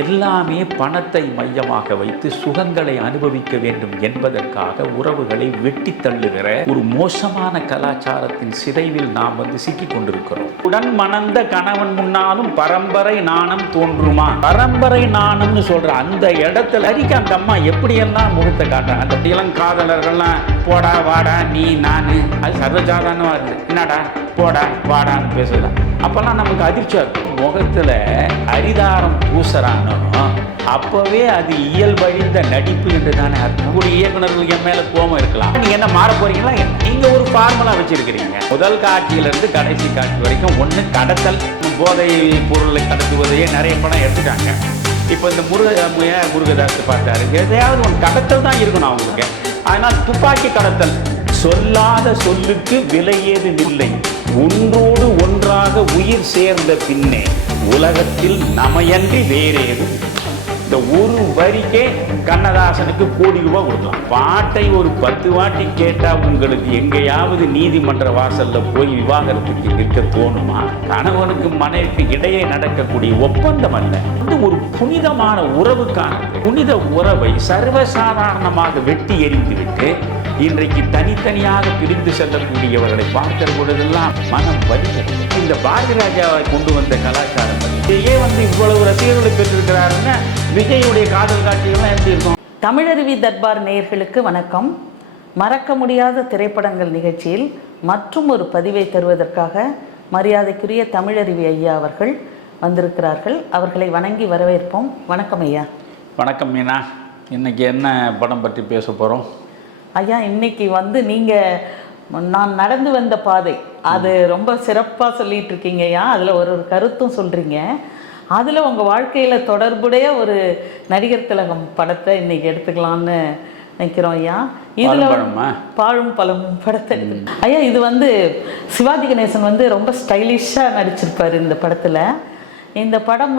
எல்லாமே பணத்தை மையமாக வைத்து சுகங்களை அனுபவிக்க வேண்டும் என்பதற்காக உறவுகளை வெட்டி தள்ளுகிற ஒரு மோசமான கலாச்சாரத்தின் சிதைவில் நாம் சிக்கிக் கொண்டிருக்கிறோம். உடன் மணந்த கணவன் முன்னாலும் பரம்பரை நாணம் தோன்றுமா? பரம்பரை நாணம்னு சொல்ற அந்த இடத்துல அரிக்க அந்த அம்மா எப்படியெல்லாம் முகத்தை காட்டுறாங்க. அந்த அப்படியெல்லாம் காதலர்கள்லாம் போடா வாடா நீ நானு அது சர்வசாதாரணமா இருக்கு. என்னடா போடா வாடான்னு பேசுதான். அப்பெல்லாம் நமக்கு அதிர்ச்சியா இருக்கும். முகத்துல அரிதாரம் பூசறானோ அப்பவே அது இயல்பழிந்த நடிப்பு என்று தானே அர்த்தம். கூட இயக்குநர்கள் என் மேல கோபம் இருக்கலாம். நீங்க என்ன மாற போறீங்களா? நீங்க ஒரு ஃபார்முலா வச்சிருக்கிறீங்க. முதல் காட்சியிலிருந்து கடைசி காட்சி வரைக்கும் ஒண்ணு கடத்தல், போதை பொருளை கடத்துவதையே நிறைய படம் எடுத்துட்டாங்க. இப்போ இந்த முருகதாஸ் பார்த்தாரு, எதையாவது ஒரு கடத்தல் தான் இருக்கணும் அவங்களுக்கு. ஆனால் துப்பாக்கி கடத்தல், சொல்லாத சொல்லுக்கு விலை ஏதும் இல்லை, ஒன்றோடு ஒன்றாக உயிர் சேர்ந்த பின்னே உலகத்தில் நமையன்றி வேறேதும். இந்த ஒரு வரிக்கே கண்ணதாசனுக்கு கோடி ரூபாய் கொடுக்கலாம். பாட்டை ஒரு 10 வாட்டி கேட்டா உங்களுக்கு எங்கேயாவது நீதிமன்ற வாசல்ல போய் விவாகரத்துக்கு நிற்க தோணுமா? கணவனுக்கு மனைவிக்கு இடையே நடக்கக்கூடிய ஒப்பந்தம் அல்ல, இது ஒரு புனிதமான உறவுக்கான புனித உறவை சர்வசாதாரணமாக வெட்டி எறிந்துவிட்டு இன்றைக்கு தனித்தனியாக பிரிந்து செல்லக்கூடியவர்களை பார்க்கிற பொழுதெல்லாம் மனம் வலிக்கிறது. இந்த பாரதி ராஜாவை கொண்டு வந்த கலாச்சாரம் இதையே இவ்வளவு ரசிகர்களை பெற்றிருக்கிறாருன்னா விஜயுடைய காதல் காட்சிகள்லாம் எப்படி இருக்கும்? தமிழருவி தர்பார் நேயர்களுக்கு வணக்கம். மறக்க முடியாத திரைப்படங்கள் நிகழ்ச்சியில் மற்றும் ஒரு பதிவை தருவதற்காக மரியாதைக்குரிய தமிழருவி ஐயா அவர்கள் வந்திருக்கிறார்கள். அவர்களை வணங்கி வரவேற்போம். வணக்கம் ஐயா. வணக்கம் மீனா. இன்னைக்கு என்ன படம் பற்றி பேச போகிறோம்? ஐயா, இன்னைக்கு நான் நடந்து வந்த பாதை, அது ரொம்ப சிறப்பாக சொல்லிட்டு இருக்கீங்க ஐயா. அதில் ஒரு கருத்தும் சொல்கிறீங்க. அதில் உங்கள் வாழ்க்கையில் தொடர்புடைய ஒரு நடிகர் திலகம் படத்தை இன்னைக்கு எடுத்துக்கலான்னு நினைக்கிறோம் ஐயா. இதில் பாழும் பழமும் படத்தை ஐயா, இது சிவாஜி கணேசன் ரொம்ப ஸ்டைலிஷாக நடிச்சிருப்பார் இந்த படத்தில். இந்த படம்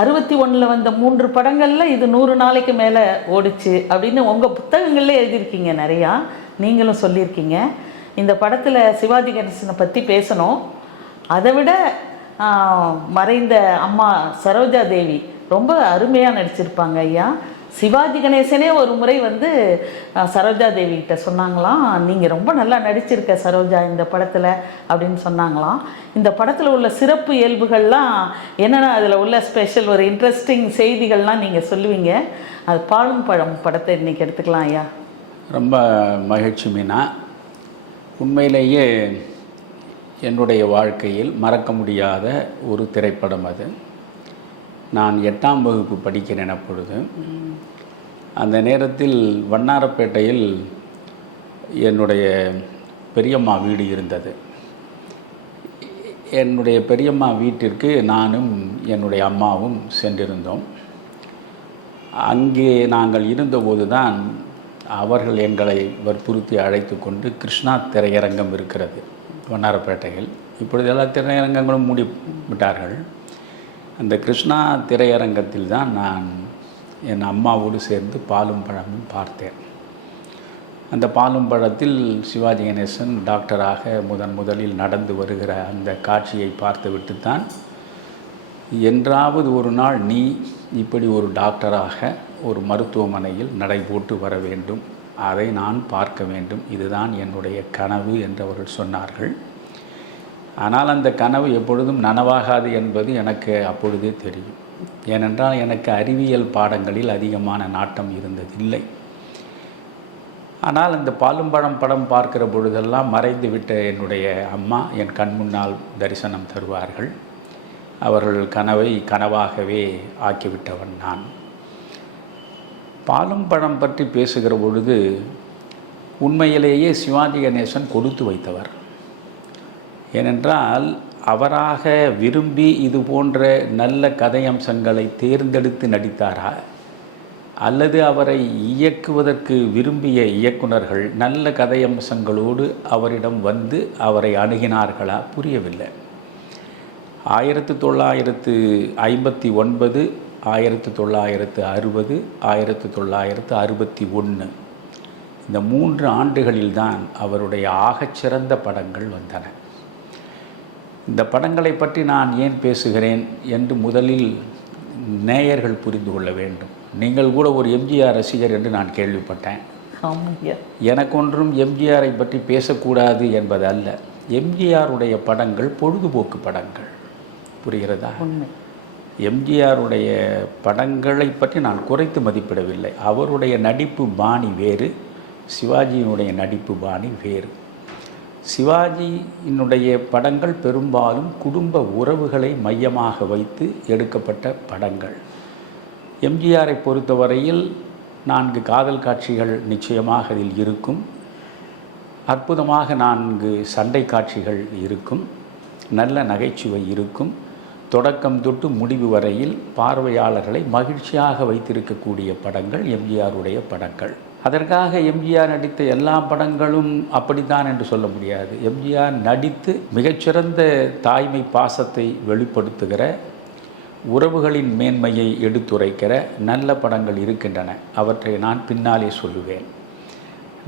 61 வந்த 3 படங்களில் இது 100 நாளைக்கு மேலே ஓடிச்சு அப்படின்னு உங்கள் புத்தகங்கள்ல எழுதியிருக்கீங்க. நிறையா நீங்களும் சொல்லியிருக்கீங்க. இந்த படத்தில் சிவாஜி கணேசனை பற்றி பேசணும். அதை விட மறைந்த அம்மா சரோஜா தேவி ரொம்ப அருமையாக நடிச்சிருப்பாங்க ஐயா. சிவாஜி கணேசனே ஒரு முறை சரோஜா தேவிகிட்ட சொன்னாங்களாம், நீங்கள் ரொம்ப நல்லா நடிச்சிருக்க சரோஜா இந்த படத்தில் அப்படின்னு சொன்னாங்களாம். இந்த படத்தில் உள்ள சிறப்பு இயல்புகள்லாம் என்னென்னா, அதில் உள்ள ஸ்பெஷல் ஒரு இன்ட்ரெஸ்டிங் செய்திகள்லாம் நீங்கள் சொல்லுவீங்க. அது பாலும் பழம் படத்தை இன்றைக்கி எடுத்துக்கலாம் ஐயா. ரொம்ப மகிழ்ச்சி மீனா. உண்மையிலேயே என்னுடைய வாழ்க்கையில் மறக்க முடியாத ஒரு திரைப்படம் அது. நான் 8ஆம் வகுப்பு படிக்கிறேன் அப்பொழுது. அந்த நேரத்தில் வண்ணாரப்பேட்டையில் என்னுடைய பெரியம்மா வீடு இருந்தது. என்னுடைய பெரியம்மா வீட்டிற்கு நானும் என்னுடைய அம்மாவும் சென்றிருந்தோம். அங்கே நாங்கள் இருந்தபோது தான் அவர்கள் எங்களை வற்புறுத்தி அழைத்து கொண்டு கிருஷ்ணா திரையரங்கம் இருக்கிறது வண்ணாரப்பேட்டையில். இப்பொழுது எல்லா திரையரங்கங்களும் மூடி விட்டார்கள். அந்த கிருஷ்ணா திரையரங்கத்தில் தான் நான் என் அம்மாவோடு சேர்ந்து பாலும் பழமும் பார்த்தேன். அந்த பாலும் பழத்தில் சிவாஜி கணேசன் டாக்டராக முதலில் நடந்து வருகிற அந்த காட்சியை பார்த்துவிட்டு தான், என்றாவது ஒரு நாள் நீ இப்படி ஒரு டாக்டராக ஒரு மருத்துவமனையில் நடைபோட்டு வர வேண்டும், அதை நான் பார்க்க வேண்டும், இதுதான் என்னுடைய கனவு என்று அவர்கள் சொன்னார்கள். ஆனால் அந்த கனவு எப்பொழுதும் நனவாகாது என்பது எனக்கு அப்பொழுதே தெரியும். ஏனென்றால் எனக்கு அறிவியல் பாடங்களில் அதிகமான நாட்டம் இருந்ததில்லை. ஆனால் அந்த பாலும்பழம் படம் பார்க்கிற பொழுதெல்லாம் மறைந்துவிட்ட என்னுடைய அம்மா என் கண் முன்னால் தரிசனம் தருவார்கள். அவர்கள் கனவை கனவாகவே ஆக்கிவிட்டவன் நான். பாலும் பழம் பற்றி பேசுகிற பொழுது உண்மையிலேயே சிவாஜி கணேசன் கொடுத்து வைத்தவர். ஏனென்றால் அவராக விரும்பி இது போன்ற நல்ல கதையம்சங்களை தேர்ந்தெடுத்து நடித்தாரா, அல்லது அவரை இயக்குவதற்கு விரும்பிய இயக்குனர்கள் நல்ல கதையம்சங்களோடு அவரிடம் அவரை அணுகினார்களா புரியவில்லை. 1959, 1960, 1961 இந்த 3 ஆண்டுகளில்தான் அவருடைய ஆகச்சிறந்த படங்கள் வந்தன. இந்த படங்களை பற்றி நான் ஏன் பேசுகிறேன் என்று முதலில் நேயர்கள் புரிந்து கொள்ள வேண்டும். நீங்கள் கூட ஒரு எம்ஜிஆர் ரசிகர் என்று நான் கேள்விப்பட்டேன். ஆமாங்க. எனக்கு ஒன்றும் எம்ஜிஆரை பற்றி பேசக்கூடாது என்பது அல்ல. எம்ஜிஆருடைய படங்கள் பொழுதுபோக்கு படங்கள், புரிகிறதா? உண்மை. எம்ஜிஆருடைய படங்களை பற்றி நான் குறைத்து மதிப்பிடவில்லை. அவருடைய நடிப்பு பாணி வேறு, சிவாஜியினுடைய நடிப்பு பாணி வேறு. சிவாஜியினுடைய படங்கள் பெரும்பாலும் குடும்ப உறவுகளை மையமாக வைத்து எடுக்கப்பட்ட படங்கள். எம்ஜிஆரை பொறுத்தவரையில் 4 காதல் காட்சிகள் நிச்சயமாக அதில் இருக்கும். அற்புதமாக 4 சண்டை காட்சிகள் இருக்கும். நல்ல நகைச்சுவை இருக்கும். தொடக்கம் தொட்டு முடிவு வரையில் பார்வையாளர்களை மகிழ்ச்சியாக வைத்திருக்கக்கூடிய படங்கள் எம்ஜிஆருடைய படங்கள். அதற்காக எம்ஜிஆர் நடித்த எல்லா படங்களும் அப்படித்தான் என்று சொல்ல முடியாது. எம்ஜிஆர் நடித்து மிகச்சிறந்த தாய்மை பாசத்தை வெளிப்படுத்துகிற, உறவுகளின் மேன்மையை எடுத்துரைக்கிற நல்ல படங்கள் இருக்கின்றன. அவற்றை நான் பின்னாலே சொல்லுவேன்.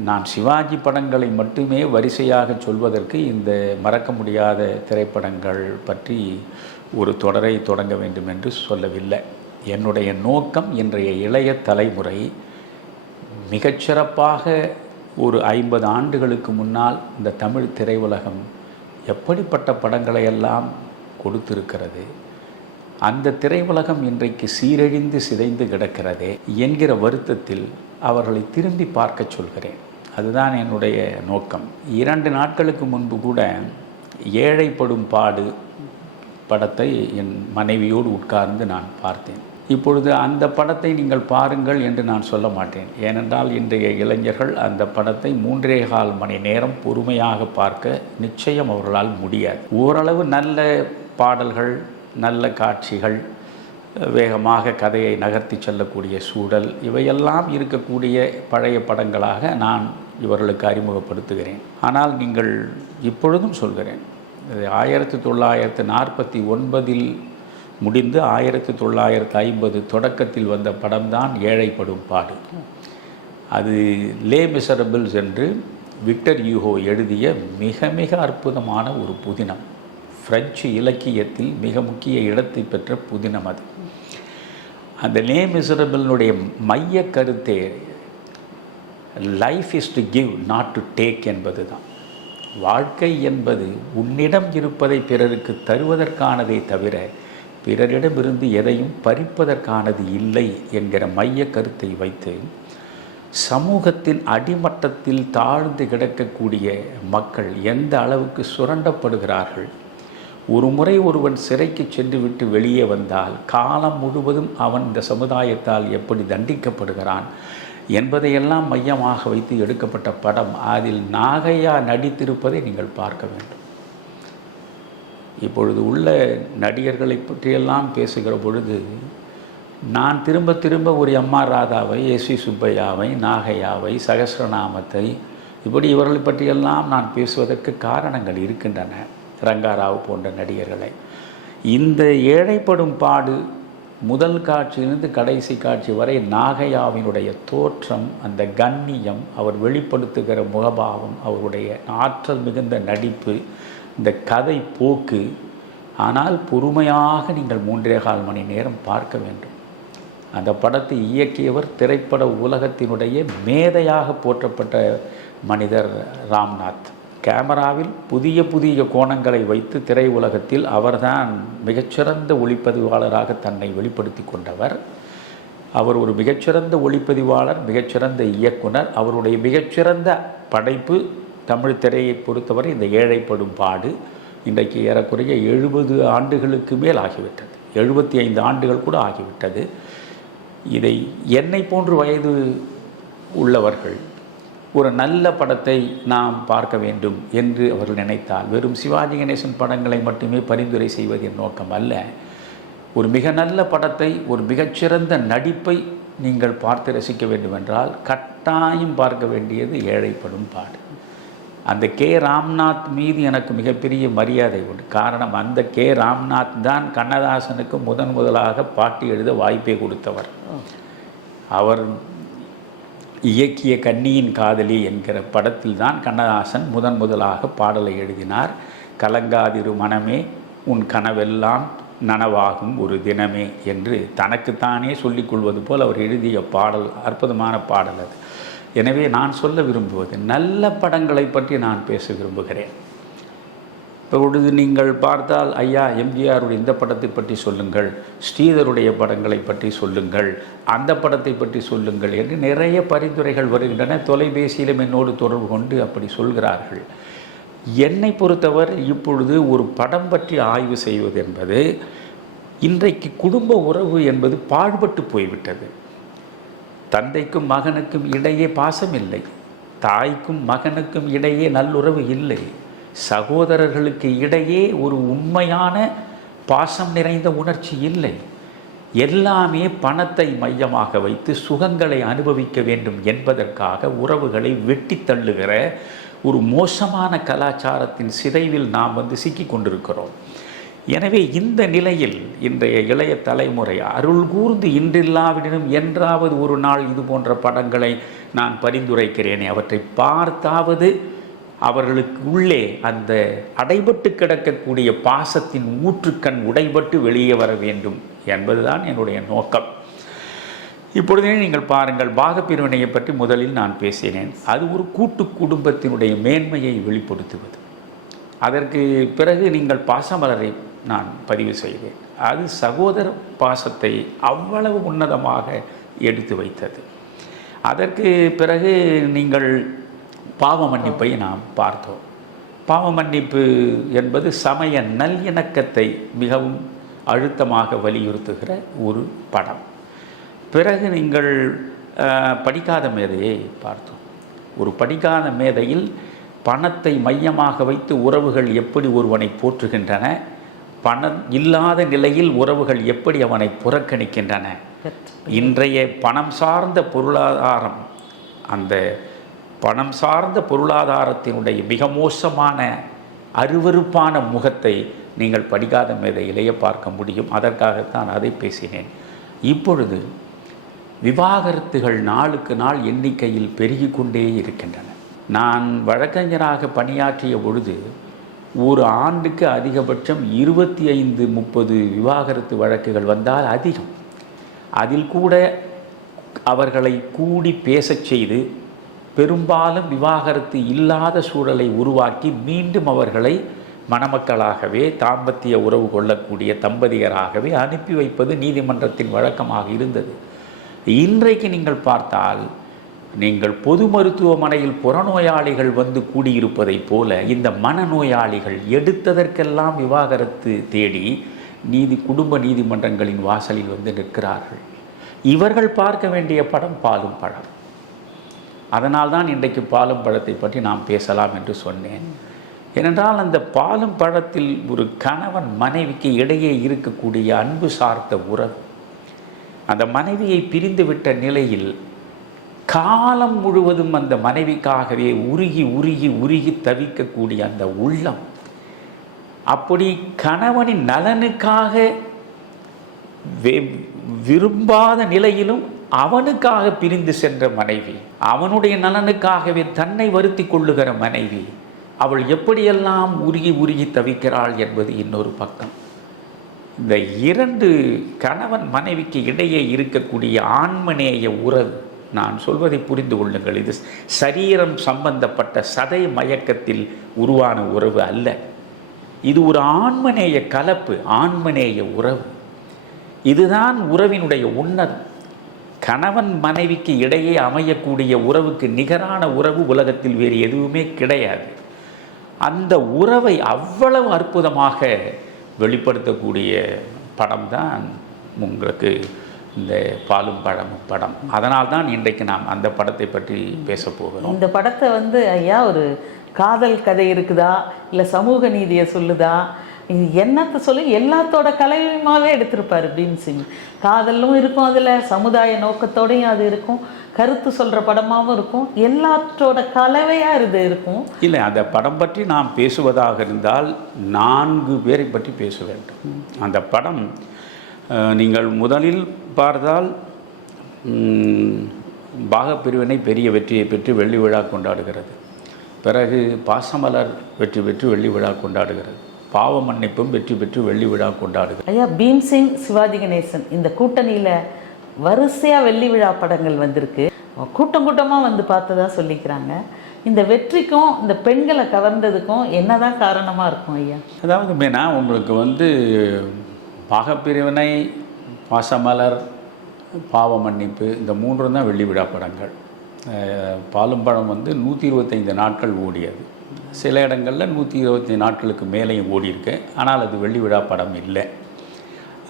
நான் சிவாஜி படங்களை மட்டுமே வரிசையாக சொல்வதற்கு இந்த மறக்க முடியாத திரைப்படங்கள் பற்றி ஒரு தொடரை தொடங்க வேண்டும் என்று சொல்லவில்லை. என்னுடைய நோக்கம் இன்றைய இளைய தலைமுறை மிகச்சிறப்பாக ஒரு 50 ஆண்டுகளுக்கு முன்னால் இந்த தமிழ் திரையுலகம் எப்படிப்பட்ட படங்களை எல்லாம் கொடுத்திருக்கிறது, அந்த திரையுலகம் இன்றைக்கு சீரழிந்து சிதைந்து கிடக்கிறதே என்கிற வருத்தத்தில் அவர்களை திரும்பி பார்க்க சொல்கிறேன். அதுதான் என்னுடைய நோக்கம். 2 நாட்களுக்கு முன்பு கூட ஏழைப்படும் பாடு படத்தை என் மனைவியோடு உட்கார்ந்து நான் பார்த்தேன். இப்பொழுது அந்த படத்தை நீங்கள் பாருங்கள் என்று நான் சொல்ல மாட்டேன். ஏனென்றால் இன்றைய இளைஞர்கள் அந்த படத்தை 3.25 மணி நேரம் பொறுமையாக பார்க்க நிச்சயம் அவர்களால் முடியாது. ஓரளவு நல்ல பாடல்கள், நல்ல காட்சிகள், வேகமாக கதையை நகர்த்தி செல்லக்கூடிய சூழல், இவையெல்லாம் இருக்கக்கூடிய பழைய படங்களாக நான் இவர்களுக்கு அறிமுகப்படுத்துகிறேன். ஆனால் நீங்கள் இப்பொழுதும் சொல்கிறேன், 1949 முடிந்து 1950 தொடக்கத்தில் வந்த படம்தான் ஏழைப்படும் பாடு. அது லே மிசரபிள்ஸ் என்று விக்டர் யூகோ எழுதிய மிக மிக அற்புதமான ஒரு புதினம். பிரெஞ்சு இலக்கியத்தில் மிக முக்கிய இடத்தை பெற்ற புதினம் அது. அந்த லே மிசரபிளினுடைய மைய கருத்தே life is to give not to take என்பது தான். வாழ்க்கை என்பது உன்னிடம் இருப்பதை பிறருக்கு தருவதற்கானதை தவிர பிறரிடமிருந்து எதையும் பறிப்பதற்கானது இல்லை என்கிற மைய கருத்தை வைத்து சமூகத்தின் அடிமட்டத்தில் தாழ்ந்து கிடக்கக்கூடிய மக்கள் எந்த அளவுக்கு சுரண்டப்படுகிறார்கள், ஒரு முறை ஒருவன் சிறைக்கு சென்று விட்டு வெளியே வந்தால் காலம் முழுவதும் அவன் இந்த சமுதாயத்தால் எப்படி தண்டிக்கப்படுகிறான் என்பதையெல்லாம் மையமாக வைத்து எடுக்கப்பட்ட படம். அதில் நாகையா நடித்திருப்பதை நீங்கள் பார்க்க வேண்டும். இப்பொழுது உள்ள நடிகர்களை பற்றியெல்லாம் பேசுகிற பொழுது நான் திரும்ப திரும்ப ஒரு எம்.ஆர். ராதாவை, எஸ்.வி. சுப்பையாவை, நாகையாவை, சகஸ்ரநாமத்தை, இப்படி இவர்களை பற்றியெல்லாம் நான் பேசுவதற்கு காரணங்கள் இருக்கின்றன. ரங்காராவ் போன்ற நடிகர்களை. இந்த ஏழைப்படும் பாடு முதல் காட்சியிலிருந்து கடைசி காட்சி வரை நாகையாவினுடைய தோற்றம், அந்த கண்ணியம், அவர் வெளிப்படுத்துகிற முகபாவம், அவருடைய ஆற்றல் மிகுந்த நடிப்பு, இந்த கதை போக்கு, ஆனால் பொறுமையாக நீங்கள் 3.25 மணி நேரம் பார்க்க வேண்டும். அந்த படத்தை இயக்கியவர் திரைப்பட உலகத்தினுடைய மேதையாக போற்றப்பட்ட மனிதர் ராம்நாத். கேமராவில் புதிய புதிய கோணங்களை வைத்து திரை உலகத்தில் அவர்தான் மிகச்சிறந்த ஒளிப்பதிவாளராக தன்னை வெளிப்படுத்தி கொண்டவர். அவர் ஒரு மிகச்சிறந்த ஒளிப்பதிவாளர், மிகச்சிறந்த இயக்குனர். அவருடைய மிகச்சிறந்த படைப்பு தமிழ் திரையை பொறுத்தவரை இந்த ஏழைப்படும் பாடு இன்றைக்கு ஏறக்குறைய 70 ஆண்டுகளுக்கு மேல் ஆகிவிட்டது. 75 ஆண்டுகள் கூட ஆகிவிட்டது. இதை என்னை போன்று வயது உள்ளவர்கள் ஒரு நல்ல படத்தை நாம் பார்க்க வேண்டும் என்று அவர்கள் நினைத்தால், வெறும் சிவாஜி கணேசன் படங்களை மட்டுமே பரிந்துரை செய்வது என் நோக்கம் அல்ல. ஒரு மிக நல்ல படத்தை, ஒரு மிகச்சிறந்த நடிப்பை நீங்கள் பார்த்து ரசிக்க வேண்டுமென்றால் கட்டாயம் பார்க்க வேண்டியது ஏழைப்படும் பாடு. அந்த கே. ராம்நாத் மீது எனக்கு மிகப்பெரிய மரியாதை உண்டு. காரணம், அந்த கே. ராம்நாத் தான் கண்ணதாசனுக்கு முதலாக பாட்டு எழுத வாய்ப்பை கொடுத்தவர். அவர் இயக்கிய கன்னியின் காதலி என்கிற படத்தில் தான் கண்ணதாசன் முதலாக பாடலை எழுதினார். கலங்காதிரு மனமே உன் கனவெல்லாம் நனவாகும் ஒரு தினமே என்று தனக்குத்தானே சொல்லிக்கொள்வது போல் அவர் எழுதிய பாடல், அற்புதமான பாடல் அது. எனவே நான் சொல்ல விரும்புவது, நல்ல படங்களை பற்றி நான் பேச விரும்புகிறேன். இப்பொழுது நீங்கள் பார்த்தால், ஐயா எம்ஜிஆருடைய இந்த படத்தை பற்றி சொல்லுங்கள், ஸ்ரீதருடைய படங்களை பற்றி சொல்லுங்கள், அந்த படத்தை பற்றி சொல்லுங்கள் என்று நிறைய பரிந்துரைகள் வருகின்றன. தொலைபேசியிலும் என்னோடு தொடர்பு கொண்டு அப்படி சொல்கிறார்கள். என்னை பொறுத்தவரை இப்பொழுது ஒரு படம் பற்றி ஆய்வு செய்வது என்பது, இன்றைக்கு குடும்ப உறவு என்பது பாழ்பட்டு போய்விட்டது. தந்தைக்கும் மகனுக்கும் இடையே பாசம் இல்லை, தாய்க்கும் மகனுக்கும் இடையே நல்லுறவு இல்லை, சகோதரர்களுக்கு இடையே ஒரு உண்மையான பாசம் நிறைந்த உணர்ச்சி இல்லை. எல்லாமே பணத்தை மையமாக வைத்து சுகங்களை அனுபவிக்க வேண்டும் என்பதற்காக உறவுகளை வெட்டி தள்ளுகிற ஒரு மோசமான கலாச்சாரத்தின் சிதைவில் நாம் சிக்கி கொண்டிருக்கிறோம். எனவே இந்த நிலையில் இன்றைய இளைய தலைமுறை அருள் கூர்ந்து இன்றில்லாவிடனும் என்றாவது ஒரு நாள் இது போன்ற படங்களை நான் பரிந்துரைக்கிறேனே, அவற்றை பார்த்தாவது அவர்களுக்கு உள்ளே அந்த அடைபட்டு கிடக்கக்கூடிய பாசத்தின் ஊற்றுக்கண் உடைபட்டு வெளியே வர வேண்டும் என்பதுதான் என்னுடைய நோக்கம். இப்பொழுதே நீங்கள் பாருங்கள், பாகப்பிரிவினையை பற்றி முதலில் நான் பேசினேன். அது ஒரு கூட்டு குடும்பத்தினுடைய மேன்மையை வெளிப்படுத்துவது. அதற்கு பிறகு நீங்கள் பாசமலரை நான் பதிவு செய்தேன். அது சகோதர பாசத்தை அவ்வளவு உன்னதமாக எடுத்து வைத்தது. அதற்கு பிறகு நீங்கள் பாவ மன்னிப்பை நாம் பார்த்தோம். பாவ மன்னிப்பு என்பது சமய நல்லிணக்கத்தை மிகவும் அழுத்தமாக வலியுறுத்துகிற ஒரு படம். பிறகு நீங்கள் படிக்காத மேதையை பார்த்தோம். ஒரு படிக்காத மேதையில் பணத்தை மையமாக வைத்து உறவுகள் எப்படி ஒருவனை போற்றுகின்றன, பணம் இல்லாத நிலையில் உறவுகள் எப்படி அவனை புறக்கணிக்கின்றன. இன்றைய பணம் சார்ந்த பொருளாதாரம், அந்த பணம் சார்ந்த பொருளாதாரத்தினுடைய மிக மோசமான அருவருப்பான முகத்தை நீங்கள் படிக்காத மேதையிலேயே பார்க்க முடியும். அதற்காகத்தான் அதை பேசினேன். இப்பொழுது விவாகரத்துகள் நாளுக்கு நாள் எண்ணிக்கையில் பெருகி கொண்டே இருக்கின்றன. நான் வழக்கறிஞராக பணியாற்றிய பொழுது ஒரு ஆண்டுக்கு அதிகபட்சம் 25-30 விவாகரத்து வழக்குகள் வந்தால் அதிகம். அதில் கூட அவர்களை கூடி பேசச் செய்து பெரும்பாலும் விவாகரத்து இல்லாத சூழலை உருவாக்கி மீண்டும் அவர்களை மணமக்களாகவே தாம்பத்திய உறவு கொள்ளக்கூடிய தம்பதியராகவே அனுப்பி வைப்பது நீதிமன்றத்தின் வழக்கமாக இருந்தது. இன்றைக்கு நீங்கள் பார்த்தால், நீங்கள் பொது மருத்துவமனையில் புறநோயாளிகள் கூடியிருப்பதைப் போல இந்த மனநோயாளிகள் எடுத்ததற்கெல்லாம் விவாகரத்து தேடி குடும்ப நீதிமன்றங்களின் வாசலில் நிற்கிறார்கள். இவர்கள் பார்க்க வேண்டிய படம் பாலும் பழம். அதனால்தான் இன்றைக்கு பாலும் பழத்தை பற்றி நாம் பேசலாம் என்று சொன்னேன். ஏனென்றால் அந்த பாலும் பழத்தில் ஒரு கணவன் மனைவிக்கு இடையே இருக்கக்கூடிய அன்பு சார்ந்த உறவு, அந்த மனைவியை பிரிந்துவிட்ட நிலையில் காலம் முழுவதும் அந்த மனைவிக்காகவே உருகி உருகி உருகி தவிக்கக்கூடிய அந்த உள்ளம், அப்படி கணவனின் நலனுக்காக விரும்பாத நிலையிலும் அவனுக்காக பிரிந்து சென்ற மனைவி, அவனுடைய நலனுக்காகவே தன்னை வருத்தி கொள்ளுகிற மனைவி, அவள் எப்படியெல்லாம் உருகி உருகி தவிக்கிறாள் என்பது இன்னொரு பக்கம். இந்த இரண்டு கணவன் மனைவிக்கு இடையே இருக்கக்கூடிய ஆண்மநேய உறவு, நான் சொல்வதை புரிந்து கொள்ளுங்கள், இது சரீரம் சம்பந்தப்பட்ட சதை மயக்கத்தில் உருவான உறவு அல்ல. இது ஒரு ஆண்மநேய கலப்பு, ஆண்மநேய உறவு. இதுதான் உறவினுடைய உன்னதம். கணவன் மனைவிக்கு இடையே அமையக்கூடிய உறவுக்கு நிகரான உறவு உலகத்தில் வேறு எதுவுமே கிடையாது. அந்த உறவை அவ்வளவு அற்புதமாக வெளிப்படுத்தக்கூடிய படம் தான் உங்களுக்கு இந்த பாலும் பழமும் படம். அதனால்தான் இன்றைக்கு நாம் அந்த படத்தை பற்றி பேச போகிறோம். இந்த படத்தை ஐயா ஒரு காதல் கதை இருக்குதா, இல்லை சமூக நீதியை சொல்லுதா, இது என்னத்தை சொல்லி எல்லாத்தோட கலையுமாவே எடுத்திருப்பார் பீம்சிங். காதலும் இருக்கும், அதில் சமுதாய நோக்கத்தோடையும் அது இருக்கும், கருத்து சொல்கிற படமாகவும் இருக்கும், எல்லாத்தோட கலவையாக இது இருக்கும். இல்லை, அந்த படம் பற்றி நாம் பேசுவதாக இருந்தால் 4 பேரை பற்றி பேச வேண்டும். அந்த படம் நீங்கள் முதலில் பார்த்தால் பாகப்பிரிவினை பெரிய வெற்றியை பெற்று வெள்ளி விழா கொண்டாடுகிறது. பிறகு பாசமலர் வெற்றி பெற்று வெள்ளி விழா கொண்டாடுகிறது. பாவ மன்னிப்பும் வெற்றி பெற்று வெள்ளி விழா கொண்டாடுது. ஐயா, பீம்சிங், சிவாஜி கணேசன் இந்த கூட்டணியில் வரிசையாக வெள்ளி விழா படங்கள் வந்திருக்கு. கூட்டம் கூட்டமாக வந்து பார்த்ததா சொல்லிக்கிறாங்க. இந்த வெற்றிக்கும் இந்த பெண்களை கவர்ந்ததுக்கும் என்னதான் காரணமாக இருக்கும் ஐயா? அதாவது மெயினாக உங்களுக்கு வந்து பாகப்பிரிவினை, பாசமலர், பாவ மன்னிப்பு இந்த 3 தான் வெள்ளி விழா படங்கள். பாலும் பழம் வந்து 125 நாட்கள் ஓடியது. சில இடங்களில் 125 நாட்களுக்கு மேலேயும் ஓடியிருக்கு. ஆனால் அது வெள்ளி விழா படம் இல்லை.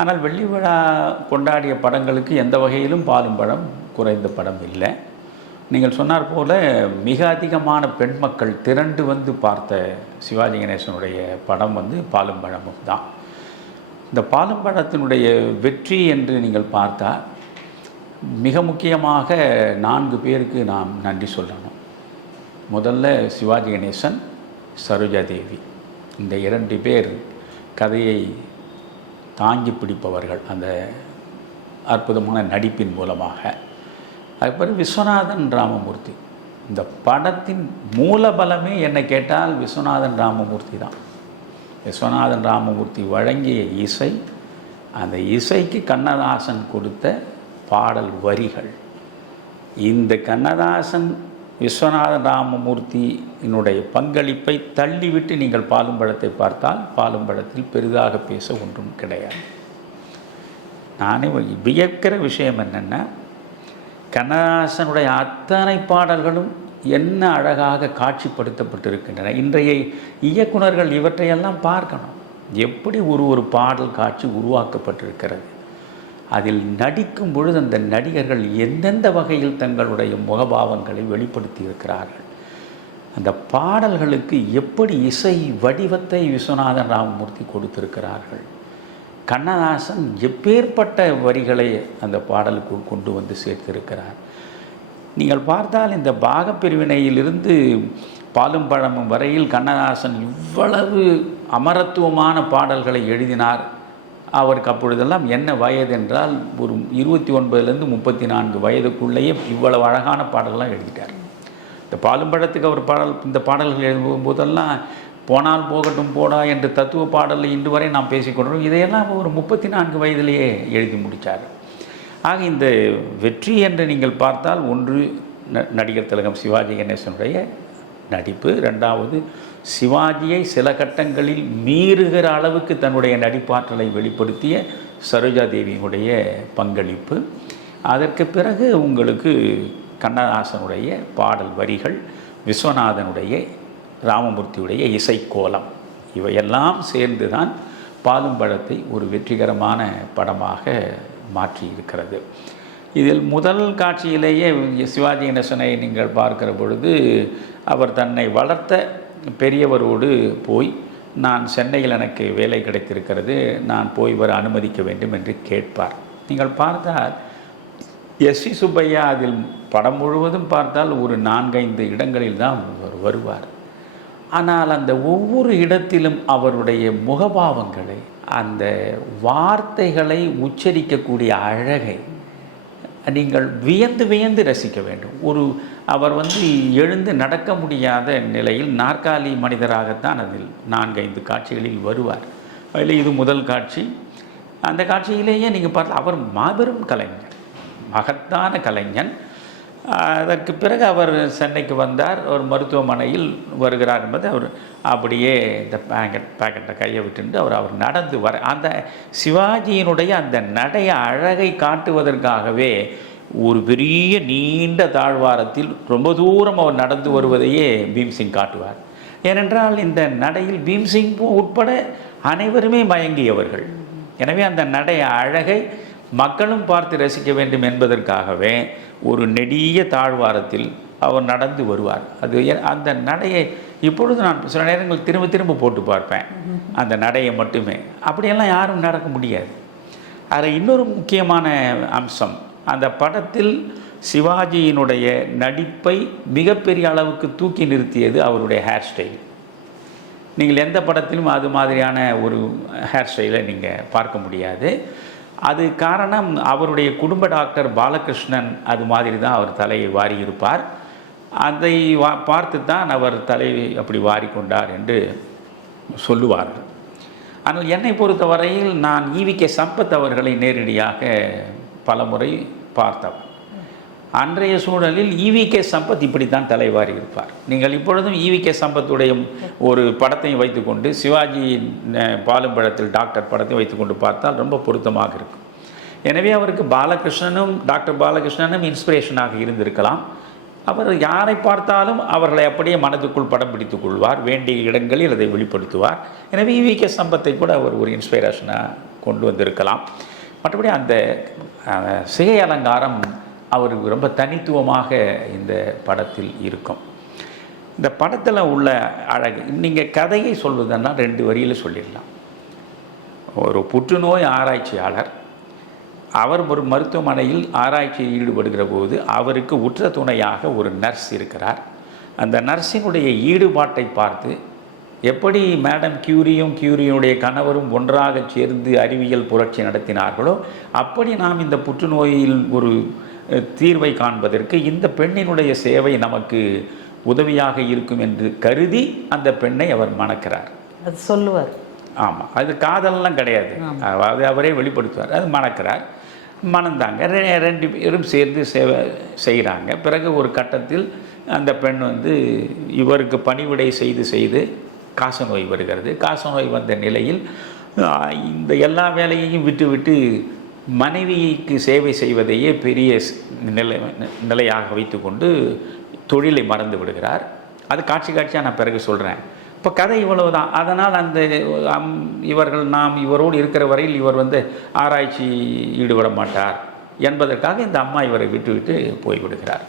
ஆனால் வெள்ளி விழா கொண்டாடிய படங்களுக்கு எந்த வகையிலும் பாலும் பழம் குறைந்த படம் இல்லை. நீங்கள் சொன்னார் போல மிக அதிகமான பெண் மக்கள் திரண்டு வந்து பார்த்த சிவாஜி கணேசனுடைய படம் வந்து பாலும் பழமும் தான். இந்த பாலும் பழத்தினுடைய வெற்றி என்று நீங்கள் பார்த்தால் மிக முக்கியமாக 4 பேருக்கு நாம் நன்றி சொல்லணும். முதல்ல சிவாஜி கணேசன், சரோஜா தேவி. இந்த 2 பேர் கதையை தாங்கி பிடிப்பவர்கள் அந்த அற்புதமான நடிப்பின் மூலமாக. அதுக்கப்புறம் விஸ்வநாதன் ராமமூர்த்தி. இந்த படத்தின் மூலபலமே என்னை கேட்டால் விஸ்வநாதன் ராமமூர்த்தி தான். விஸ்வநாதன் ராமமூர்த்தி வழங்கிய இசை, அந்த இசைக்கு கண்ணதாசன் கொடுத்த பாடல் வரிகள். இந்த கண்ணதாசன் விஸ்வநாதன் ராமமூர்த்தியினுடைய பங்களிப்பை தள்ளிவிட்டு நீங்கள் பாலும் பழத்தை பார்த்தால் பாலும் பழத்தில் பெரிதாக பேச ஒன்றும் கிடையாது. நானே வியக்கிற விஷயம் என்னென்னா, கண்ணதாசனுடைய அத்தனை பாடல்களும் என்ன அழகாக காட்சிப்படுத்தப்பட்டிருக்கின்றன. இன்றைய இயக்குனர்கள் இவற்றையெல்லாம் பார்க்கணும். எப்படி ஒரு பாடல் காட்சி உருவாக்கப்பட்டிருக்கிறது. அதில் நடிக்கும் பொழுது அந்த நடிகர்கள் எந்தெந்த வகையில் தங்களுடைய முகபாவங்களை வெளிப்படுத்தி இருக்கிறார்கள். அந்த பாடல்களுக்கு எப்படி இசை வடிவத்தை விஸ்வநாதன் ராமமூர்த்தி கொடுத்திருக்கிறார்கள். கண்ணதாசன் எப்பேற்பட்ட வரிகளை அந்த பாடலுக்குள் கொண்டு வந்து சேர்த்திருக்கிறார். நீங்கள் பார்த்தால் இந்த பாகப்பிரிவினையிலிருந்து பாலும் பழமும் வரையில் கண்ணதாசன் இவ்வளவு அமரத்துவமான பாடல்களை எழுதினார். அவருக்கு அப்பொழுதெல்லாம் என்ன வயது என்றால் ஒரு 29லேருந்து 34 வயதுக்குள்ளேயே இவ்வளவு அழகான பாடல்கள்லாம் எழுதிட்டார். இந்த பாலும் பழத்துக்கு அவர் இந்த பாடல்கள் எழுதும் போதெல்லாம் போனால் போகட்டும் போடா என்று தத்துவ பாடலில் இன்று வரை நாம் பேசிக்கொண்டோம். இதையெல்லாம் ஒரு 34 வயதிலேயே எழுதி முடித்தார். ஆக இந்த வெற்றி என்று நீங்கள் பார்த்தால், ஒன்று நடிகர் திலகம் சிவாஜி கணேசனுடைய நடிப்பு, 2வது சிவாஜியை சில கட்டங்களில் மீறுகிற அளவுக்கு தன்னுடைய நடிப்பாற்றலை வெளிப்படுத்திய சரோஜா தேவியினுடைய பங்களிப்பு, அதற்கு பிறகு உங்களுக்கு கண்ணதாசனுடைய பாடல் வரிகள், விஸ்வநாதனுடைய ராமமூர்த்தியுடைய இசைக்கோலம், இவையெல்லாம் சேர்ந்து தான் பாலும் பழத்தை ஒரு வெற்றிகரமான படமாக மாற்றி இருக்கிறது. இதில் முதல் காட்சியிலேயே சிவாஜி கணேசனை நீங்கள் பார்க்கிற பொழுது அவர் தன்னை வளர்த்த பெரியவரோடு போய், நான் சென்னையில் எனக்கு வேலை கிடைத்திருக்கிறது, நான் போய் வர அனுமதிக்க வேண்டும் என்று கேட்பார். நீங்கள் பார்த்தால் எஸ்.சி. சுப்பையா அதில் படம் முழுவதும் பார்த்தால் ஒரு 4-5 இடங்களில் தான் வருவார். ஆனால் அந்த ஒவ்வொரு இடத்திலும் அவருடைய முகபாவங்களை, அந்த வார்த்தைகளை உச்சரிக்கக்கூடிய அழகை நீங்கள் வியந்து வியந்து ரசிக்க வேண்டும். அவர் எழுந்து நடக்க முடியாத நிலையில் நாற்காலி மனிதராகத்தான் அதில் 4-5 காட்சிகளில் வருவார். அதில் இது முதல் காட்சி. அந்த காட்சியிலேயே நீங்கள் பார்த்து அவர் மாபெரும் கலைஞர், மகத்தான கலைஞன். அதற்கு பிறகு அவர் சென்னைக்கு வந்தார். ஒரு மருத்துவமனையில் வருகிறார் என்பது அவர் அப்படியே இந்த பேக்கெட்டை கையை விட்டு அவர் நடந்து வர, அந்த சிவாஜியினுடைய அந்த நடைய அழகை காட்டுவதற்காகவே ஒரு பெரிய நீண்ட தாழ்வாரத்தில் ரொம்ப தூரம் அவர் நடந்து வருவதையே பீம்சிங் காட்டுவார். ஏனென்றால் இந்த நடையில் பீம்சிங் உட்பட அனைவருமே மயங்கியவர்கள். எனவே அந்த நடை அழகை மக்களும் பார்த்து ரசிக்க வேண்டும் என்பதற்காகவே ஒரு நெடிய தாழ்வாரத்தில் அவர் நடந்து வருவார். அந்த நடையை இப்பொழுது நான் சில நேரங்கள் திரும்ப திரும்ப போட்டு பார்ப்பேன், அந்த நடையை மட்டுமே. அப்படியெல்லாம் யாரும் நடக்க முடியாது. அதில் இன்னொரு முக்கியமான அம்சம், அந்த படத்தில் சிவாஜியினுடைய நடிப்பை மிகப்பெரிய அளவுக்கு தூக்கி நிறுத்தியது அவருடைய ஹேர் ஸ்டைல். நீங்கள் எந்த படத்திலும் அது மாதிரியான ஒரு ஹேர் ஸ்டைலை நீங்கள் பார்க்க முடியாது. அது காரணம், அவருடைய குடும்ப டாக்டர் பாலகிருஷ்ணன் அது மாதிரி தான் அவர் தலையை வாரி இருப்பார். அதை பார்த்து தான் அவர் தலையை அப்படி வாரிக்கொண்டார் என்று சொல்லுவார்கள். ஆனால் என்னை பொறுத்தவரையில் நான் ஈவிகே சம்பத் அவர்களை நேரடியாக பலமுறை பார்த்தவர். அன்றைய சூழலில் ஈவிகே சம்பத் இப்படித்தான் தலைவாரி இருப்பார். நீங்கள் இப்பொழுதும் ஈவிகே சம்பத்துடைய ஒரு படத்தையும் வைத்துக்கொண்டு சிவாஜி பாலும்பழத்தில் டாக்டர் படத்தையும் வைத்துக்கொண்டு பார்த்தால் ரொம்ப பொருத்தமாக இருக்கும். எனவே அவருக்கு பாலகிருஷ்ணனும் டாக்டர் பாலகிருஷ்ணனும் இன்ஸ்பிரேஷனாக இருந்திருக்கலாம். அவர் யாரை பார்த்தாலும் அவர்களை அப்படியே மனதுக்குள் படம் பிடித்துக் கொள்வார், வேண்டிய இடங்களில் அதை வெளிப்படுத்துவார். எனவே ஈவிகே சம்பத்தை கூட அவர் ஒரு இன்ஸ்பிரேஷனாக கொண்டு வந்திருக்கலாம். மற்றபடி அந்த சிகை அலங்காரம் அவருக்கு ரொம்ப தனித்துவமாக இந்த படத்தில் இருக்கும். இந்த படத்தில் உள்ள அழகு, நீங்கள் கதையை சொல்வதுன்னா 2 வரியில் சொல்லிடலாம். ஒரு புற்றுநோய் ஆராய்ச்சியாளர், அவர் ஒரு மருத்துவமனையில் ஆராய்ச்சியில் ஈடுபடுகிற போது அவருக்கு உற்ற துணையாக ஒரு நர்ஸ் இருக்கிறார். அந்த நர்ஸினுடைய ஈடுபாட்டை பார்த்து எப்படி மேடம் கியூரியுடைய கணவரும் ஒன்றாக சேர்ந்து அறிவியல் புரட்சி நடத்தினார்களோ அப்படி நாம் இந்த புற்றுநோயில் ஒரு தீர்வை காண்பதற்கு இந்த பெண்ணினுடைய சேவை நமக்கு உதவியாக இருக்கும் என்று கருதி அந்த பெண்ணை அவர் மணக்கிறார். அது சொல்லுவார். ஆமாம், அது காதல்லாம் கிடையாது, அது அவரே வெளிப்படுத்துவார். அது மணக்கிறார், மணந்தாங்க, 2 பேரும் சேர்ந்து சேவை செய்கிறாங்க. பிறகு ஒரு கட்டத்தில் அந்த பெண் வந்து இவருக்கு பணிவிடை செய்து காசநோய் வருகிறது. காசநோய் வந்த நிலையில் இந்த எல்லா வேலையையும் விட்டு மனைவிக்கு சேவை செய்வதையே பெரிய நிலையாக வைத்துக்கொண்டு தொழிலை மறந்து விடுகிறார். அது காட்சியாக நான் பிறகு சொல்கிறேன். இப்போ கதை இவ்வளவுதான். அதனால் அந்த நாம் இவரோடு இருக்கிற வரையில் இவர் வந்து ஆராய்ச்சி ஈடுபட மாட்டார் என்பதற்காக இந்த அம்மா இவரை விட்டு போய்விடுகிறார்.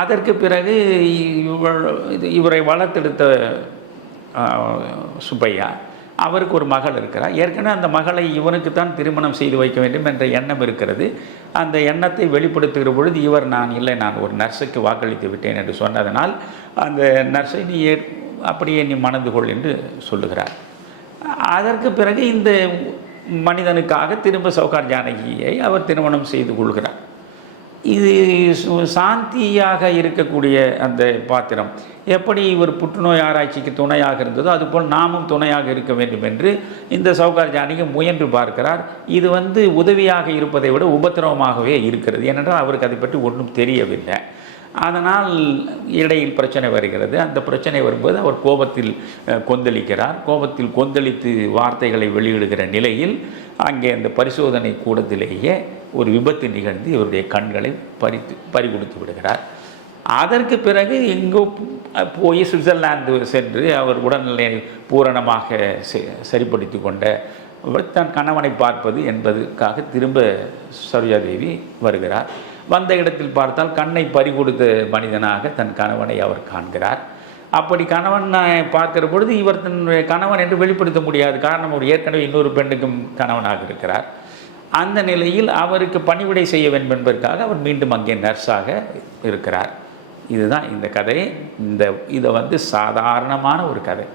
அதற்கு பிறகு இவரை வளர்த்தெடுத்த சுப்பையா, அவருக்கு ஒரு மகள் இருக்கிறார். ஏற்கனவே அந்த மகளை இவனுக்கு தான் திருமணம் செய்து வைக்க வேண்டும் என்ற எண்ணம் இருக்கிறது. அந்த எண்ணத்தை வெளிப்படுத்துகிற பொழுது இவர் நான் ஒரு நர்ஸுக்கு வாக்களித்து விட்டேன் என்று சொன்னதனால் அந்த நர்ஸை நீ அப்படியே நீ மணந்து கொள் என்று சொல்லுகிறார். அதற்கு பிறகு இந்த மனிதனுக்காக திரும்ப சௌகார் ஜானகியை அவர் திருமணம் செய்து கொள்கிறார். இது சாந்தியாக இருக்கக்கூடிய அந்த பாத்திரம் எப்படி இவர் புற்றுநோய் ஆராய்ச்சிக்கு துணையாக இருந்ததோ அதுபோல் நாமும் துணையாக இருக்க வேண்டும் என்று இந்த சௌகார் ஜானகி முயன்று பார்க்கிறார். இது வந்து உதவியாக இருப்பதை விட உபத்திரவமாகவே இருக்கிறது. ஏனென்றால் அவருக்கு அதை பற்றி ஒன்றும் தெரியவில்லை. அதனால் இடையில் பிரச்சனை வருகிறது. அந்த பிரச்சனை வரும்போது அவர் கோபத்தில் கொந்தளிக்கிறார். கோபத்தில் கொந்தளித்து வார்த்தைகளை வெளியிடுகிற நிலையில் அங்கே அந்த பரிசோதனை கூடத்திலேயே ஒரு விபத்து நிகழ்ந்து இவருடைய கண்களை பறிகொடுத்து விடுகிறார். அதற்கு பிறகு எங்கோ போய் சுவிட்சர்லாந்து சென்று அவர் உடல்நிலை பூரணமாக சரிப்படுத்தி கொண்ட தன் கணவனை பார்ப்பது என்பதற்காக திரும்ப சரோஜாதேவி வருகிறார். வந்த இடத்தில் பார்த்தால் கண்ணை பறிகொடுத்த மனிதனாக தன் கணவனை அவர் காண்கிறார். அப்படி கணவனை பார்க்கிற பொழுது இவர் தன்னுடைய கணவன் என்று வெளிப்படுத்த முடியாது. காரணம், அவர் ஏற்கனவே இன்னொரு பெண்ணுக்கும் கணவனாக இருக்கிறார். அந்த நிலையில் அவருக்கு பணிவிடை செய்ய வேண்டும் என்பதற்காக அவர் மீண்டும் அங்கே நர்ஸாக இருக்கிறார். இதுதான் இந்த கதை. இதை வந்து சாதாரணமான ஒரு கதை.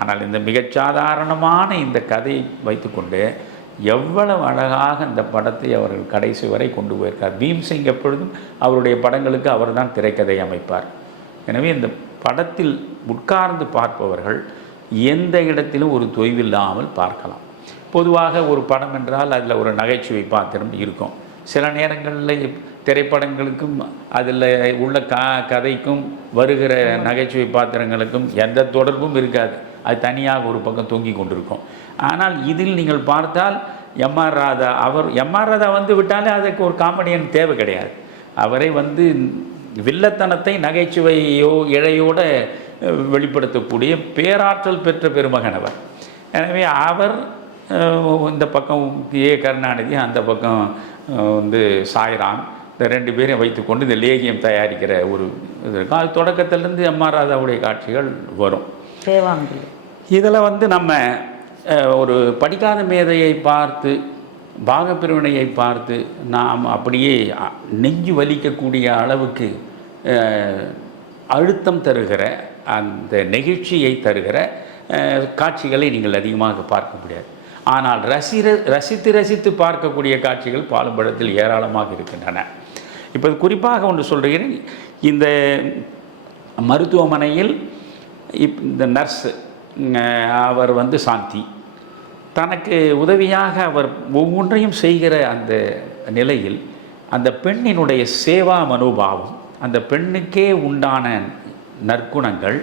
ஆனால் இந்த மிகச்சாதாரணமான இந்த கதையை வைத்துக்கொண்டு எவ்வளவு அழகாக இந்த படத்தை அவர்கள் கடைசி வரை கொண்டு போயிருக்கார். பீம்சிங் எப்பொழுதும் அவருடைய படங்களுக்கு அவர் தான் திரைக்கதை அமைப்பார். எனவே இந்த படத்தில் உட்கார்ந்து பார்ப்பவர்கள் எந்த இடத்திலும் ஒரு தொய்வில்லாமல் பார்க்கலாம். பொதுவாக ஒரு படம் என்றால் அதில் ஒரு நகைச்சுவை பாத்திரம் இருக்கும். சில நேரங்களில் திரைப்படங்களுக்கும் அதில் உள்ள கதைக்கும் வருகிற நகைச்சுவை பாத்திரங்களுக்கும் எந்த தொடர்பும் இருக்காது. அது தனியாக ஒரு பக்கம் தொங்கி கொண்டிருக்கும். ஆனால் இதில் நீங்கள் பார்த்தால் எம்ஆர் ராதா வந்து விட்டாலே அதுக்கு ஒரு காமெடியன் தேவை கிடையாது. அவரை வந்து வில்லத்தனத்தை நகைச்சுவையோ இழையோடு வெளிப்படுத்தக்கூடிய பேராற்றல் பெற்ற பெருமகன் அவர். எனவே அவர் இந்த பக்கம் கருணாநிதி, அந்த பக்கம் வந்து சாய்ராம், இந்த 2 பேரையும் வைத்துக்கொண்டு இந்த லேகியம் தயாரிக்கிற ஒரு இது இருக்கும். அது தொடக்கத்திலேருந்து எம்ஆர் ராதாவுடைய காட்சிகள் வரும். இதில் வந்து நம்ம ஒரு படிக்காத மேதையை பார்த்து பாகப்பிரிவினையை பார்த்து நாம் அப்படியே நெஞ்சு வலிக்கக்கூடிய அளவுக்கு அழுத்தம் தருகிற அந்த நெகிழ்ச்சியை தருகிற காட்சிகளை நீங்கள் அதிகமாக பார்க்க முடியாது. ஆனால் ரசித்து பார்க்கக்கூடிய காட்சிகள் பாலும்பழத்தில் ஏராளமாக இருக்கின்றன. இப்போ குறிப்பாக ஒன்று சொல்கிறேன். இந்த மருத்துவமனையில் இந்த அவர் வந்து சாந்தி. தனக்கு உதவியாக அவர் ஒவ்வொன்றையும் செய்கிற அந்த நிலையில் அந்த பெண்ணினுடைய சேவா மனோபாவம், அந்த பெண்ணுக்கே உண்டான நற்குணங்கள்,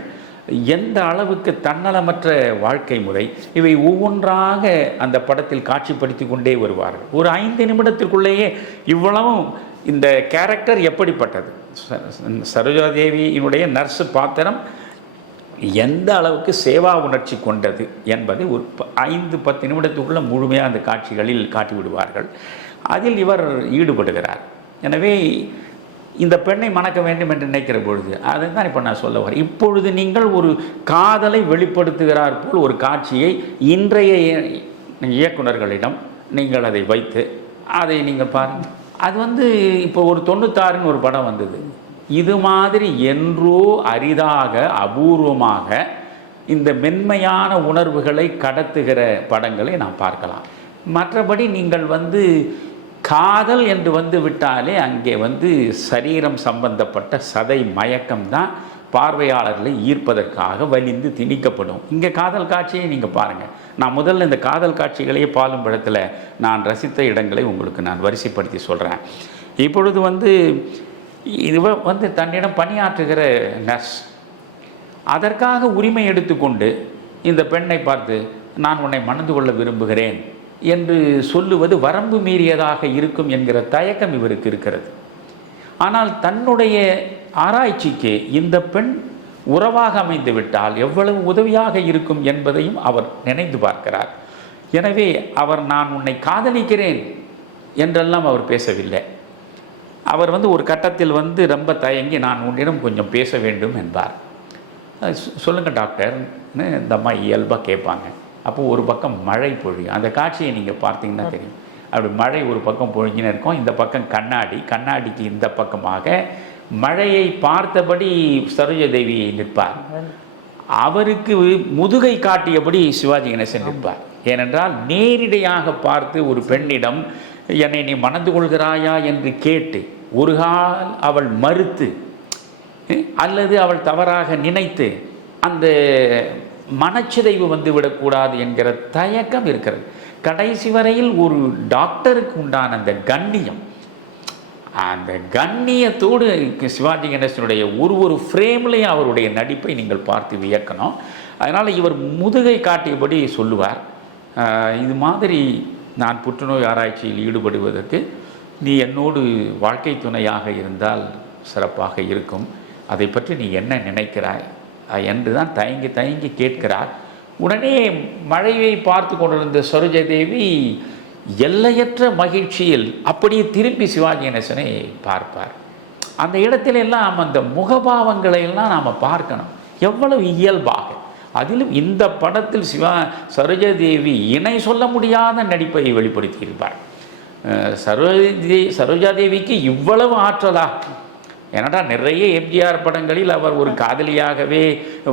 எந்த அளவுக்கு தன்னலமற்ற வாழ்க்கை முறை, இவை ஒவ்வொன்றாக அந்த படத்தில் காட்சிப்படுத்தி கொண்டே வருவார்கள். ஒரு 5 நிமிடத்திற்குள்ளேயே இவ்வளவும் இந்த கேரக்டர் எப்படிப்பட்டது, சரோஜாதேவியினுடைய நர்ஸு பாத்திரம் எந்த அளவுக்கு சேவா உணர்ச்சி கொண்டது என்பதை ஒரு 5-10 நிமிடத்துக்குள்ளே முழுமையாக அந்த காட்சிகளில் காட்டிவிடுவார்கள். அதில் இவர் ஈடுபடுகிறார். எனவே இந்த பெண்ணை மணக்க வேண்டும் என்று நினைக்கிற பொழுது அதை தான் இப்போ நான் சொல்ல வரேன். இப்பொழுது நீங்கள் ஒரு காதலை வெளிப்படுத்துகிறார் போல் ஒரு காட்சியை இன்றைய இயக்குநர்களிடம் நீங்கள் அதை வைத்து அதை நீங்கள் பாருங்கள். அது வந்து இப்போ ஒரு 96ன்னு ஒரு படம் வந்தது. இது மாதிரி என்றோ அரிதாக அபூர்வமாக இந்த மென்மையான உணர்வுகளை கடத்துகிற படங்களை நாம் பார்க்கலாம். மற்றபடி நீங்கள் வந்து காதல் என்று வந்து விட்டாலே அங்கே வந்து சரீரம் சம்பந்தப்பட்ட சதை மயக்கம்தான் பார்வையாளர்களை ஈர்ப்பதற்காக வலிந்து திணிக்கப்படும். இங்கே காதல் காட்சியை நீங்கள் பாருங்கள். நான் முதல்ல இந்த காதல் காட்சிகளையே பாலும் படத்தில் நான் ரசித்த இடங்களை உங்களுக்கு நான் வரிசைப்படுத்தி சொல்கிறேன். இப்பொழுது வந்து இவ வந்து தன்னிடம் பணியாற்றுகிற நர்ஸ் அதற்காக உரிமை எடுத்துக்கொண்டு இந்த பெண்ணை பார்த்து நான் உன்னை மணந்து கொள்ள விரும்புகிறேன் என்று சொல்லுவது வரம்பு மீறியதாக இருக்கும் என்கிற தயக்கம் இவருக்கு இருக்கிறது. ஆனால் தன்னுடைய ஆராய்ச்சிக்கு இந்த பெண் உறவாக அமைந்து விட்டால் எவ்வளவு உதவியாக இருக்கும் என்பதையும் அவர் நினைத்து பார்க்கிறார். எனவே அவர் நான் உன்னை காதலிக்கிறேன் என்றெல்லாம் அவர் பேசவில்லை. அவர் வந்து ஒரு கட்டத்தில் வந்து ரொம்ப தயங்கி நான் உன்னிடம் கொஞ்சம் பேச வேண்டும் என்பார். சொல்லுங்கள் டாக்டர்னு இந்த அம்மா இயல்பாக கேட்பாங்க. அப்போது ஒரு பக்கம் மழை பொழியும். அந்த காட்சியை நீங்கள் பார்த்தீங்கன்னா தெரியும். அப்படி மழை ஒரு பக்கம் பொழிஞ்சுன்னு இருக்கும், இந்த பக்கம் கண்ணாடிக்கு இந்த பக்கமாக மழையை பார்த்தபடி சரோஜாதேவி நிற்பார். அவருக்கு முதுகை காட்டியபடி சிவாஜி கணேசன் நிற்பார். ஏனென்றால் நேரிடையாக பார்த்து ஒரு பெண்ணிடம் என்னை நீ மணந்து கொள்கிறாயா என்று கேட்டு ஒரு கால் அவள் மறுத்து அல்லது அவள் தவறாக நினைத்து அந்த மனச்சிதைவு வந்து விடக்கூடாது என்கிற தயக்கம் இருக்கிறது. கடைசி வரையில் ஒரு டாக்டருக்கு உண்டான அந்த கண்ணியம், அந்த கண்ணியத்தோடு சிவாஜி கணேசனுடைய ஒரு ஃப்ரேம்லேயும் அவருடைய நடிப்பை நீங்கள் பார்த்து வியக்கணும். அதனால் இவர் முதுகை காட்டியபடி சொல்லுவார், இது மாதிரி நான் புற்றுநோய் ஆராய்ச்சியில் ஈடுபடுவதற்கு நீ என்னோடு வாழ்க்கை துணையாக இருந்தால் சிறப்பாக இருக்கும், அதை பற்றி நீ என்ன நினைக்கிறாய் என்று தான் தயங்கி கேட்கிறார். உடனே மழையை பார்த்து கொண்டிருந்த சரோஜாதேவி எல்லையற்ற மகிழ்ச்சியில் அப்படியே திரும்பி சிவாஜி கணேசனை பார்ப்பார். அந்த இடத்துல எல்லாம் அந்த முகபாவங்களை எல்லாம் நாம் பார்க்கணும், எவ்வளவு இயல்பாக. அதிலும் இந்த படத்தில் சரோஜாதேவி இணை சொல்ல முடியாத நடிப்பை வெளிப்படுத்தியிருப்பார். சரோஜாதேவிக்கு இவ்வளவு ஆற்றலா? ஏன்னா நிறைய எம்ஜிஆர் படங்களில் அவர் ஒரு காதலியாகவே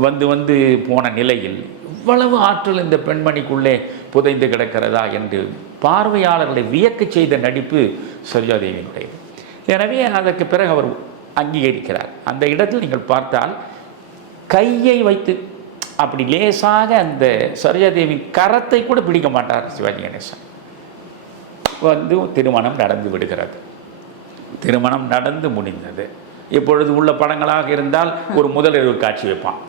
வந்து போன நிலையில் இவ்வளவு ஆற்றல் இந்த பெண்மணிக்குள்ளே புதைந்து கிடக்கிறதா என்று பார்வையாளர்களை வியக்க செய்த நடிப்பு சரோஜாதேவியினுடையது. எனவே அதற்கு பிறகு அவர் அங்கீகரிக்கிறார். அந்த இடத்தில் நீங்கள் பார்த்தால் கையை வைத்து அப்படி லேசாக அந்த சரோஜாதேவியின் கரத்தை கூட பிடிக்க மாட்டார் சிவாஜி கணேசன். வந்து திருமணம் நடந்து விடுகிறது. திருமணம் நடந்து முடிந்தது. இப்பொழுது உள்ள படங்களாக இருந்தால் ஒரு முதலிரவு காட்சி வைப்பான்.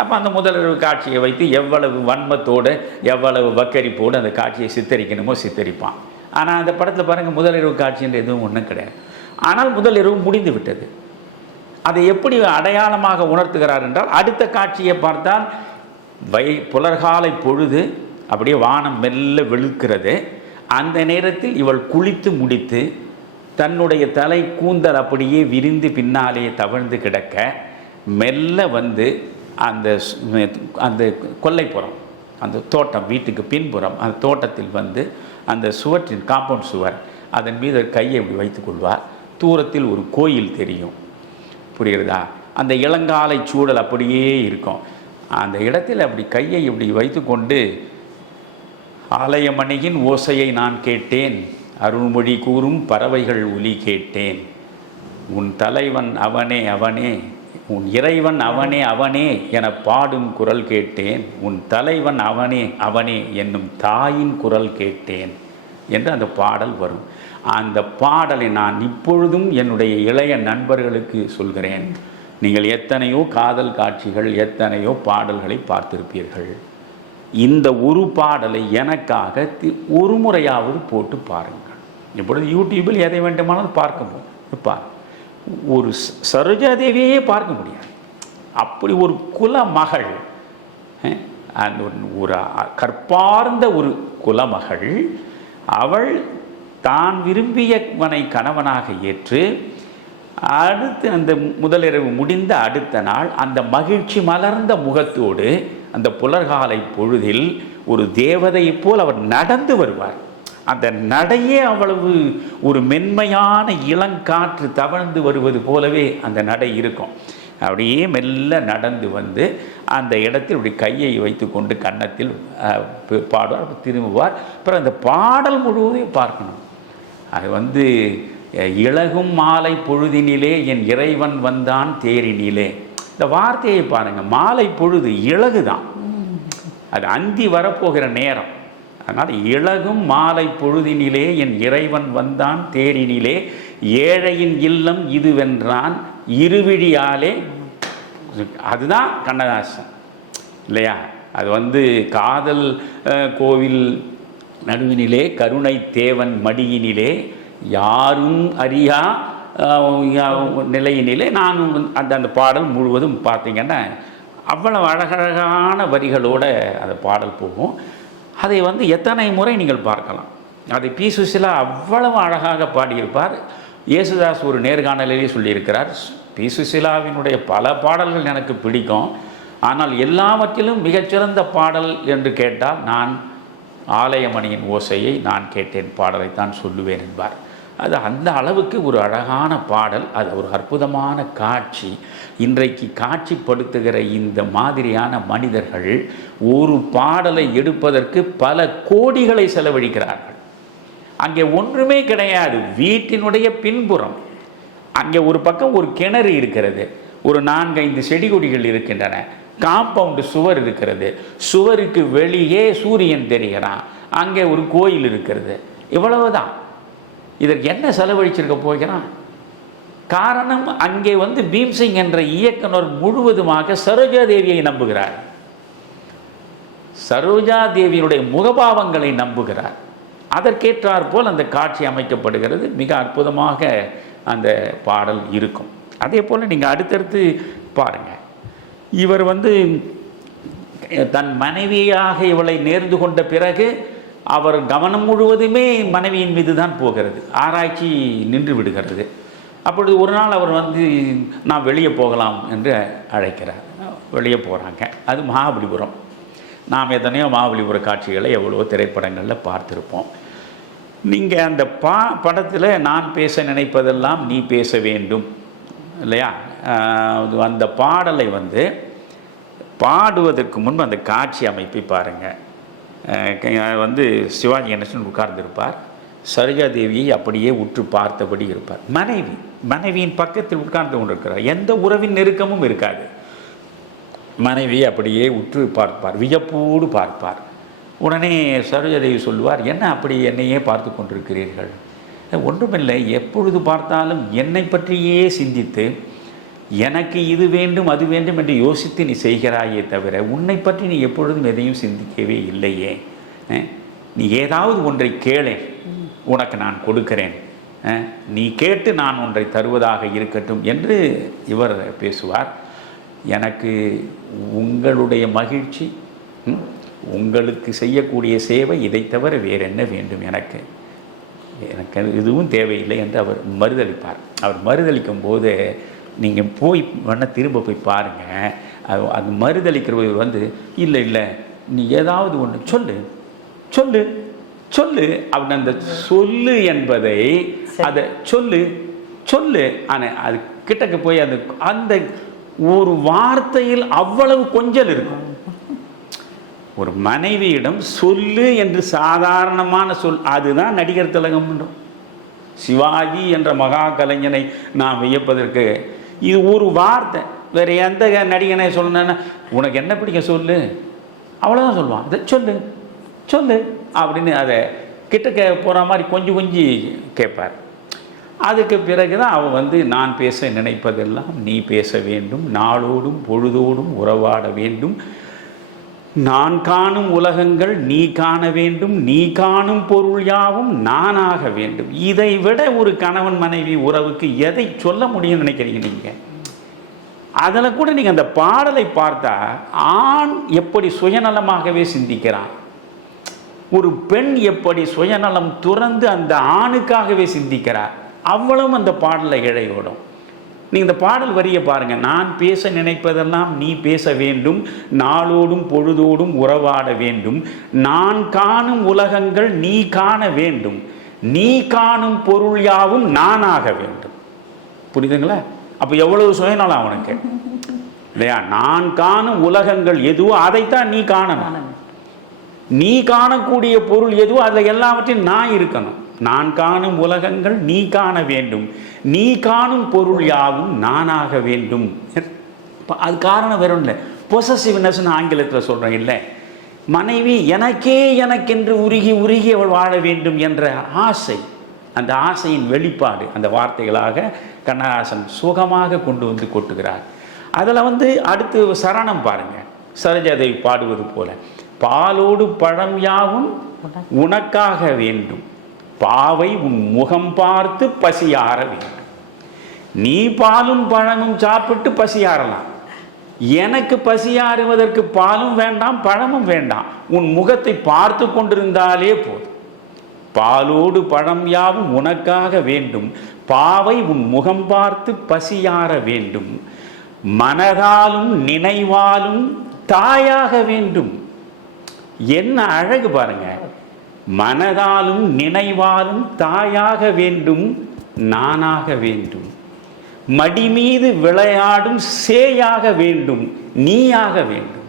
அப்போ அந்த முதலிரவு காட்சியை வைத்து எவ்வளவு வன்மத்தோடு எவ்வளவு வக்கரிப்போடு அந்த காட்சியை சித்தரிக்கணுமோ சித்தரிப்பான். ஆனால் அந்த படத்தில் பாருங்கள், முதலிரவு காட்சின்ற எதுவும் ஒன்றும் கிடையாது. ஆனால் முதலிரவு முடிந்து விட்டது. அதை எப்படி அடையாளமாக உணர்த்துகிறார் என்றால், அடுத்த காட்சியை பார்த்தால் புலர்காலை பொழுது அப்படியே வானம் மெல்ல வெளுக்கிறது. அந்த நேரத்தில் இவள் குளித்து முடித்து தன்னுடைய தலை கூந்தல் அப்படியே விரிந்து பின்னாலே தவழ்ந்து கிடக்க மெல்ல வந்து அந்த கொல்லைப்புறம், அந்த தோட்டம், வீட்டுக்கு பின்புறம் அந்த தோட்டத்தில் வந்து அந்த சுவற்றின் காம்பவுண்ட் சுவர், அதன் மீது கையை இப்படி வைத்து கொள்வார். தூரத்தில் ஒரு கோயில் தெரியும், புரிகிறதா? அந்த இளங்காலை சூழல் அப்படியே இருக்கும். அந்த இடத்தில் அப்படி கையை இப்படி வைத்து கொண்டு, ஆலயமணியின் ஓசையை நான் கேட்டேன், அருள்மொழி கூறும் பறவைகள் ஒலி கேட்டேன், உன் தலைவன் அவனே அவனே உன் இறைவன் அவனே அவனே என பாடும் குரல் கேட்டேன், உன் தலைவன் அவனே அவனே என்னும் தாயின் குரல் கேட்டேன் என்று அந்த பாடல் வரும். அந்த பாடலை நான் இப்பொழுதும் என்னுடைய இளைய நண்பர்களுக்கு சொல்கிறேன். நீங்கள் எத்தனையோ காதல் காட்சிகள், எத்தனையோ பாடல்களை பார்த்திருப்பீர்கள். இந்த ஒரு பாடலை எனக்காக ஒரு முறையாவது போட்டு பாருங்கள். இப்பொழுது யூடியூபில் எதை வேண்டுமானாலும் பார்க்க ஒரு சரோஜாதேவியே பார்க்க முடியாது. அப்படி ஒரு குலமகள், அந்த ஒரு கற்பார்ந்த ஒரு குலமகள், அவள் தான் விரும்பியவனை கணவனாக ஏற்று அடுத்து அந்த முதலிரவு முடிந்த அடுத்த நாள் அந்த மகிழ்ச்சி மலர்ந்த முகத்தோடு அந்த புலர்காலை பொழுதில் ஒரு தேவதையைப் போல் அவர் நடந்து வருவார். அந்த நடையே அவ்வளவு ஒரு மென்மையான இளங்காற்று தவழ்ந்து வருவது போலவே அந்த நடை இருக்கும். அப்படியே மெல்ல நடந்து வந்து அந்த இடத்தில் இப்படி கையை வைத்து கொண்டு கன்னத்தில் பாடுவார், திரும்புவார். அப்புறம் அந்த பாடல் முழுவதையும் பார்க்கணும். அது இளகும் மாலை பொழுதினிலே என் இறைவன் வந்தான் தேரினிலே. இந்த வார்த்தையை பாருங்கள், மாலை பொழுது இளகுதான், அது அந்தி வரப்போகிற நேரம். அதனால் இளகும் மாலை பொழுதினிலே என் இறைவன் வந்தான் தேரினிலே, ஏழையின் இல்லம் இதுவென்றான் இருவிழியாலே. அதுதான் கண்ணதாசன் இல்லையா? அது காதல் கோவில் நடுவினிலே கருணை தேவன் மடியினிலே யாரும் அறியா நிலையினிலே நான் அந்த பாடல் முழுவதும் பார்த்தீங்கன்னா அவ்வளவு அழகழகான வரிகளோடு அந்த பாடல் போகும். அதை எத்தனை முறை நீங்கள் பார்க்கலாம். அதை பி. சுசீலா அவ்வளவு அழகாக பாடியிருப்பார். இயேசுதாஸ் ஒரு நேர்காணலிலே சொல்லியிருக்கிறார், பி. சுசீலாவினுடைய பல பாடல்கள் எனக்கு பிடிக்கும், ஆனால் எல்லாவற்றிலும் மிகச்சிறந்த பாடல் என்று கேட்டால் நான் ஆலயமணியின் ஓசையை நான் கேட்டேன் பாடலைத்தான் சொல்லுவேன் என்பார். அது அந்த அளவுக்கு ஒரு அழகான பாடல், அது ஒரு அற்புதமான காட்சி. இன்றைக்கு காட்சிப்படுத்துகிற இந்த மாதிரியான மனிதர்கள் ஒரு பாடலை எடுப்பதற்கு பல கோடிகளை செலவழிக்கிறார்கள். அங்கே ஒன்றுமே கிடையாது. வீட்டினுடைய பின்புறம் அங்கே ஒரு பக்கம் ஒரு கிணறு இருக்கிறது, ஒரு 4-5 செடி கொடிகள் இருக்கின்றன, காம்பவுண்டு சுவர் இருக்கிறது, சுவருக்கு வெளியே சூரியன் தெரிகிறான், அங்கே ஒரு கோயில் இருக்கிறது, இவ்வளவுதான். இதற்கு என்ன செலவழிச்சிருக்க போகிறான்? காரணம், அங்கே பீம்சிங் என்ற இயக்குனர் முழுவதுமாக சரோஜாதேவியை நம்புகிறார், சரோஜாதேவியினுடைய முகபாவங்களை நம்புகிறார். அதற்கேற்றாற் போல் அந்த காட்சி அமைக்கப்படுகிறது. மிக அற்புதமாக அந்த பாடல் இருக்கும். அதே போல் நீங்கள் அடுத்தடுத்து பாருங்கள். இவர் தன் மனைவியாக இவளை நேர்ந்து கொண்ட பிறகு அவர் கவனம் முழுவதுமே மனைவியின் மீது தான் போகிறது, ஆராய்ச்சி நின்று விடுகிறது. அப்பொழுது ஒரு நாள் அவர் நான் வெளியே போகலாம் என்று அழைக்கிறார். வெளியே போகிறாங்க. அது மகாபலிபுரம். நாம் எத்தனையோ மகாபலிபுர காட்சிகளை எவ்வளவோ திரைப்படங்களில் பார்த்துருப்போம். நீங்கள் அந்த படத்தில் நான் பேச நினைப்பதெல்லாம் நீ பேச வேண்டும் இல்லையா? அந்த பாடலை பாடுவதற்கு முன்பு அந்த காட்சி அமைப்பை பாருங்கள். சிவாஜி கணேசன் உட்கார்ந்திருப்பார், சரோஜாதேவியை அப்படியே உற்று பார்த்தபடி இருப்பார். மனைவியின் பக்கத்தில் உட்கார்ந்து கொண்டிருக்கிறார். எந்த உறவின் நெருக்கமும் இருக்காது. மனைவியை அப்படியே உற்று பார்ப்பார், வியப்போடு பார்ப்பார். உடனே சரோஜாதேவி சொல்லுவார், என்ன அப்படி என்னையே பார்த்து கொண்டிருக்கிறீர்கள்? ஒன்றுமில்லை, எப்பொழுது பார்த்தாலும் என்னை பற்றியே சிந்தித்து எனக்கு இது வேண்டும் அது வேண்டும் என்று யோசித்து நீ செய்கிறாயே தவிர உன்னை பற்றி நீ எப்பொழுதும் எதையும் சிந்திக்கவே இல்லையே. நீ ஏதாவது ஒன்றை கேளேன், உனக்கு நான் கொடுக்கிறேன், நீ கேட்டு நான் ஒன்றை தருவதாக இருக்கட்டும் என்று இவர் பேசுவார். எனக்கு உங்களுடைய மகிழ்ச்சி, உங்களுக்கு செய்யக்கூடிய சேவை, இதை தவிர வேறு என்ன வேண்டும்? எனக்கு எதுவும் தேவையில்லை என்று அவர் மறுதளிப்பார். அவர் மறுதளிக்கும் போது நீங்கள் போய் வேணால் திரும்ப போய் பாருங்கள். அது மறுதளிக்கிறவர் இல்லை இல்லை நீ ஏதாவது ஒன்று சொல்லு சொல்லு சொல்லு அப்படின்னு அந்த சொல்லு என்பதை அதை சொல்லு சொல்லு ஆனால் அது கிட்டக்க போய் அந்த ஒரு வார்த்தையில் அவ்வளவு கொஞ்சல் இருக்கும். ஒரு மனைவியிடம் சொல்லு என்று சாதாரணமான சொல், அதுதான் நடிகர் திலகம். சிவாஜி என்ற மகா கலைஞனை நாம் வியப்பதற்கு இது ஒரு வார்த்தை. வேறு எந்த நடிகனை சொல்லணுன்னா உனக்கு என்ன பிடிக்கும் சொல்லு, அவ்வளோதான் சொல்லுவான். இதை சொல்லு சொல்லு அப்படின்னு அதை கிட்ட போகிற மாதிரி கொஞ்சம் கேட்பார். அதுக்கு பிறகு தான் அவன் நான் பேச நினைப்பதெல்லாம் நீ பேச வேண்டும், நாளோடும் பொழுதோடும் உறவாட வேண்டும், நான் காணும் உலகங்கள் நீ காண வேண்டும், நீ காணும் பொருள் யாவும் நானாக வேண்டும். இதை விட ஒரு கணவன் மனைவி உறவுக்கு எதை சொல்ல முடியும்னு நினைக்கிறீங்க நீங்கள்? அதில் கூட நீங்கள் அந்த பாடலை பார்த்தா ஆண் எப்படி சுயநலமாகவே சிந்திக்கிறான், ஒரு பெண் எப்படி சுயநலம் துறந்து அந்த ஆணுக்காகவே சிந்திக்கிறார், அவ்வளவும் அந்த பாடலை இழையோடும். நீங்கள் இந்த பாடல் வரியை பாருங்கள். நான் பேச நினைப்பதெல்லாம் நீ பேச வேண்டும், நாளோடும் பொழுதோடும் உறவாட வேண்டும், நான் காணும் உலகங்கள் நீ காண வேண்டும், நீ காணும் பொருள் யாவும் நானாக வேண்டும். புரியுதுங்களா? அப்போ எவ்வளவு சுயநலம் அவனுக்கு இல்லையா? நான் காணும் உலகங்கள் எதுவோ அதைத்தான் நீ காணணும், நீ காணக்கூடிய பொருள் எதுவோ அதில் எல்லாவற்றையும் நான் இருக்கணும். நான் காணும் உலகங்கள் நீ காண வேண்டும், நீ காணும் பொருள் யாவும் நானாக வேண்டும். அது காரணம் வேறும் இல்லை, பொசசிவ்னஸ்ன்னு ஆங்கிலத்தில் சொல்கிறேன் இல்லை. மனைவி எனக்கே எனக்கென்று உருகி உருகி அவள் வாழ வேண்டும் என்ற ஆசை, அந்த ஆசையின் வெளிப்பாடு அந்த வார்த்தைகளாக கண்ணதாசன் சுகமாக கொண்டு வந்து கொட்டுகிறார். அதில் அடுத்து சரணம் பாருங்கள். சரோஜாதேவி பாடுவது போல, பாலோடு பழம் யாவும் உனக்காக வேண்டும், பாவை உன் முகம் பார்த்து பசியாற வேண்டும். நீ பாலும் பழமும் சாப்பிட்டு பசியாறலாம், எனக்கு பசியாறுவதற்கு பாலும் வேண்டாம் பழமும் வேண்டாம், உன் முகத்தை பார்த்து கொண்டிருந்தாலே போதும். பாலோடு பழம் யாவும் உனக்காக வேண்டும், பாவை உன் முகம் பார்த்து பசியாற வேண்டும், மனதாலும் நினைவாலும் தாயாக வேண்டும். என்ன அழகு பாருங்க, மனதாலும் நினைவாலும் தாயாக வேண்டும், நானாக வேண்டும், மடி மீது விளையாடும் சேயாக வேண்டும், நீயாக வேண்டும்.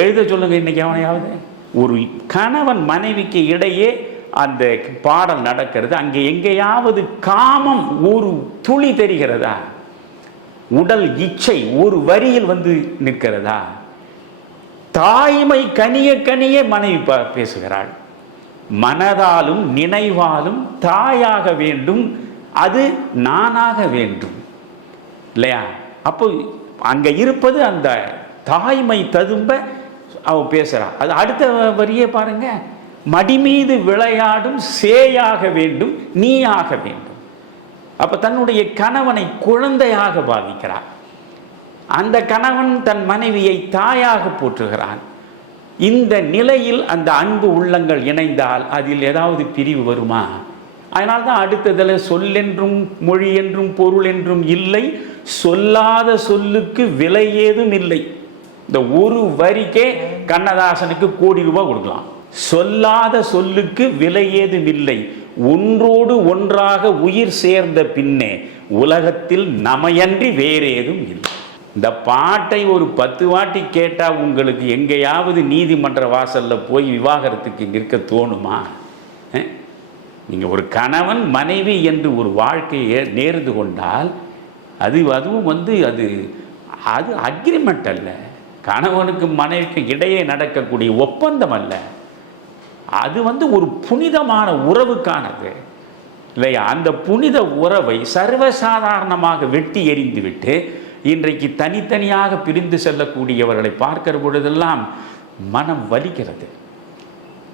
எழுத சொல்லுங்க இன்னைக்கு அவனையாவது. ஒரு கணவன் மனைவிக்கு இடையே அந்த பாடல் நடக்கிறது, அங்கே எங்கேயாவது காமம் ஒரு துளி தெரிகிறதா? உடல் இச்சை ஒரு வரியில் நிற்கிறதா? தாய்மை கனிய கனிய மனைவி பேசுகிறாள், மனதாலும் நினைவாலும் தாயாக வேண்டும், அது நானாக வேண்டும் இல்லையா? அப்போ அங்க இருப்பது அந்த தாய்மை ததும்ப அவ பேசுறாள். அது அடுத்த வரியே பாருங்க, மடி மீது விளையாடும் சேயாக வேண்டும், நீயாக வேண்டும். அப்ப தன்னுடைய கணவனை குழந்தையாக பாவிக்கிறார். அந்த கணவன் தன் மனைவியை தாயாக போற்றுகிறான். இந்த நிலையில் அந்த அன்பு உள்ளங்கள் இணைந்தால் அதில் ஏதாவது பிரிவு வருமா? அதனால்தான் அடுத்ததில் சொல்லென்றும் மொழி என்றும் பொருள் என்றும் இல்லை, சொல்லாத சொல்லுக்கு விலை ஏதும் இல்லை. இந்த ஒரு வரிக்கே கண்ணதாசனுக்கு கோடி ரூபாய் கொடுக்கலாம். சொல்லாத சொல்லுக்கு விலை ஏதும் இல்லை, ஒன்றோடு ஒன்றாக உயிர் சேர்ந்த பின்னே உலகத்தில் நமையன்றி வேறேதும் இல்லை. இந்த பாட்டை ஒரு 10 வாட்டி கேட்டால் உங்களுக்கு எங்கேயாவது நீதிமன்ற வாசலில் போய் விவாகரத்துக்கு நிற்க தோணுமா? நீங்கள் ஒரு கணவன் மனைவி என்று ஒரு வாழ்க்கையை நேர்ந்து கொண்டால் அதுவும் அது அக்ரிமெண்ட் அல்ல, கணவனுக்கு மனைவிக்கு இடையே நடக்கக்கூடிய ஒப்பந்தம் அல்ல, அது ஒரு புனிதமான உறவுக்கானது இல்லையா? அந்த புனித உறவை சர்வசாதாரணமாக வெட்டி எறிந்துவிட்டு இன்றைக்கு தனித்தனியாக பிரிந்து செல்லக்கூடியவர்களை பார்க்கிற பொழுதெல்லாம் மனம் வலிக்கிறது.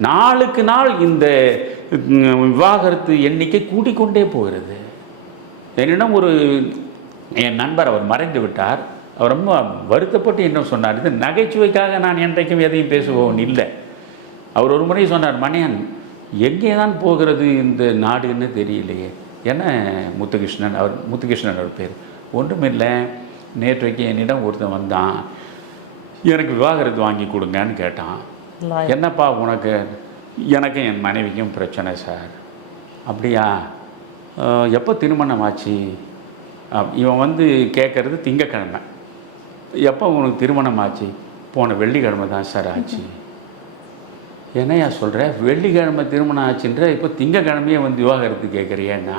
நாளுக்கு நாள் இந்த விவாகரத்து எண்ணிக்கை கூட்டிக்கொண்டே போகிறது. என்னிடம் என் நண்பர், அவர் மறைந்து விட்டார், அவர் ரொம்ப வருத்தப்பட்டு என்ன சொன்னார், இது நகைச்சுவைக்காக நான் என்றைக்கும் எதையும் பேசுவோம் இல்லை. அவர் ஒரு முறை சொன்னார், மணியன் எங்கே தான் போகிறது இந்த நாடுன்னு தெரியலையே. என்ன முத்துகிருஷ்ணன் அவர் பேர். ஒன்றுமில்லை, நேற்றைக்கு என்னிடம் ஒருத்தன் வந்தான், எனக்கு விவாகரத்து வாங்கி கொடுங்கன்னு கேட்டான். என்னப்பா உனக்கு? எனக்கும் என் மனைவிக்கும் பிரச்சனை சார். அப்படியா? எப்போ திருமணம் ஆச்சு? இவன் கேட்குறது திங்கக்கிழமை. எப்போ உனக்கு திருமணம் ஆச்சு? போன வெள்ளிக்கிழமை தான் சார் ஆச்சு. என்னையா சொல்கிற? வெள்ளிக்கிழமை திருமணம் ஆச்சுன்ற, இப்போ திங்கக்கிழமையே விவாகரத்து கேட்குறியன்னா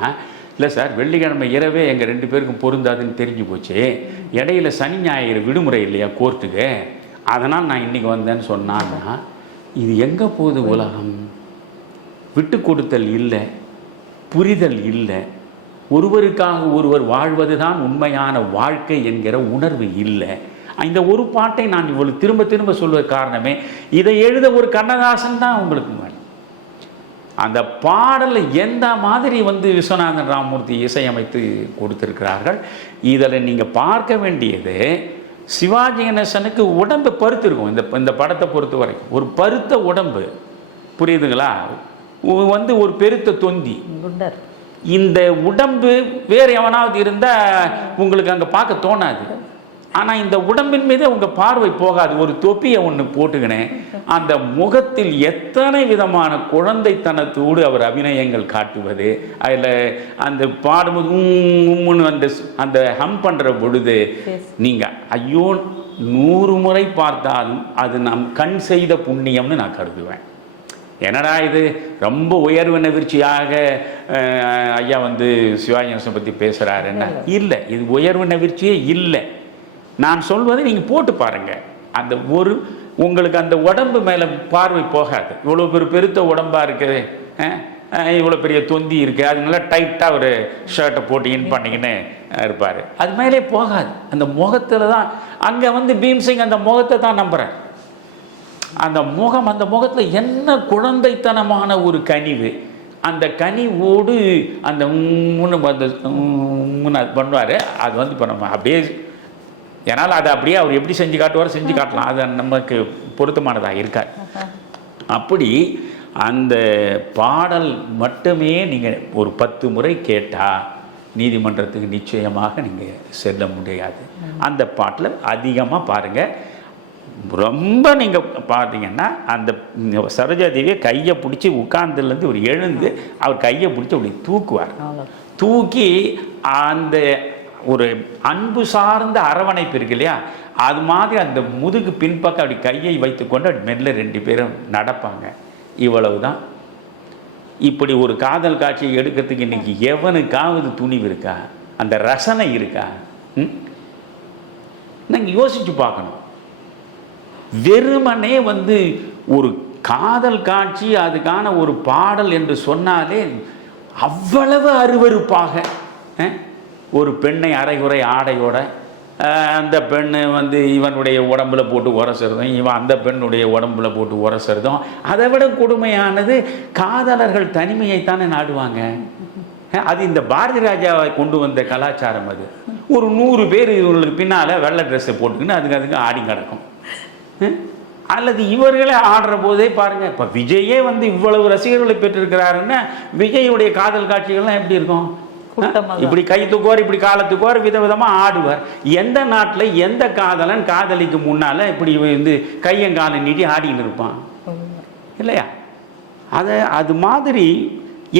இல்லை சார், வெள்ளிக்கிழமை இரவே எங்கள் 2 பேருக்கும் பொருந்தாதுன்னு தெரிஞ்சு போச்சு, இடையில சனி ஞாயிறு விடுமுறை இல்லையா கோர்ட்டுக்கு, அதனால் நான் இன்றைக்கி வந்தேன்னு சொன்னான்னா இது எங்கே போகுது உலகம்? விட்டு கொடுத்தல் இல்லை, புரிதல் இல்லை, ஒருவருக்காக ஒருவர் வாழ்வது தான் உண்மையான வாழ்க்கை என்கிற உணர்வு இல்லை. இந்த ஒரு பாட்டை நான் இவ்வளவு திரும்ப திரும்ப சொல்வது காரணமே, இதை எழுத ஒரு கண்ணதாசன் தான் உங்களுக்கு வேணும். அந்த பாடலை எந்த மாதிரி விஸ்வநாதன் ராமமூர்த்தி இசையமைத்து கொடுத்திருக்கிறார்கள். இதில் நீங்கள் பார்க்க வேண்டியது, சிவாஜி கணேசனுக்கு உடம்பு பருத்து இருக்கும். இந்த படத்தை பொறுத்த வரைக்கும் ஒரு பருத்த உடம்பு, புரியுதுங்களா? ஒரு பெருத்த தொந்தி. இந்த உடம்பு வேறு எவனாவது இருந்தால் உங்களுக்கு அங்கே பார்க்க தோணாது. ஆனால் இந்த உடம்பின் மீது உங்கள் பார்வை போகாது. ஒரு தொப்பியை ஒன்று போட்டுக்கினேன், அந்த முகத்தில் எத்தனை விதமான குழந்தைத்தனத்தோடு அவர் அபிநயங்கள் காட்டுவது, அதில் அந்த பாடும்போது அந்த ஹம் பண்ணுற பொழுது நீங்கள் ஐயோ 100 முறை பார்த்தாலும் அது நம் கண் செய்த புண்ணியம்னு நான் கருதுவேன். என்னடா இது ரொம்ப உயர்வு நெகிழ்ச்சியாக ஐயா சிவாஜி கணேசனை பற்றி பேசுகிறாருன்னா, இல்லை, இது உயர்வு நெகிழ்ச்சியே இல்லை. நான் சொல்வதை நீங்கள் போட்டு பாருங்கள். அந்த உங்களுக்கு அந்த உடம்பு மேலே பார்வை போகாது. இவ்வளோ பெருத்த உடம்பாக இருக்குது, இவ்வளோ பெரிய தொந்தி இருக்குது, அது நல்லா டைட்டாக ஒரு ஷர்ட்டை போட்டு இன் பண்ணிக்கின்னு இருப்பார், அது மேலே போகாது. அந்த முகத்தில் தான் அங்கே பீம்சிங் அந்த முகத்தை தான் நம்புகிறேன். அந்த முகத்தில் என்ன குழந்தைத்தனமான ஒரு கனிவு, அந்த கனிவோடு அந்த பண்ணுவார். அது இப்போ நம்ம அப்படியே, ஏன்னால் அதை அப்படியே அவர் எப்படி செஞ்சு காட்டுவார், செஞ்சு காட்டலாம், அது நமக்கு பொருத்தமானதாக இருக்காது. அப்படி அந்த பாடல் மட்டுமே நீங்கள் ஒரு 10 முறை கேட்டால் நீதிமன்றத்துக்கு நிச்சயமாக நீங்கள் செல்ல முடியாது. அந்த பாட்டில் அதிகமாக பாருங்கள். ரொம்ப நீங்கள் பார்த்தீங்கன்னா அந்த சரோஜாதேவியை கையை பிடிச்சி உட்கார்ந்துலேருந்து ஒரு எழுந்து அவர் கையை பிடிச்சி அப்படி தூக்குவார். தூக்கி அந்த ஒரு அன்பு சார்ந்த அரவணைப்பு இருக்கு இல்லையா, அது மாதிரி அந்த முதுகு பின்பக்கம் அப்படி கையை வைத்துக்கொண்டு மெல்ல 2 பேரும் நடப்பாங்க. இவ்வளவு தான். இப்படி ஒரு காதல் காட்சியை எடுக்கிறதுக்கு இன்னைக்கு எவனுக்காவது துணிவு இருக்கா? அந்த ரசனை இருக்கா? நீங்கள் யோசிச்சு பார்க்கணும். வெறுமனே ஒரு காதல் காட்சி, அதுக்கான ஒரு பாடல் என்று சொன்னாலே அவ்வளவு அருவருப்பாக ஒரு பெண்ணை அரைகுறை ஆடையோட அந்த பெண்ணு இவனுடைய உடம்புல போட்டு உரசுறதும், இவன் அந்த பெண்ணுடைய உடம்புல போட்டு உரசுறதும், அதை விட கொடுமையானது காதலர்கள் தனிமையைத்தானே நாடுவாங்க. அது இந்த பாரதி ராஜாவை கொண்டு வந்த கலாச்சாரம். அது ஒரு 100 பேர் இவங்களுக்கு பின்னால் வெள்ளை ட்ரெஸ்ஸை போட்டுக்கின்னு அதுக்கு ஆடி கிடக்கும். அல்லது இவர்களே ஆடுற போதே பாருங்கள், இப்போ விஜயே இவ்வளவு ரசிகர்களை பெற்றிருக்கிறாருன்னா விஜயுடைய காதல் காட்சிகள்லாம் எப்படி இருக்கும்? இப்படி கை தூக்குவார், இப்படி காலை தூக்குவார், விதவிதமாக ஆடுவார். எந்த நாட்டில் எந்த காதலன் காதலிக்கு முன்னால் இப்படி கையங்காலை நீட்டி ஆடின்னு இருப்பான் இல்லையா? அது மாதிரி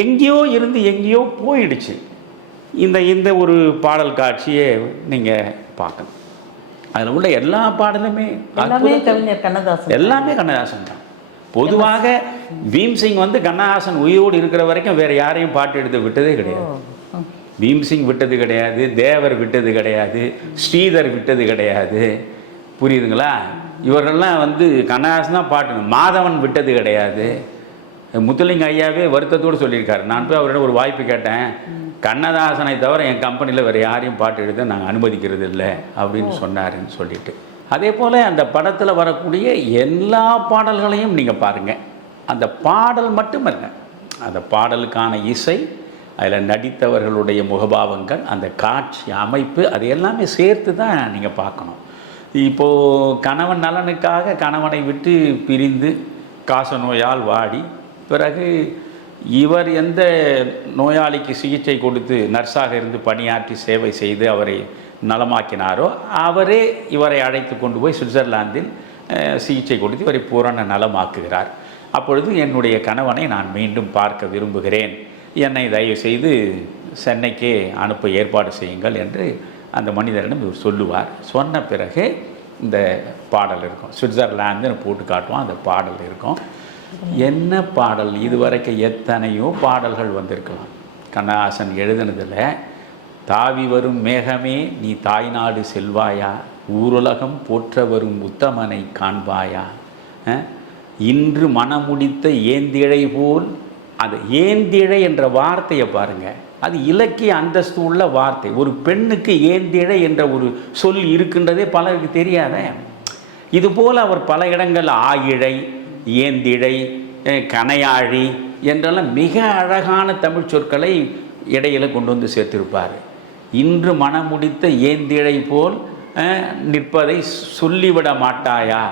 எங்கேயோ இருந்து எங்கேயோ போயிடுச்சு. இந்த ஒரு பாடல் காட்சியை நீங்கள் பார்க்கணும். அதில் உள்ள எல்லா பாடலுமே கவிஞர் கண்ணதாசன், எல்லாமே கண்ணதாசன் தான். பொதுவாக பீம்சிங் கண்ணதாசன் உயிரோடு இருக்கிற வரைக்கும் வேறு யாரையும் பாட்டு எடுத்து விட்டதே கிடையாது. பீம்சிங் விட்டது கிடையாது, தேவர் விட்டது கிடையாது, ஸ்ரீதர் விட்டது கிடையாது. புரியுதுங்களா? இவர்கள்லாம் கண்ணதாசன் தான் பாட்டு. மாதவன் விட்டது கிடையாது. முத்துலிங்க ஐயாவே வருத்தத்தோடு சொல்லியிருக்காரு. நான் போய் அவரிடம் ஒரு வாய்ப்பு கேட்டேன், கண்ணதாசனை தவிர என் கம்பெனியில் வேறு யாரையும் பாட்டு எடுத்து நாங்கள் அனுமதிக்கிறது இல்லை அப்படின்னு சொன்னாருன்னு சொல்லிட்டு. அதே போல் அந்த படத்தில் வரக்கூடிய எல்லா பாடல்களையும் நீங்கள் பாருங்கள். அந்த பாடல் மட்டும் இல்லை, அந்த பாடலுக்கான இசை, அதில் நடித்தவர்களுடைய முகபாவங்கள், அந்த காட்சி அமைப்பு, அது எல்லாமே சேர்த்து தான் நீங்கள் பார்க்கணும். இப்போது கணவன் நலனுக்காக கணவனை விட்டு பிரிந்து காச நோயால் வாடி, பிறகு இவர் எந்த நோயாளிக்கு சிகிச்சை கொடுத்து நர்ஸாக இருந்து பணியாற்றி சேவை செய்து அவரை நலமாக்கினாரோ அவரே இவரை அழைத்து கொண்டு போய் சுவிட்சர்லாந்தில் சிகிச்சை கொடுத்து இவரை பூரண நலமாக்குகிறார். அப்பொழுது என்னுடைய கணவனை நான் மீண்டும் பார்க்க விரும்புகிறேன், என்னை தயவு செய்து சென்னைக்கே அனுப்ப ஏற்பாடு செய்யுங்கள் என்று அந்த மனிதரிடம் இவர் சொல்லுவார். சொன்ன பிறகு இந்த பாடல் இருக்கும். சுவிட்சர்லாந்துன்னு போட்டு காட்டுவோம், அந்த பாடல் இருக்கும். என்ன பாடல்? இதுவரைக்கும் எத்தனையோ பாடல்கள் வந்திருக்கலாம். கண்ணதாசன் எழுதினதில் தாவி வரும் மேகமே நீ தாய்நாடு செல்வாயா, ஊருலகம் போற்ற வரும் உத்தமனை காண்பாயா, இன்று மனமுடித்த ஏந்திழை போல். அது ஏந்திழை என்ற வார்த்தையை பாருங்கள், அது இலக்கிய அந்தஸ்து உள்ள வார்த்தை. ஒரு பெண்ணுக்கு ஏந்திழை என்ற ஒரு சொல் இருக்கின்றதே பலருக்கு தெரியாத. இதுபோல் அவர் பல இடங்கள் ஆயிழை, ஏந்திழை, கனையாழி என்றெல்லாம் மிக அழகான தமிழ் சொற்களை இடையில கொண்டு வந்து சேர்த்திருப்பார். இன்று மனமுடித்த ஏந்திழை போல் நிற்பதை சொல்லிவிட மாட்டாயா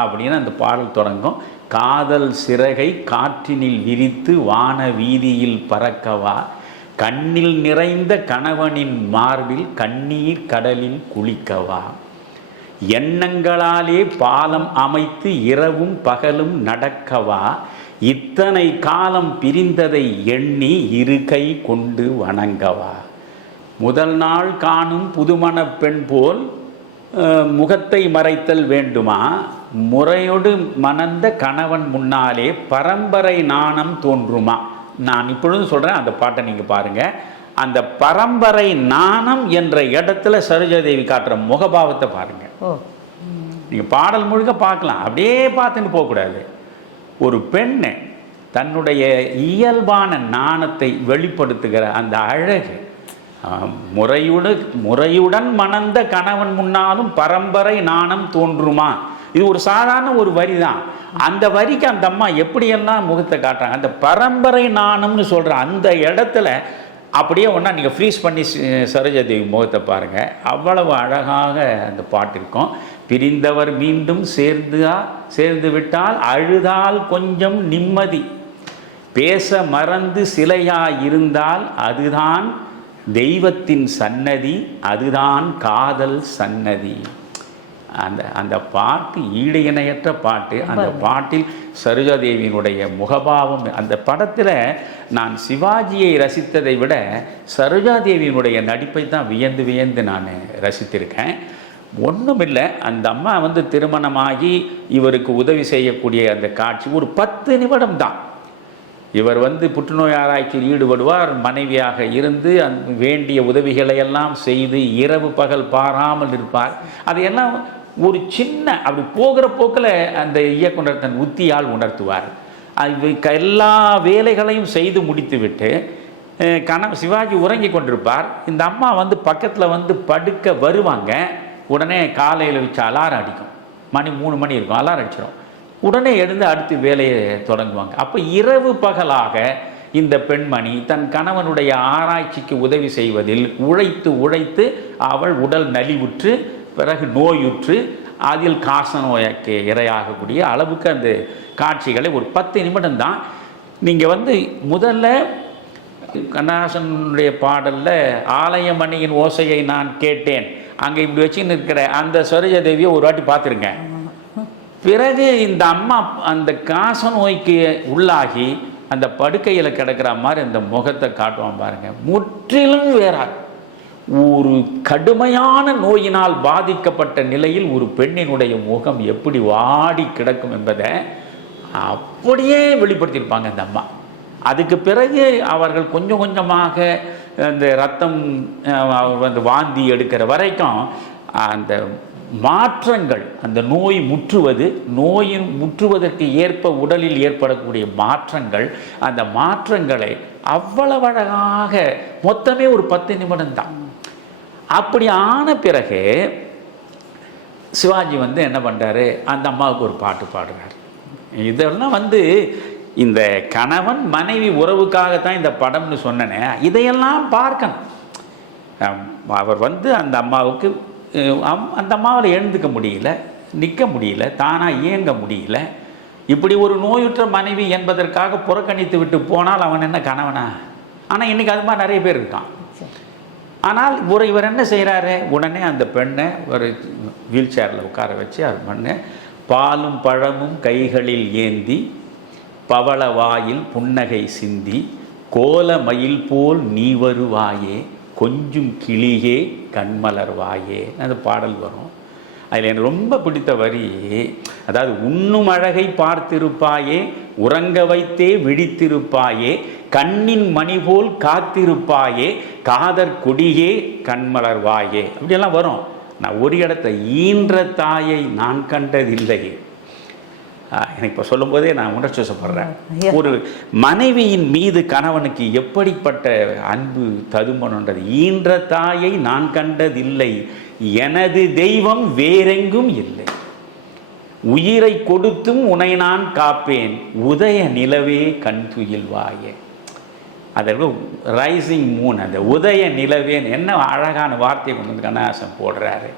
அப்படின்னு அந்த பாடல் தொடங்கும். காதல் சிறகை காற்றினில் விரித்து வான வீதியில் பறக்கவா, கண்ணில் நிறைந்த கணவனின் மார்பில் கண்ணீர் கடலில் குளிக்கவா, எண்ணங்களாலே பாலம் அமைத்து இரவும் பகலும் நடக்கவா, இத்தனை காலம் பிரிந்ததை எண்ணி இரு கை கொண்டு வணங்கவா, முதல் நாள் காணும் புதுமண பெண் போல் முகத்தை மறைத்தல் வேண்டுமா, முறையோடு மணந்த கணவன் முன்னாலே பரம்பரை நாணம் தோன்றுமா. நான் இப்பொழுது சொல்கிறேன், அந்த பாட்டை நீங்கள் பாருங்கள். அந்த பரம்பரை நாணம் என்ற இடத்துல சரோஜாதேவி காட்டுற முகபாவத்தை பாருங்கள். நீங்கள் பாடல் முழுக்க பார்க்கலாம், அப்படியே பார்த்துன்னு போகக்கூடாது. ஒரு பெண்ணை தன்னுடைய இயல்பான நாணத்தை வெளிப்படுத்துகிற அந்த அழகு, முறையுடன் மணந்த கணவன் முன்னாலும் பரம்பரை நாணம் தோன்றுமா. இது ஒரு சாதாரண ஒரு வரி தான். அந்த வரிக்கு அந்த அம்மா எப்படியெல்லாம் முகத்தை காட்டுறாங்க. அந்த பரம்பரை நாணம்னு சொல்கிற அந்த இடத்துல அப்படியே ஒன்றா நீங்கள் ஃப்ரீஸ் பண்ணி சரோஜாதேவி முகத்தை பாருங்கள், அவ்வளவு அழகாக அந்த பாட்டு இருக்கும். பிரிந்தவர் மீண்டும் சேர்ந்து விட்டால் அழுதால் கொஞ்சம் நிம்மதி, பேச மறந்து சிலையாய் இருந்தால் அதுதான் தெய்வத்தின் சன்னதி, அதுதான் காதல் சன்னதி. அந்த பாட்டு ஈடு இணையற்ற பாட்டு. அந்த பாட்டில் சரோஜாதேவியினுடைய முகபாவம், அந்த படத்தில் நான் சிவாஜியை ரசித்ததை விட சரோஜாதேவியினுடைய நடிப்பை தான் வியந்து வியந்து நான் ரசித்திருக்கேன். ஒன்றுமில்லை, அந்த அம்மா திருமணமாகி இவருக்கு உதவி செய்யக்கூடிய அந்த காட்சி ஒரு 10 நிமிடம் தான். இவர் புற்றுநோய் ஆராய்ச்சியில் ஈடுபடுவார், மனைவியாக இருந்து வேண்டிய உதவிகளை எல்லாம் செய்து இரவு பகல் பாராமல் இருப்பார். அதையெல்லாம் ஒரு சின்ன அப்படி போகிற போக்கில் அந்த இயக்குனர் தன் உத்தியால் உணர்த்துவார். எல்லா வேலைகளையும் செய்து முடித்துவிட்டு சிவாஜி உறங்கி கொண்டிருப்பார். இந்த அம்மா பக்கத்தில் படுக்க வருவாங்க. உடனே காலையில் வச்சு அலாரம் அடிக்கும். மணி 3 மணி இருக்கும், அலாரம் அடிச்சிடும். உடனே எழுந்து அடுத்து வேலையை தொடங்குவாங்க. அப்போ இரவு பகலாக இந்த பெண்மணி தன் கணவனுடைய ஆராய்ச்சிக்கு உதவி செய்வதில் உழைத்து அவள் உடல் நலிவுற்று பிறகு நோயுற்று அதில் காச நோய்க்கு இரையாகக்கூடிய அளவுக்கு அந்த காட்சிகளை ஒரு 10 நிமிடம் தான். நீங்கள் முதல்ல கண்ணதாசனுடைய பாடலில் ஆலயமணியின் ஓசையை நான் கேட்டேன், அங்கே இப்படி வச்சுன்னு இருக்கிற அந்த சரோஜாதேவியை ஒரு வாட்டி பார்த்துருங்க. பிறகு இந்த அம்மா அந்த காச நோய்க்கு உள்ளாகி அந்த படுக்கையில் கிடக்கிற மாதிரி அந்த முகத்தை காட்டுவான் பாருங்க. முற்றிலும் வேறார். ஒரு கடுமையான நோயினால் பாதிக்கப்பட்ட நிலையில் ஒரு பெண்ணினுடைய முகம் எப்படி வாடி கிடக்கும் என்பதை அப்படியே வெளிப்படுத்தியிருப்பாங்க அந்த அம்மா. அதுக்கு பிறகு அவர்கள் கொஞ்சம் கொஞ்சமாக அந்த ரத்தம் வாந்தி எடுக்கிற வரைக்கும் அந்த மாற்றங்கள், அந்த நோய் முற்றுவதற்கு ஏற்ப உடலில் ஏற்படக்கூடிய மாற்றங்கள், அந்த மாற்றங்களை அவ்வளவு அழகாக மொத்தமே ஒரு 10 நிமிடம் தான். அப்படி ஆன பிறகு சிவாஜி என்ன பண்ணுறாரு, அந்த அம்மாவுக்கு ஒரு பாட்டு பாடுறார். இதெல்லாம் இந்த கணவன் மனைவி உறவுக்காகத்தான் இந்த படம்னு சொன்னனே, இதையெல்லாம் பார்க்கணும். அவர் அந்த அம்மாவுக்கு அந்த அம்மாவில் எழுந்துக்க முடியல, நிற்க முடியல, தானாக இயங்க முடியல. இப்படி ஒரு நோயுற்ற மனைவி என்பதற்காக புறக்கணித்து விட்டு போனால் அவன் என்ன கணவனா? ஆனால் இன்றைக்கி அது மாதிரி நிறைய பேர் இருக்கான். ஆனால் இவர் என்ன செய்கிறாரு, உடனே அந்த பெண்ணை ஒரு வீல் சேரில் உட்கார வச்சு அது பண்ண பாலும் பழமும் கைகளில் ஏந்தி பவள வாயில் புன்னகை சிந்தி கோல மயில் போல் நீ வருவாயே கொஞ்சம் கிளியே கண்மலர்வாயே அந்த பாடல் வரும். அதில் எனக்கு ரொம்ப பிடித்த வரி, அதாவது உண்ணும் அழகை பார்த்திருப்பாயே, உறங்க வைத்தே விழித்திருப்பாயே, கண்ணின் மணி போல் காத்திருப்பாயே காதற் கொடியே கண்மலர்வாயே அப்படியெல்லாம் வரும். நான் ஒரு இடத்த ஈன்ற தாயை நான் கண்டதில்லை. எனக்கு இப்போ சொல்லும் போதே நான் உணர்ச்சி வசப்படுறேன். ஒரு மனைவியின் மீது கணவனுக்கு எப்படிப்பட்ட அன்பு ததும்பணுன்றது. ஈன்ற தாயை நான் கண்டதில்லை, எனது தெய்வம் வேறெங்கும் இல்லை, உயிரை கொடுத்தும் உனை நான் காப்பேன், உதய நிலவே கண் துயில்வாயே. அதற்கு ரைசிங் மூன், அந்த உதய நிலவேன்னு என்ன அழகான வார்த்தையை கொண்டு வந்து கண்ணதாசன் போடுறாரு.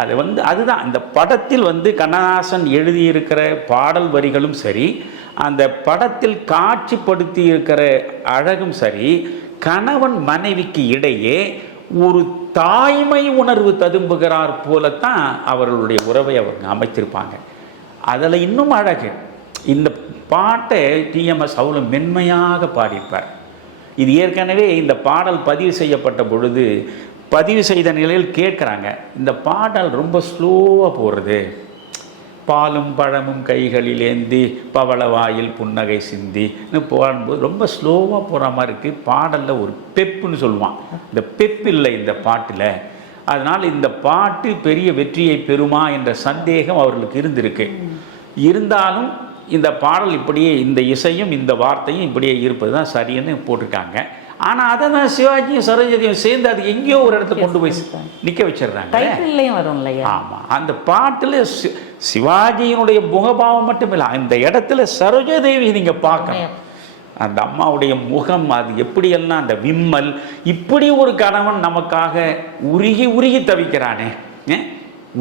அது அதுதான் இந்த படத்தில் கண்ணதாசன் எழுதியிருக்கிற பாடல் வரிகளும் சரி, அந்த படத்தில் காட்சிப்படுத்தி இருக்கிற அழகும் சரி, கணவன் மனைவிக்கு இடையே ஒரு தாய்மை உணர்வு ததும்புகிறார் போலத்தான் அவர்களுடைய உறவை அவங்க அமைத்திருப்பாங்க. அதில் இன்னும் அழகு, இந்த பாட்டை டிஎம்எஸ் அவ்வளோ மென்மையாக பாடியிருப்பார். இது ஏற்கனவே இந்த பாடல் பதிவு செய்யப்பட்ட பொழுது பதிவு செய்த நிலையில் கேட்குறாங்க, இந்த பாடல் ரொம்ப ஸ்லோவாக போடுறது, பாலும் பழமும் கைகளில் ஏந்தி பவளவாயில் புன்னகை சிந்தி போடும்போது ரொம்ப ஸ்லோவாக போகிற மாதிரி இருக்குது. பாடலில் ஒரு பெப்புன்னு சொல்லுவான், இந்த பெப்பு இல்லை இந்த பாட்டில். அதனால் இந்த பாட்டு பெரிய வெற்றியை பெறுமா என்ற சந்தேகம் அவர்களுக்கு இருந்திருக்கு. இருந்தாலும் இந்த பாடல் இப்படியே, இந்த இசையும் இந்த வார்த்தையும் இப்படியே இருப்பது தான் சரின்னு போட்டிருக்காங்க. ஆனால் அதை தான் சிவாஜியும் சரோஜதியும் சேர்ந்து அது எங்கேயோ ஒரு இடத்துல கொண்டு போய் நிற்க வச்சிடுறாங்க. ஆமாம், அந்த பாட்டில் சிவாஜியினுடைய முகபாவம் மட்டும் இல்லை, அந்த இடத்துல சரோஜாதேவி நீங்கள் பார்க்கணும். அந்த அம்மாவுடைய முகம் அது எப்படியெல்லாம், அந்த விம்மல், இப்படி ஒரு கணவன் நமக்காக உருகி உருகி தவிக்கிறானே,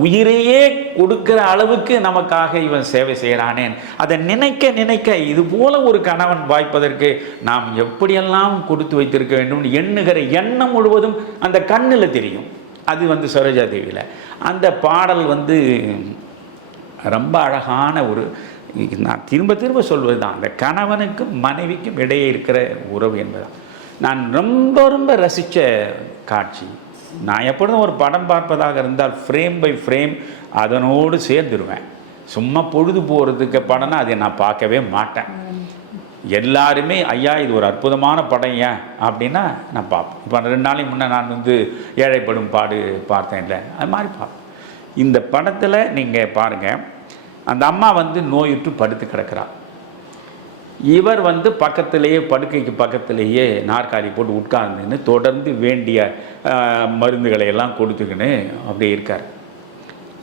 உயிரையே கொடுக்கிற அளவுக்கு நமக்காக இவன் சேவை செய்கிறானேன், அதை நினைக்க நினைக்க இது போல ஒரு கணவன் வாய்ப்பதற்கு நாம் எப்படியெல்லாம் கொடுத்து வைத்திருக்க வேண்டும் எண்ணுகிற எண்ணம் முழுவதும் அந்த கண்ணில் தெரியும். அது சரோஜாதேவியில் அந்த பாடல் ரொம்ப அழகான ஒரு, நான் திரும்ப திரும்ப சொல்வது தான், அந்த கணவனுக்கும் மனைவிக்கும் இடையே இருக்கிற உறவு என்பதுதான் நான் ரொம்ப ரொம்ப ரசித்த காட்சி. நான் எப்பொழுதும் ஒரு படம் பார்ப்பதாக இருந்தால் ஃப்ரேம் பை ஃப்ரேம் அதனோடு சேர்ந்துருவேன். சும்மா பொழுது போகிறதுக்கு படம்னா அதை நான் பார்க்கவே மாட்டேன். எல்லாருமே ஐயா இது ஒரு அற்புதமான படம் ஏன் அப்படின்னா நான் பார்ப்பேன். இப்போ 2 நாளைக்கு முன்னே நான் ஏழைப்படும் பாடு பார்த்தேன், இல்லை அது மாதிரி பார்ப்பேன். இந்த படத்தில் நீங்கள் பாருங்கள், அந்த அம்மா நோயுற்று படுத்து கிடக்கிறாள். இவர் பக்கத்திலேயே, படுக்கைக்கு பக்கத்திலேயே நாற்காலி போட்டு உட்கார்ந்துன்னு தொடர்ந்து வேண்டிய மருந்துகளை எல்லாம் கொடுத்துக்கின்னு அப்படியே இருக்கார்.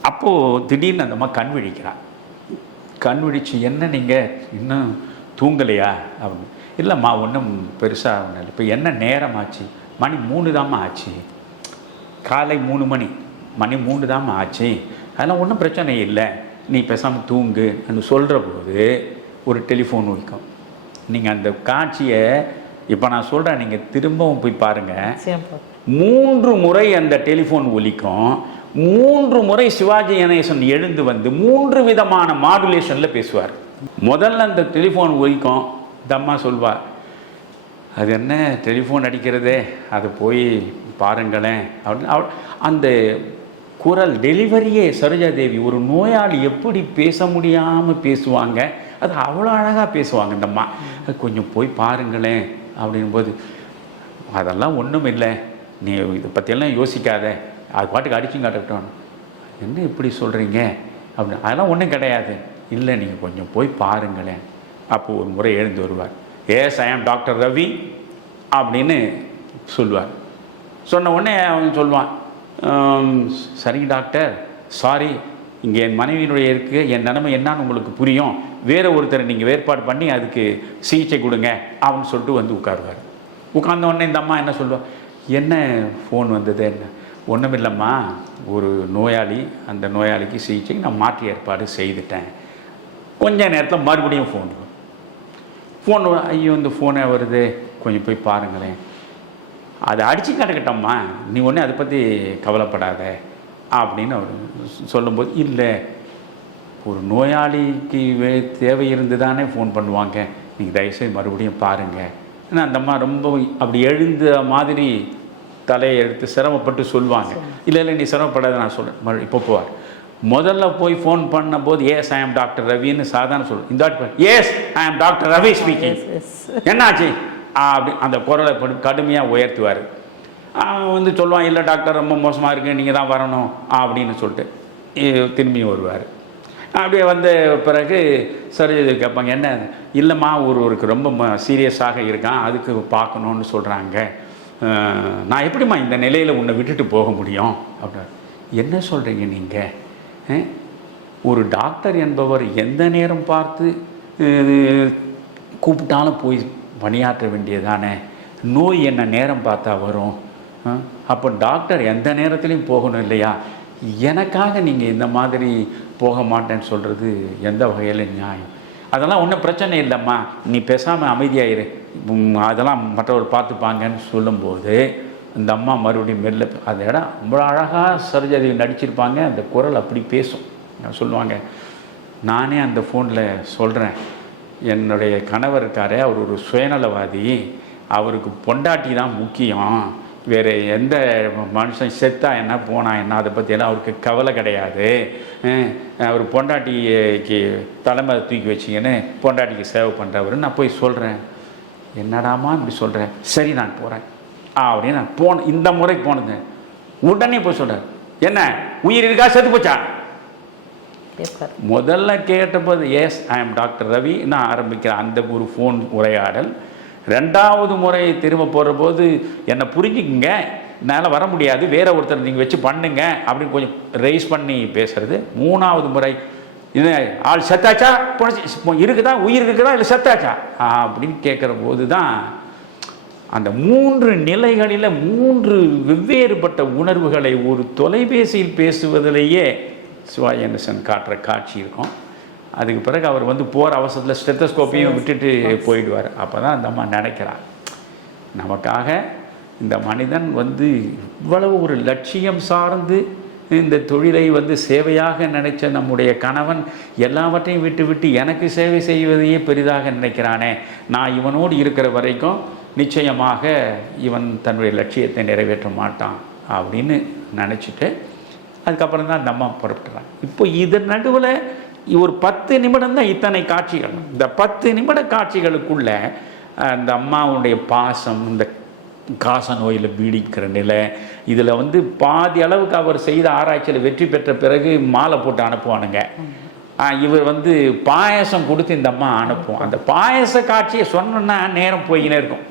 அப்போது திடீர்னு அந்த அம்மா கண் விழிக்கிறார். கண் விழிச்சு, என்ன நீங்கள் இன்னும் தூங்கலையா அப்படின்னு. இல்லைம்மா ஒன்றும் பெருசாக ஒன்றும் இல்லை, இப்போ என்ன நேரம் ஆச்சு, மணி 3 தாம்மா ஆச்சு, காலை 3 மணி, மணி 3 தாம்மா ஆச்சு, அதெல்லாம் ஒன்றும் பிரச்சனை இல்லை, நீ பேசாமல் தூங்கு அப்படின்னு சொல்கிற போது ஒரு டெலிஃபோன் ஒலிக்கும். நீங்கள் அந்த காட்சியை இப்போ நான் சொல்கிறேன், நீங்கள் திரும்பவும் போய் பாருங்கள். 3 முறை அந்த டெலிஃபோன் ஒலிக்கும். 3 முறை சிவாஜி கணேசன் எழுந்து 3 விதமான மாடுலேஷனில் பேசுவார். முதல்ல அந்த டெலிஃபோன் ஒலிக்கும், தம்மா சொல்வார், அது என்ன டெலிஃபோன் அடிக்கிறதே, அதை போய் பாருங்களேன் அப்படின்னு. அந்த குரல் டெலிவரியே சரோஜாதேவி, ஒரு நோயாளி எப்படி பேச முடியாமல் பேசுவாங்க, அது அவ்வளோ அழகாக பேசுவாங்க இந்த அம்மா. அது கொஞ்சம் போய் பாருங்களேன் அப்படின்போது, அதெல்லாம் ஒன்றும் இல்லை, நீ இதை பற்றியெல்லாம் யோசிக்காத, அது பாட்டுக்கு அடிச்சும் காட்டட்டும், என்ன இப்படி சொல்கிறீங்க அப்படின்னு. அதெல்லாம் ஒன்றும் கிடையாது, இல்லை நீங்கள் கொஞ்சம் போய் பாருங்களேன். அப்போது ஒரு முறை எழுந்து வருவார், எஸ் ஐ ஆம் டாக்டர் ரவி அப்படின்னு சொல்லுவார். சொன்ன உடனே அவன் சொல்லுவான், சரிங்க டாக்டர், சாரி, இங்கே என் மனைவியினுடைய இருக்குது, என் நிலைமை என்னான்னு உங்களுக்கு புரியும், வேறு ஒருத்தரை நீங்கள் ஏற்பாடு பண்ணி அதுக்கு சிகிச்சை கொடுங்க அப்படின்னு சொல்லிட்டு உட்காருவார். உட்கார்ந்த உடனே இந்த அம்மா என்ன சொல்லுவாள், என்ன ஃபோன் வந்தது, என்ன ஒன்றும் இல்லைம்மா, ஒரு நோயாளி, அந்த நோயாளிக்கு சிகிச்சை நான் மாற்றி ஏற்பாடு செய்துட்டேன். கொஞ்ச நேரத்தில் மறுபடியும் ஃபோன் ஐயோ இந்த ஃபோனே வருது, கொஞ்சம் போய் பாருங்களேன். அதை அடித்து காட்டுக்கிட்டோம்மா, நீ ஒன்று அதை பற்றி கவலைப்படாத அப்படின்னு அவர் சொல்லும்போது, இல்லை ஒரு நோயாளிக்கு தேவை இருந்து தானே ஃபோன் பண்ணுவாங்க, நீங்கள் தயவுசெய்து மறுபடியும் பாருங்கள். ஏன்னா அந்த அம்மா ரொம்ப அப்படி எழுந்த மாதிரி தலையை எடுத்து சிரமப்பட்டு சொல்லுவாங்க. இல்லை இல்லை நீ சிரமப்படாத, நான் சொல்கிறேன். இப்போ போவார், முதல்ல போய் ஃபோன் பண்ணும்போது எஸ் ஐ ஆம் டாக்டர் ரவின்னு சாதாரண சொல்லு. இந்த எஸ் ஐ ஆம் டாக்டர் ரவி ஸ்பீக்கிங், என்னாச்சு அப்படி அந்த குரலை கடுமையாக உயர்த்துவார். அவன் வந்து சொல்லுவான், இல்லை டாக்டர் ரொம்ப மோசமாக இருக்குது, நீங்கள் தான் வரணும் அப்படின்னு சொல்லிட்டு திரும்பி வருவார். அப்படியே வந்த பிறகு சரி கேட்பாங்க, என்ன இல்லைம்மா ஒருவருக்கு ரொம்ப சீரியஸாக இருக்கான், அதுக்கு பார்க்கணுன்னு சொல்கிறாங்க, நான் எப்படிம்மா இந்த நிலையில் உன்னை விட்டுட்டு போக முடியும் அப்படின்னா. என்ன சொல்கிறீங்க நீங்கள்? ஒரு டாக்டர் என்பவர் எந்த நேரம் பார்த்து கூப்பிட்டாலும் போய் பணியாற்ற வேண்டியதானே, நோய் என்ன நேரம் பார்த்தா வரும், அப்போ டாக்டர் எந்த நேரத்துலையும் போகணும் இல்லையா? எனக்காக நீங்கள் இந்த மாதிரி போக மாட்டேன்னு சொல்கிறது எந்த வகையில் நியாயம்? அதெல்லாம் ஒன்றும் பிரச்சனை இல்லைம்மா, நீ பேசாமல் அமைதியாயிரு, அதெல்லாம் மற்றவர் பார்த்துப்பாங்கன்னு சொல்லும்போது இந்த அம்மா மறுபடியும் மெல்ல அந்த இடம் ரொம்ப அழகாக சரோஜாதேவி நடிச்சிருப்பாங்க. அந்த குரல் அப்படி பேசும். சொல்லுவாங்க, நானே அந்த ஃபோனில் சொல்கிறேன், என்னுடைய கணவர் இருக்காரே அவர் ஒரு சுயநலவாதி, அவருக்கு பொண்டாட்டி தான் முக்கியம், வேறு எந்த மனுஷன் செத்தா என்ன போனா என்ன அதை பற்றியெல்லாம் அவருக்கு கவலை கிடையாது, அவர் பொண்டாட்டிக்கு தலைமை தூக்கி வச்சிங்கன்னு பொண்டாட்டிக்கு சேவை பண்ணுறவர். நான் போய் சொல்கிறேன், என்னடாமா இப்படி சொல்கிறேன், சரி நான் போகிறேன் அப்படின்னு நான் போனேன். இந்த முறைக்கு போனது உடனே போய் சொல்கிறேன், என்ன உயிர் இருக்கா செத்து போச்சா? முதல்ல கேட்டபோது yes I am doctor Ravi நான் ஆரம்பிக்கிறேன் அந்த ஒரு ஃபோன் உரையாடல். ரெண்டாவது முறை திரும்ப போகிற போது என்னை புரிஞ்சுக்குங்க, என்னால் வர முடியாது, வேற ஒருத்தர் நீங்கள் வச்சு பண்ணுங்க அப்படின்னு கொஞ்சம் ரைஸ் பண்ணி பேசுறது. மூணாவது முறை இது ஆள் செத்தாச்சா இருக்குதா, உயிர் இருக்குதா இல்லை செத்தாச்சா அப்படின்னு கேட்குற போது தான் அந்த 3 நிலைகளில் 3 வெவ்வேறுபட்ட உணர்வுகளை ஒரு தொலைபேசியில் பேசுவதிலேயே சிவாஜி கணேசன் காட்டுற காட்சி இருக்கும். அதுக்கு பிறகு அவர் வந்து போகிற அவசரத்தில் ஸ்டெத்தஸ்கோப்பையும் விட்டுட்டு போயிடுவார். அப்போ தான் அந்த அம்மா நினைக்கிறார், நமக்காக இந்த மனிதன் வந்து இவ்வளவு ஒரு லட்சியம் சார்ந்து இந்த தொழிலை வந்து சேவையாக நினைச்ச நம்முடைய கணவன் எல்லாவற்றையும் விட்டு விட்டு எனக்கு சேவை செய்வதையே பெரிதாக நினைக்கிறானே, நான் இவனோடு இருக்கிற வரைக்கும் நிச்சயமாக இவன் தன்னுடைய லட்சியத்தை நிறைவேற்ற மாட்டான் அப்படின்னு நினச்சிட்டு அதுக்கப்புறம் தான் அந்த அம்மா புறப்பட்டுறாங்க. இப்போ இதன் நடுவில் ஒரு 10 நிமிடம் தான் இத்தனை காட்சிகள். இந்த 10 நிமிட காட்சிகளுக்குள்ள அந்த அம்மாவுடைய பாசம், இந்த காச நோயில் பீடிக்கிற நிலை, இதில் வந்து பாதி அளவுக்கு அவர் செய்த ஆராய்ச்சியில் வெற்றி பெற்ற பிறகு மாலை போட்டு அனுப்புவானுங்க. இவர் வந்து பாயசம் கொடுத்து இந்த அம்மா அனுப்பும். அந்த பாயச காட்சியை சொன்னோன்னா நேரம் போயினே இருக்கும்.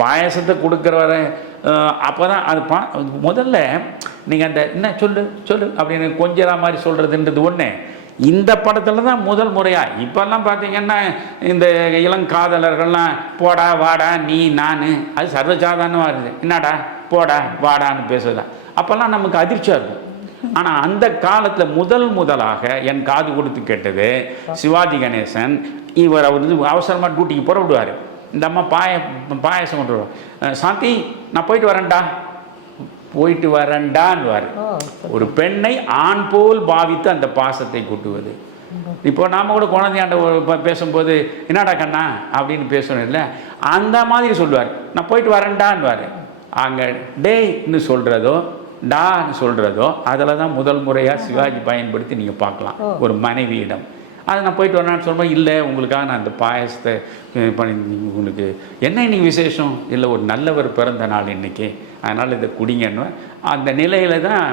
பாயசத்தை கொடுக்குறவர அப்போ தான் அது முதல்ல நீங்கள் அந்த என்ன சொல்லு சொல்லு அப்படின்னு கொஞ்சரா மாதிரி சொல்கிறதுன்றது ஒன்று. இந்த படத்தில் தான் முதல் முறையாக. இப்போல்லாம் பார்த்தீங்கன்னா இந்த இளங்காதலர்கள்லாம் போடா வாடா நீ நான், அது சர்வசாதாரணமாக இருக்குது. என்னடா போடா வாடான்னு பேசுறதா. அப்போல்லாம் நமக்கு அதிர்ச்சியாக இருக்கும். ஆனால் அந்த காலத்தில் முதலாக என் காது கொடுத்து கேட்டது சிவாஜி கணேசன். இவர் அவர் வந்து அவசரமாக டியூட்டிக்கு புறப்படுவார். இந்த அம்மா பாயசம் கொண்டு வருவார். சாந்தி நான் போயிட்டு வரேன்டான்வார். ஒரு பெண்ணை ஆண் போல் பாவித்து அந்த பாசத்தை கூட்டுவது. இப்போ நாம் கூட குழந்தையாண்ட பேசும்போது என்னடா கண்ணா அப்படின்னு பேசணும் இல்லை, அந்த மாதிரி சொல்லுவார். நான் போயிட்டு வரேன்டான்வார். அங்கே டேன்னு சொல்கிறதோ டான்னு சொல்கிறதோ அதில் தான் முதல் முறையாக சிவாஜி பயன்படுத்தி நீங்கள் பார்க்கலாம் ஒரு மனைவியிடம். அதை நான் போயிட்டு வரேன்னு சொல்லும்போது, இல்லை உங்களுக்காக நான் அந்த பாயசத்தை பண்ணி, உங்களுக்கு என்ன இன்னைக்கு விசேஷம், இல்லை ஒரு நல்லவர் பிறந்த நாள் இன்றைக்கி, அதனால் இதை குடிங்கன்னு அந்த நிலையில் தான்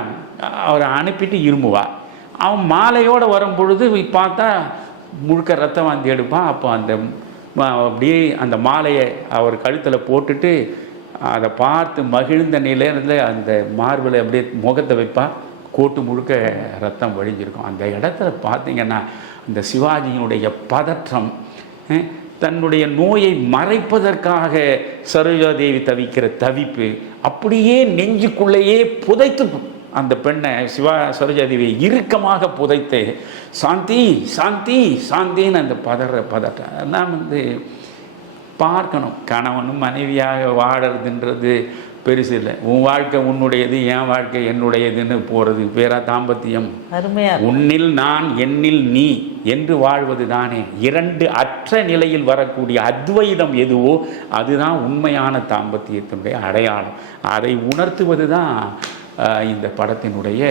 அவரை அனுப்பிட்டு இருமுவாள். அவன் மாலையோடு வரும் பொழுது பார்த்தா முழுக்க ரத்தம் வாந்தி எடுப்பான். அப்போ அந்த அப்படியே அந்த மாலையை அவர் கழுத்தில் போட்டுட்டு அதை பார்த்து மகிழ்ந்த நிலையில் அந்த மார்பில் அப்படியே முகத்தை வைப்பான். கோட்டு முழுக்க ரத்தம் வழிஞ்சிருக்கும். அந்த இடத்துல பார்த்தீங்கன்னா இந்த சிவாஜியினுடைய பதற்றம், தன்னுடைய நோயை மறைப்பதற்காக சரோஜாதேவி தவிக்கிற தவிப்பு அப்படியே நெஞ்சுக்குள்ளேயே புதைத்து அந்த பெண்ணை சரோஜாதேவியை இறுக்கமாக புதைத்து சாந்தி சாந்தி சாந்தின்னு அந்த பதற்றம் எல்லாம் வந்து பார்க்கணும். கணவனும் மனைவியாக வாழறதுன்றது பெருசு இல்லை. உன் வாழ்க்கை உன்னுடையது, என் வாழ்க்கை என்னுடையதுன்னு போகிறது பேரா தாம்பத்தியம். உன்னில் நான் என்னில் நீ என்று வாழ்வது தானே. 2 அற்ற நிலையில் வரக்கூடிய அத்வைதம் எதுவோ அதுதான் உண்மையான தாம்பத்தியத்தினுடைய அடையாளம். அதை உணர்த்துவது தான் இந்த படத்தினுடைய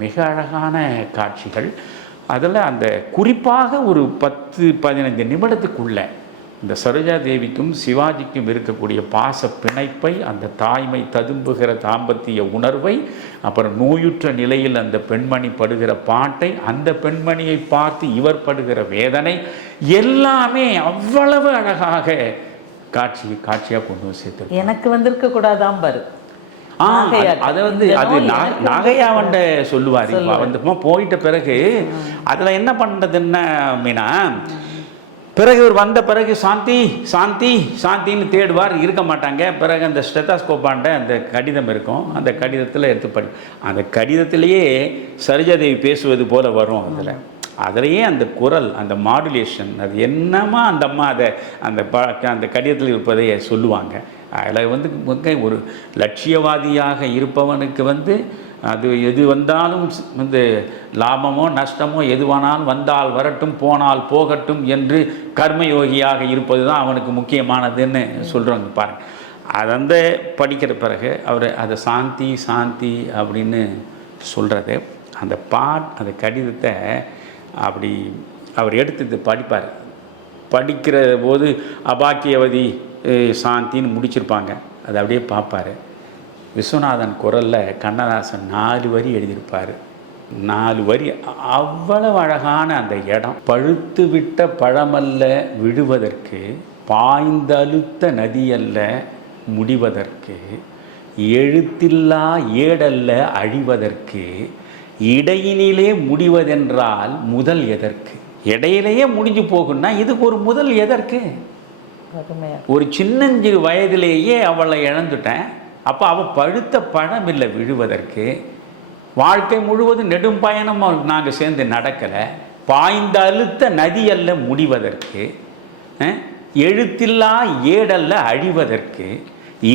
மிக அழகான காட்சிகள். அதில் அந்த குறிப்பாக ஒரு 10-15 நிமிடத்துக்குள்ள இந்த சரோஜா தேவிக்கும் சிவாஜிக்கும் இருக்கக்கூடிய பாச பிணைப்பை, அந்த தாய்மை ததும்புகிற தாம்பத்திய உணர்வை, அப்புறம் நோயுற்ற நிலையில் அந்த பெண்மணி படுகிற பாட்டை, அந்த பெண்மணியை பார்த்து இவர் படுகிற வேதனை, எல்லாமே அவ்வளவு அழகாக காட்சியாக கொண்டு சேர்த்து எனக்கு வந்திருக்க கூடாதான் பாரு. அதை வந்து அது நாகையாவண்ட சொல்லுவார். வந்து போயிட்ட பிறகு அதில் என்ன பண்ணுறதுன்னா மீனா, பிறகு இவர் வந்த பிறகு சாந்தி சாந்தி சாந்தின்னு தேடுவார், இருக்க மாட்டாங்க. பிறகு அந்த ஸ்டெத்தாஸ்கோப்பாண்ட அந்த கடிதம் இருக்கும், அந்த கடிதத்தில் எடுத்து படி, அந்த கடிதத்திலேயே சரோஜாதேவி பேசுவது போல வரும். அதிலேயே அந்த குரல், அந்த மாடுலேஷன், அது என்னமா அந்த அம்மா அதை அந்த கடிதத்தில் இருப்பதை சொல்லுவாங்க. அதில் வந்து ஒரு லட்சியவாதியாக இருப்பவனுக்கு வந்து அது எது வந்தாலும் வந்து லாபமோ நஷ்டமோ எதுவானாலும் வந்தால் வரட்டும் போனால் போகட்டும் என்று கர்மயோகியாக இருப்பது தான் அவனுக்கு முக்கியமானதுன்னு சொல்கிறவங்க பாருங்கள். அதை படிக்கிற பிறகு அவர் அதை சாந்தி சாந்தி அப்படின்னு சொல்கிறது, அந்த கடிதத்தை அப்படி அவர் எடுத்து படிப்பார். படிக்கிற போது அபாக்கியவதி சாந்தின்னு முடிச்சிருப்பாங்க, அதை அப்படியே பார்ப்பார். விஸ்வநாதன் குரலில் கண்ணதாசன் 4 வரி எழுதியிருப்பார். 4 வரி அவ்வளவு அழகான அந்த இடம். பழுத்து விட்ட பழமல்ல விழுவதற்கு, பாய்ந்தழுத்த நதியல்ல முடிவதற்கு, எழுத்தில்லா ஏடல்ல அழிவதற்கு, இடையினிலே முடிவதென்றால் முதல் எதற்கு. இடையிலேயே முடிஞ்சு போகுன்னா இதுக்கு ஒரு முதல் எதற்கு? ஒரு சின்னஞ்சிறு வயதிலேயே அவளை இழந்துட்டேன், அப்போ அவள் பழுத்த பழம் இல்லை விழுவதற்கு. வாழ்க்கை முழுவதும் நெடும் பயணம் நாங்கள் சேர்ந்து நடக்கலை. பாய்ந்த அழுத்த நதியல்ல முடிவதற்கு, எழுத்தில்லா ஏடல்ல அழிவதற்கு,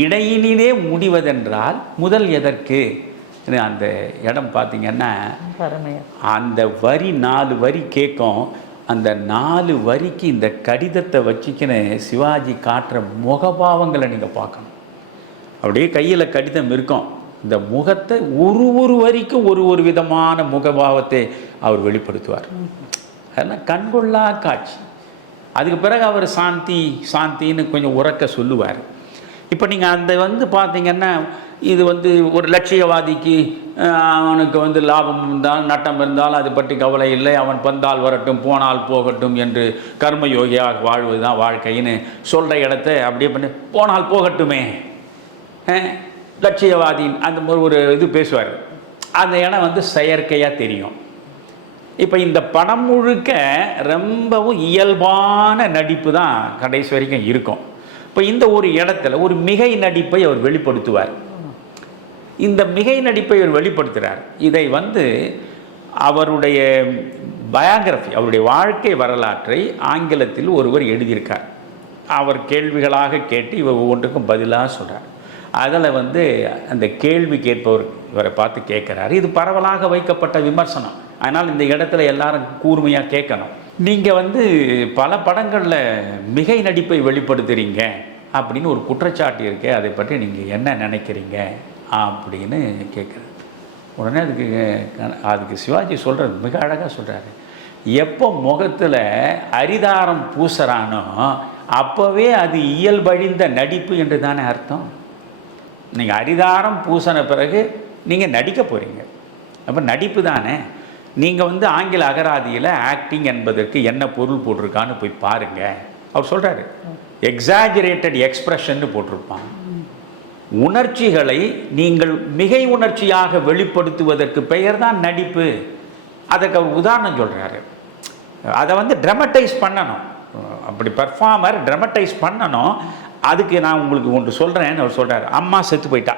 இடையினிலே முடிவதென்றால் முதல் எதற்கு. அந்த இடம் பார்த்தீங்கன்னா அந்த வரி 4 வரி கேட்கும். அந்த 4 வரிக்கு இந்த கடிதத்தை வச்சுக்கின்னு சிவாஜி காட்டுற முகபாவங்களை நீங்கள் பார்க்கணும். அப்படியே கையில் கடிதம் இருக்கும், இந்த முகத்தை ஒரு வரிக்கும் ஒரு விதமான முகபாவத்தை அவர் வெளிப்படுத்துவார். அதெல்லாம் கண்கொள்ளா காட்சி. அதுக்கு பிறகு அவர் சாந்தி சாந்தின்னு கொஞ்சம் உறக்க சொல்லுவார். இப்போ நீங்கள் அந்த பார்த்தீங்கன்னா இது ஒரு லட்சியவாதிக்கு அவனுக்கு லாபம் இருந்தால் நட்டம் இருந்தால் அது பற்றி கவலை இல்லை, அவன் வந்தால் வரட்டும் போனால் போகட்டும் என்று கர்மயோகியாக வாழ்வது தான் வாழ்க்கைன்னு சொல்கிற இடத்த அப்படியே பண்ணி போனால் போகட்டுமே லட்சியவாதி அந்த ஒரு இது பேசுவார். அந்த இடம் செயற்கையாக தெரியும். இப்போ இந்த படம் முழுக்க ரொம்பவும் இயல்பான நடிப்பு தான் கடைசி வரைக்கும் இருக்கும். இப்போ இந்த ஒரு இடத்துல ஒரு மிகை நடிப்பை அவர் வெளிப்படுத்துவார். இந்த மிகை நடிப்பை அவர் வெளிப்படுத்துகிறார். இதை அவருடைய பயோகிராஃபி, அவருடைய வாழ்க்கை வரலாற்றை ஆங்கிலத்தில் ஒருவர் எழுதியிருக்கார். அவர் கேள்விகளாக கேட்டு இவர் ஒவ்வொன்றுக்கும் பதிலாக சொல்கிறார். அதில் அந்த கேள்வி கேட்பவர் இவரை பார்த்து கேட்குறாரு. இது பரவலாக வைக்கப்பட்ட விமர்சனம், அதனால் இந்த இடத்துல எல்லாரும் கூர்மையாக கேட்கணும். நீங்கள் பல படங்களில் மிகை நடிப்பை வெளிப்படுத்துகிறீங்க அப்படின்னு ஒரு குற்றச்சாட்டு இருக்கு, அதை பற்றி நீங்கள் என்ன நினைக்கிறீங்க அப்படின்னு கேட்குறாரு. உடனே அதுக்கு சிவாஜி சொல்கிறது மிக அழகாக சொல்கிறாரு. எப்போ முகத்தில் அரிதாரம் பூசுறானோ அப்போவே அது இயல்பழிந்த நடிப்பு என்று தானே அர்த்தம். நீங்கள் அரிதாரம் பூசின பிறகு நீங்கள் நடிக்க போகிறீங்க, அப்போ நடிப்பு தானே. நீங்கள் ஆங்கில அகராதியில் ஆக்டிங் என்பதற்கு என்ன பொருள் போட்டிருக்கான்னு போய் பாருங்கள். அவர் சொல்கிறாரு எக்ஸாஜரேட்டட் எக்ஸ்பிரஷன்னு போட்டிருப்பான். உணர்ச்சிகளை நீங்கள் மிகை உணர்ச்சியாக வெளிப்படுத்துவதற்கு பெயர் தான் நடிப்பு. அதுக்கு அவர் உதாரணம் சொல்கிறாரு. அதை ட்ரமட்டைஸ் பண்ணணும், அப்படி பர்ஃபார்மர் ட்ரமட்டைஸ் பண்ணணும். அதுக்கு நான் உங்களுக்கு ஒன்று சொல்கிறேன்னு அவர் சொல்கிறார். அம்மா செத்து போயிட்டா,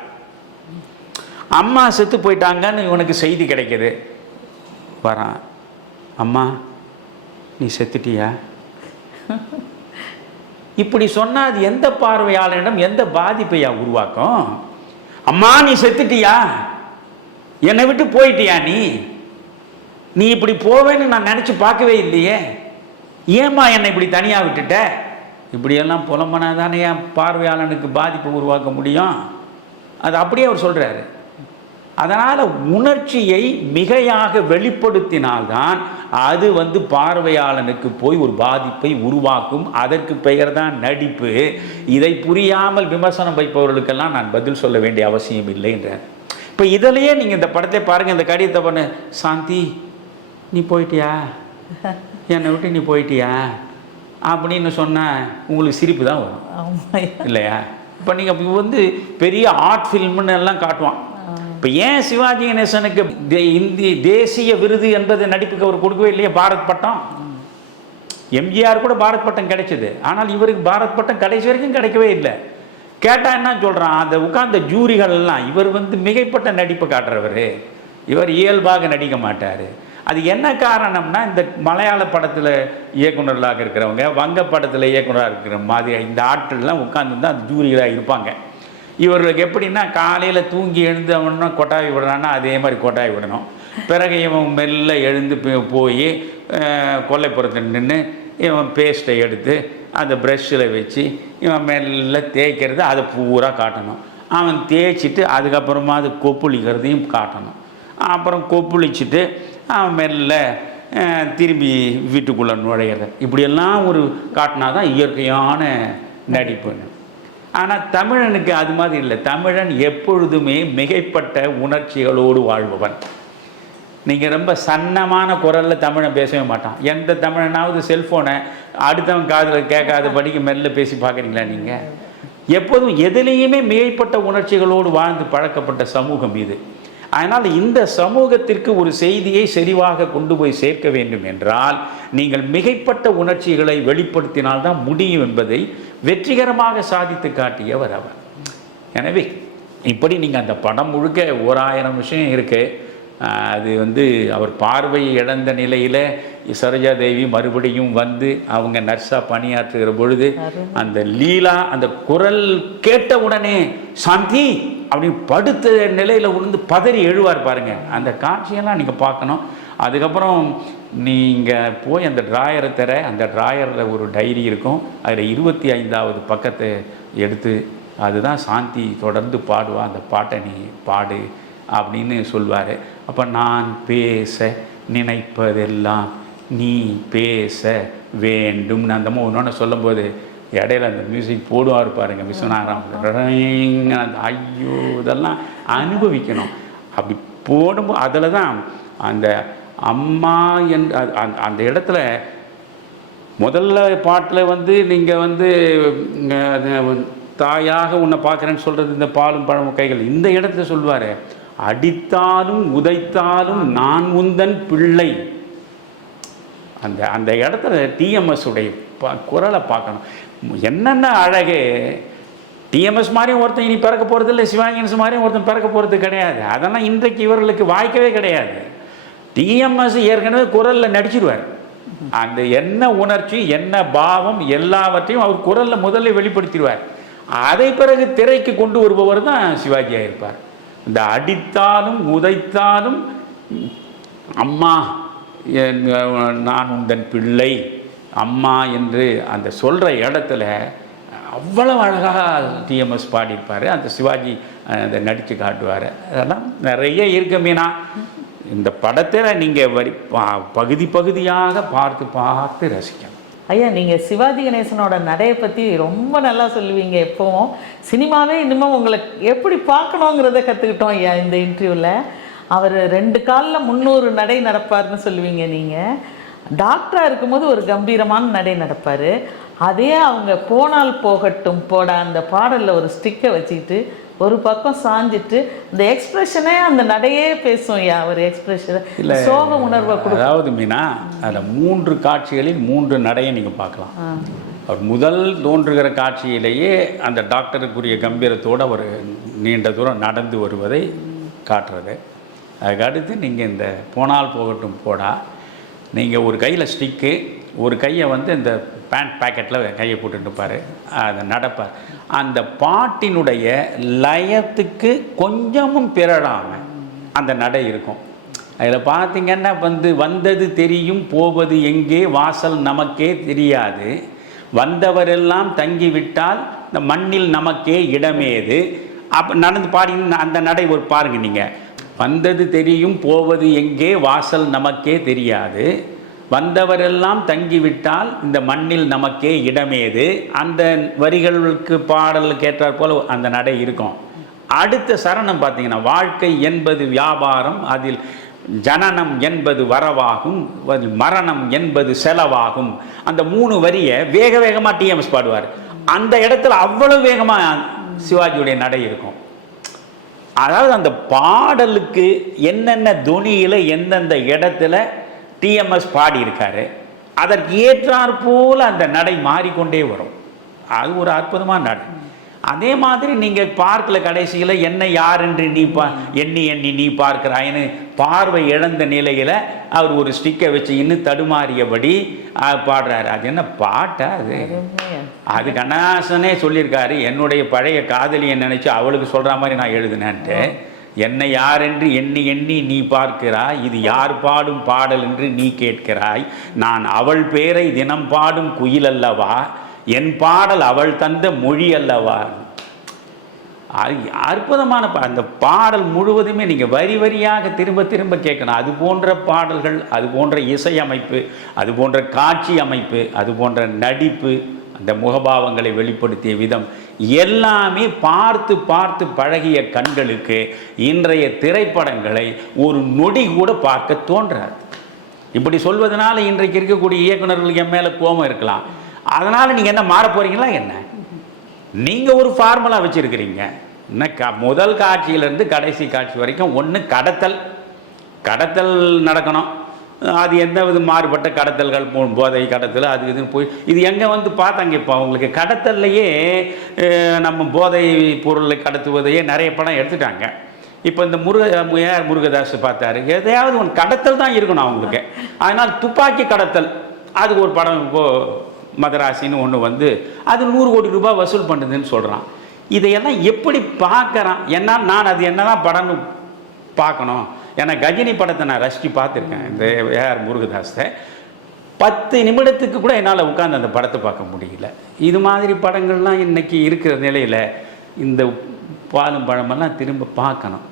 அம்மா செத்து போயிட்டாங்கன்னு இவனுக்கு செய்தி கிடைக்கிது. வரான், அம்மா நீ செத்துட்டியா? இப்படி சொன்னால் அது எந்த பார்வையாளரிடம் எந்த பாதிப்பையா உருவாக்கும்? அம்மா நீ செத்துட்டியா, என்னை விட்டு போயிட்டியா, நீ இப்படி போவேன்னு நான் நினச்சி பார்க்கவே இல்லையே, ஏம்மா என்னை இப்படி தனியாக விட்டுட்ட? இப்படியெல்லாம் புலம்பனா தானே என் பார்வையாளனுக்கு பாதிப்பை உருவாக்க முடியும். அது அப்படியே அவர் சொல்கிறாரு. அதனால் உணர்ச்சியை மிகையாக வெளிப்படுத்தினால்தான் அது பார்வையாளனுக்கு போய் ஒரு பாதிப்பை உருவாக்கும். அதற்கு பெயர் தான் நடிப்பு. இதை புரியாமல் விமர்சனம் வைப்பவர்களுக்கெல்லாம் நான் பதில் சொல்ல வேண்டிய அவசியம் இல்லை என்றார். இப்போ இதிலேயே நீங்கள் இந்த படத்தை பாருங்கள், இந்த கடிதத்தை பண்ணு, சாந்தி நீ போயிட்டியா, என்னை விட்டு நீ போயிட்டியா அப்படின்னு சொன்னால் உங்களுக்கு சிரிப்பு தான் வரும் இல்லையா? இப்போ நீங்கள் பெரிய ஆர்ட் ஃபில்ம்னு எல்லாம் காட்டுவான். இப்போ ஏன் சிவாஜி கணேசனுக்கு இந்திய தேசிய விருது என்பது நடிப்புக்கு அவர் கொடுக்கவே இல்லையா? பாரத் பட்டம். எம்ஜிஆர் கூட பாரத் பட்டம் கிடைச்சது, ஆனால் இவருக்கு பாரத் பட்டம் கடைசி வரைக்கும் கிடைக்கவே இல்லை. கேட்டால் என்ன சொல்கிறான், அந்த உட்கார்ந்த ஜூரிகள் எல்லாம் இவர் மிகைப்பட்ட நடிப்பை காட்டுறவர், இவர் இயல்பாக நடிக்க மாட்டார். அது என்ன காரணம்னா, இந்த மலையாள படத்தில் இயக்குநர்களாக இருக்கிறவங்க, வங்க படத்தில் இயக்குநராக இருக்கிற மாதிரி இந்த ஆட்கள்லாம் உட்கார்ந்து தான் அந்த ஜூரிகளாக இருப்பாங்க. இவர்களுக்கு எப்படின்னா, காலையில் தூங்கி எழுந்து அவனா கொட்டாவி விடுறான்னா அதே மாதிரி கொட்டாவி விடணும். பிறகு இவன் மெல்ல எழுந்து போய் கொல்லைப்புறத்தில் நின்று இவன் பேஸ்ட்டை எடுத்து அந்த ப்ரெஷ்ஷில் வச்சு இவன் மெல்ல தேய்க்கிறது, அதை பூரா காட்டணும். அவன் தேய்ச்சிட்டு அதுக்கப்புறமா அது கொப்புளிக்கிறதையும் காட்டணும். அப்புறம் கொப்புளிச்சுட்டு அவன் மெல்ல திரும்பி வீட்டுக்குள்ளே நுழையிறது. இப்படியெல்லாம் ஒரு காட்டினா தான் இயற்கையான நடிப்புன்னு. ஆனால் தமிழனுக்கு அது மாதிரி இல்லை. தமிழன் எப்பொழுதுமே மிகைப்பட்ட உணர்ச்சிகளோடு வாழ்பவன். நீங்கள் ரொம்ப சன்னமான குரலில் தமிழன் பேசவே மாட்டான். எந்த தமிழனாவது செல்ஃபோனை அடுத்தவன் காதில் கேட்காத படிக்க மெல்ல பேசி பார்க்குறீங்களா? நீங்கள் எப்போதும் எதிலையுமே மிகைப்பட்ட உணர்ச்சிகளோடு வாழ்ந்து பழக்கப்பட்ட சமூகம் இது. அதனால் இந்த சமூகத்திற்கு ஒரு செய்தியை செறிவாக கொண்டு போய் சேர்க்க வேண்டும் என்றால் நீங்கள் மிகைப்பட்ட உணர்ச்சிகளை வெளிப்படுத்தினால்தான் முடியும் என்பதை வெற்றிகரமாக சாதித்து காட்டியவர் அவர். எனவே இப்படி நீங்கள் அந்த படம் முழுக்க 1000 விஷயம் இருக்குது. அது அவர் பார்வையை இழந்த நிலையில் சரோஜா தேவி மறுபடியும் அவங்க நர்ஸாக பணியாற்றுகிற பொழுது அந்த லீலா அந்த குரல் கேட்ட உடனே சாந்தி அப்படி படுத்த நிலையில் விழுந்து பதறி எழுவார் பாருங்க. அந்த காட்சியெல்லாம் நீங்கள் பார்க்கணும். அதுக்கப்புறம் நீங்கள் போய் அந்த ட்ராயரை தர, அந்த ட்ராயரில் ஒரு டைரி இருக்கும், அதில் 25வது பக்கத்தை எடுத்து அதுதான் சாந்தி தொடர்ந்து பாடுவா, அந்த பாட்டை நீ பாடு அப்படின்னு சொல்வார். அப்போ நான் பேச நினைப்பதெல்லாம் நீ பேச வேண்டும்னு அந்த ஒன்று சொல்லும்போது இடையில அந்த மியூசிக் போடுவார் பாருங்க, விஸ்வநாதராம். ஐயோ, இதெல்லாம் அனுபவிக்கணும். அப்படி போடும்போது அதில் தான் அந்த அம்மா என்ற அந்த இடத்துல முதல்ல பாட்டில் நீங்கள் தாயாக உன்னை பார்க்குறேன்னு சொல்கிறது இந்த பாலும் பழமும் கைகள். இந்த இடத்துல சொல்வார், அடித்தாலும் உதைத்தாலும் நான் உந்தன் பிள்ளை. அந்த அந்த இடத்துல டிஎம்எஸ் உடைய குரலை பார்க்கணும். என்னென்ன அழகு. டிஎம்எஸ் மாதிரியும் ஒருத்தன் இனி பிறக்க போகிறது இல்லை, சிவாஜி கணேசன் மாதிரியும் ஒருத்தன் பிறக்க போகிறது கிடையாது. அதெல்லாம் இன்றைக்கு இவர்களுக்கு வாய்க்கவே கிடையாது. டிஎம்எஸ் ஏற்கனவே குரலில் நடிச்சிருவார். அந்த என்ன உணர்ச்சி என்ன பாவம் எல்லாவற்றையும் அவர் குரலில் முதல்ல வெளிப்படுத்திடுவார். அதை பிறகு திரைக்கு கொண்டு வருபவர் தான் சிவாஜியாக இருப்பார். இந்த அடித்தாலும் உதைத்தாலும் அம்மா நான் உந்தன் பிள்ளை அம்மா என்று அந்த சொல்கிற இடத்துல அவ்வளவு அழகாக டிஎம்எஸ் பாடியிருப்பார். அந்த சிவாஜி அதை நடித்து காட்டுவார். அதெல்லாம் நிறைய இருக்கு மீனா. இந்த படத்தில் நீங்கள் பகுதி பகுதியாக பார்த்து பார்த்து ரசிக்கணும். ஐயா, நீங்கள் சிவாஜி கணேசனோட நடையை பற்றி ரொம்ப நல்லா சொல்லுவீங்க. எப்போவும் சினிமாவே இன்னமும் உங்களை எப்படி பார்க்கணுங்கிறத கற்றுக்கிட்டோம் ஐயா இந்த இன்டர்வியூவில். அவர் 2 காலில் 300 நடை நடப்பார்னு சொல்லுவீங்க. நீங்கள் டாக்டராக இருக்கும்போது ஒரு கம்பீரமான நடை நடப்பார். அதே அவங்க போனால் போகட்டும் போட அந்த பாடலில் ஒரு ஸ்டிக்கை வச்சுக்கிட்டு ஒரு பக்கம் சாஞ்சிட்டு இந்த எக்ஸ்பிரஷனே அந்த நடையே பேசும் ஐயா. ஒரு எக்ஸ்பிரஷன் இல்லை, சோக உணர்வை கொடுக்கும். அதாவது மீனா, அதில் 3 காட்சிகளில் 3 நடையை நீங்கள் பார்க்கலாம். அவர் முதல் தோன்றுகிற காட்சியிலேயே அந்த டாக்டருக்குரிய கம்பீரத்தோடு அவர் நீண்ட தூரம் நடந்து வருவதை காட்டுறது. அதுக்கு அடுத்து நீங்கள் இந்த போனால் போகட்டும் போடா, நீங்கள் ஒரு கையில் ஸ்டிக்கு, ஒரு கையை இந்த பேண்ட் பேக்கெட்டில் கையை போட்டுட்டுப்பார், அதை நடப்பார். அந்த பாட்டினுடைய லயத்துக்கு கொஞ்சமும் பிறழாமல் அந்த நடை இருக்கும். அதில் பார்த்திங்கன்னா வந்தது தெரியும் போவது எங்கே வாசல் நமக்கே தெரியாது, வந்தவரெல்லாம் தங்கிவிட்டால் இந்த மண்ணில் நமக்கே இடமேது. நடந்து பாடி அந்த நடை ஒரு பாருங்க. நீங்கள் வந்தது தெரியும், போவது எங்கே, வாசல் நமக்கே தெரியாது, வந்தவரெல்லாம் தங்கிவிட்டால் இந்த மண்ணில் நமக்கே இடமேது. அந்த வரிகளுக்கு பாடல் கேட்டார் போல அந்த நடை இருக்கும். அடுத்த சரணம் பார்த்தீங்கன்னா, வாழ்க்கை என்பது வியாபாரம், அதில் ஜனனம் என்பது வரவாகும், மரணம் என்பது செலவாகும். அந்த 3 வரியை வேக வேகமாக டிஎம்எஸ் பாடுவார். அந்த இடத்துல அவ்வளவு வேகமாக சிவாஜியுடைய நடை இருக்கும். அதாவது அந்த பாடலுக்கு என்னென்ன துணியில் எந்தெந்த இடத்துல டிஎம்எஸ் பாடியிருக்காரு, அதற்கு ஏற்றாற் போல் அந்த நடை மாறிக்கொண்டே வரும். அது ஒரு அற்புதமான நடை. அதே மாதிரி நீங்கள் பார்க்கல, கடைசியில் என்ன யார் என்று நீ எண்ணி எண்ணி நீ பார்க்கிறாயின்னு பார்வை இழந்த நிலையில் அவர் ஒரு ஸ்டிக்கை வச்சு இன்னும் தடுமாறியபடி பாடுறாரு. அது என்ன பாட்டா அது கண்ணாசனே சொல்லியிருக்காரு, என்னுடைய பழைய காதலியை நினைச்சு அவளுக்கு சொல்ற மாதிரி நான் எழுதினேன்ட்டு. என்னை யார் என்று எண்ணி எண்ணி நீ பார்க்கிறாய், இது யார் பாடும் பாடல் என்று நீ கேட்கிறாய், நான் அவள் பேரை தினம் பாடும் குயில் அல்லவா, என் பாடல் அவள் தந்த மொழி அல்லவா. அற்புதமான அந்த பாடல் முழுவதுமே நீங்கள் வரி வரியாக திரும்ப திரும்ப கேட்கணும். அது போன்ற பாடல்கள், அது போன்ற இசையமைப்பு, அது போன்ற காட்சி அமைப்பு, அது போன்ற நடிப்பு, அந்த முகபாவங்களை வெளிப்படுத்திய விதம் எல்லாமே பார்த்து பார்த்து பழகிய கண்களுக்கு இன்றைய திரைப்படங்களை ஒரு நொடி கூட பார்க்க தோன்றாது. இப்படி சொல்வதனால இன்றைக்கு இருக்கக்கூடிய இயக்குநர்களுக்கு என் மேலே கோபம் இருக்கலாம். அதனால் நீங்கள் என்ன மாற போகிறீங்களா? என்ன நீங்கள் ஒரு ஃபார்முலா வச்சுருக்கிறீங்க. முதல் காட்சியிலேருந்து கடைசி காட்சி வரைக்கும் ஒன்று கடத்தல் நடக்கணும். அது எந்த வித மாறுபட்ட கடத்தல்கள், போதை கடத்தல், அது இதுன்னு போய் இது எங்கே வந்து பார்த்தாங்க. இப்போ அவங்களுக்கு கடத்தல்லையே நம்ம போதை பொருளை கடத்துவதையே நிறைய படம் எடுத்துட்டாங்க. இப்போ இந்த முருகதாஸ் பார்த்தாரு, எதையாவது ஒன்று கடத்தல் தான் இருக்கணும் அவங்களுக்கு. அதனால் துப்பாக்கி கடத்தல் அதுக்கு ஒரு படம் இப்போது மதராசின்னு ஒன்று வந்து அது 100 கோடி ரூபாய் வசூல் பண்ணுதுன்னு சொல்கிறான். இதையெல்லாம் எப்படி பார்க்குறான்? ஏன்னா நான் அது என்ன தான் படம்னு பார்க்கணும். ஏன்னா கஜினி படத்தை நான் ரசித்து பார்த்துருக்கேன். இந்த ஏஆர் முருகதாஸை 10 நிமிடத்துக்கு கூட என்னால் உட்காந்து அந்த படத்தை பார்க்க முடியல. இது மாதிரி படங்கள்லாம் இன்றைக்கி இருக்கிற நிலையில் இந்த பாலும் பழமெல்லாம் திரும்ப பார்க்கணும்.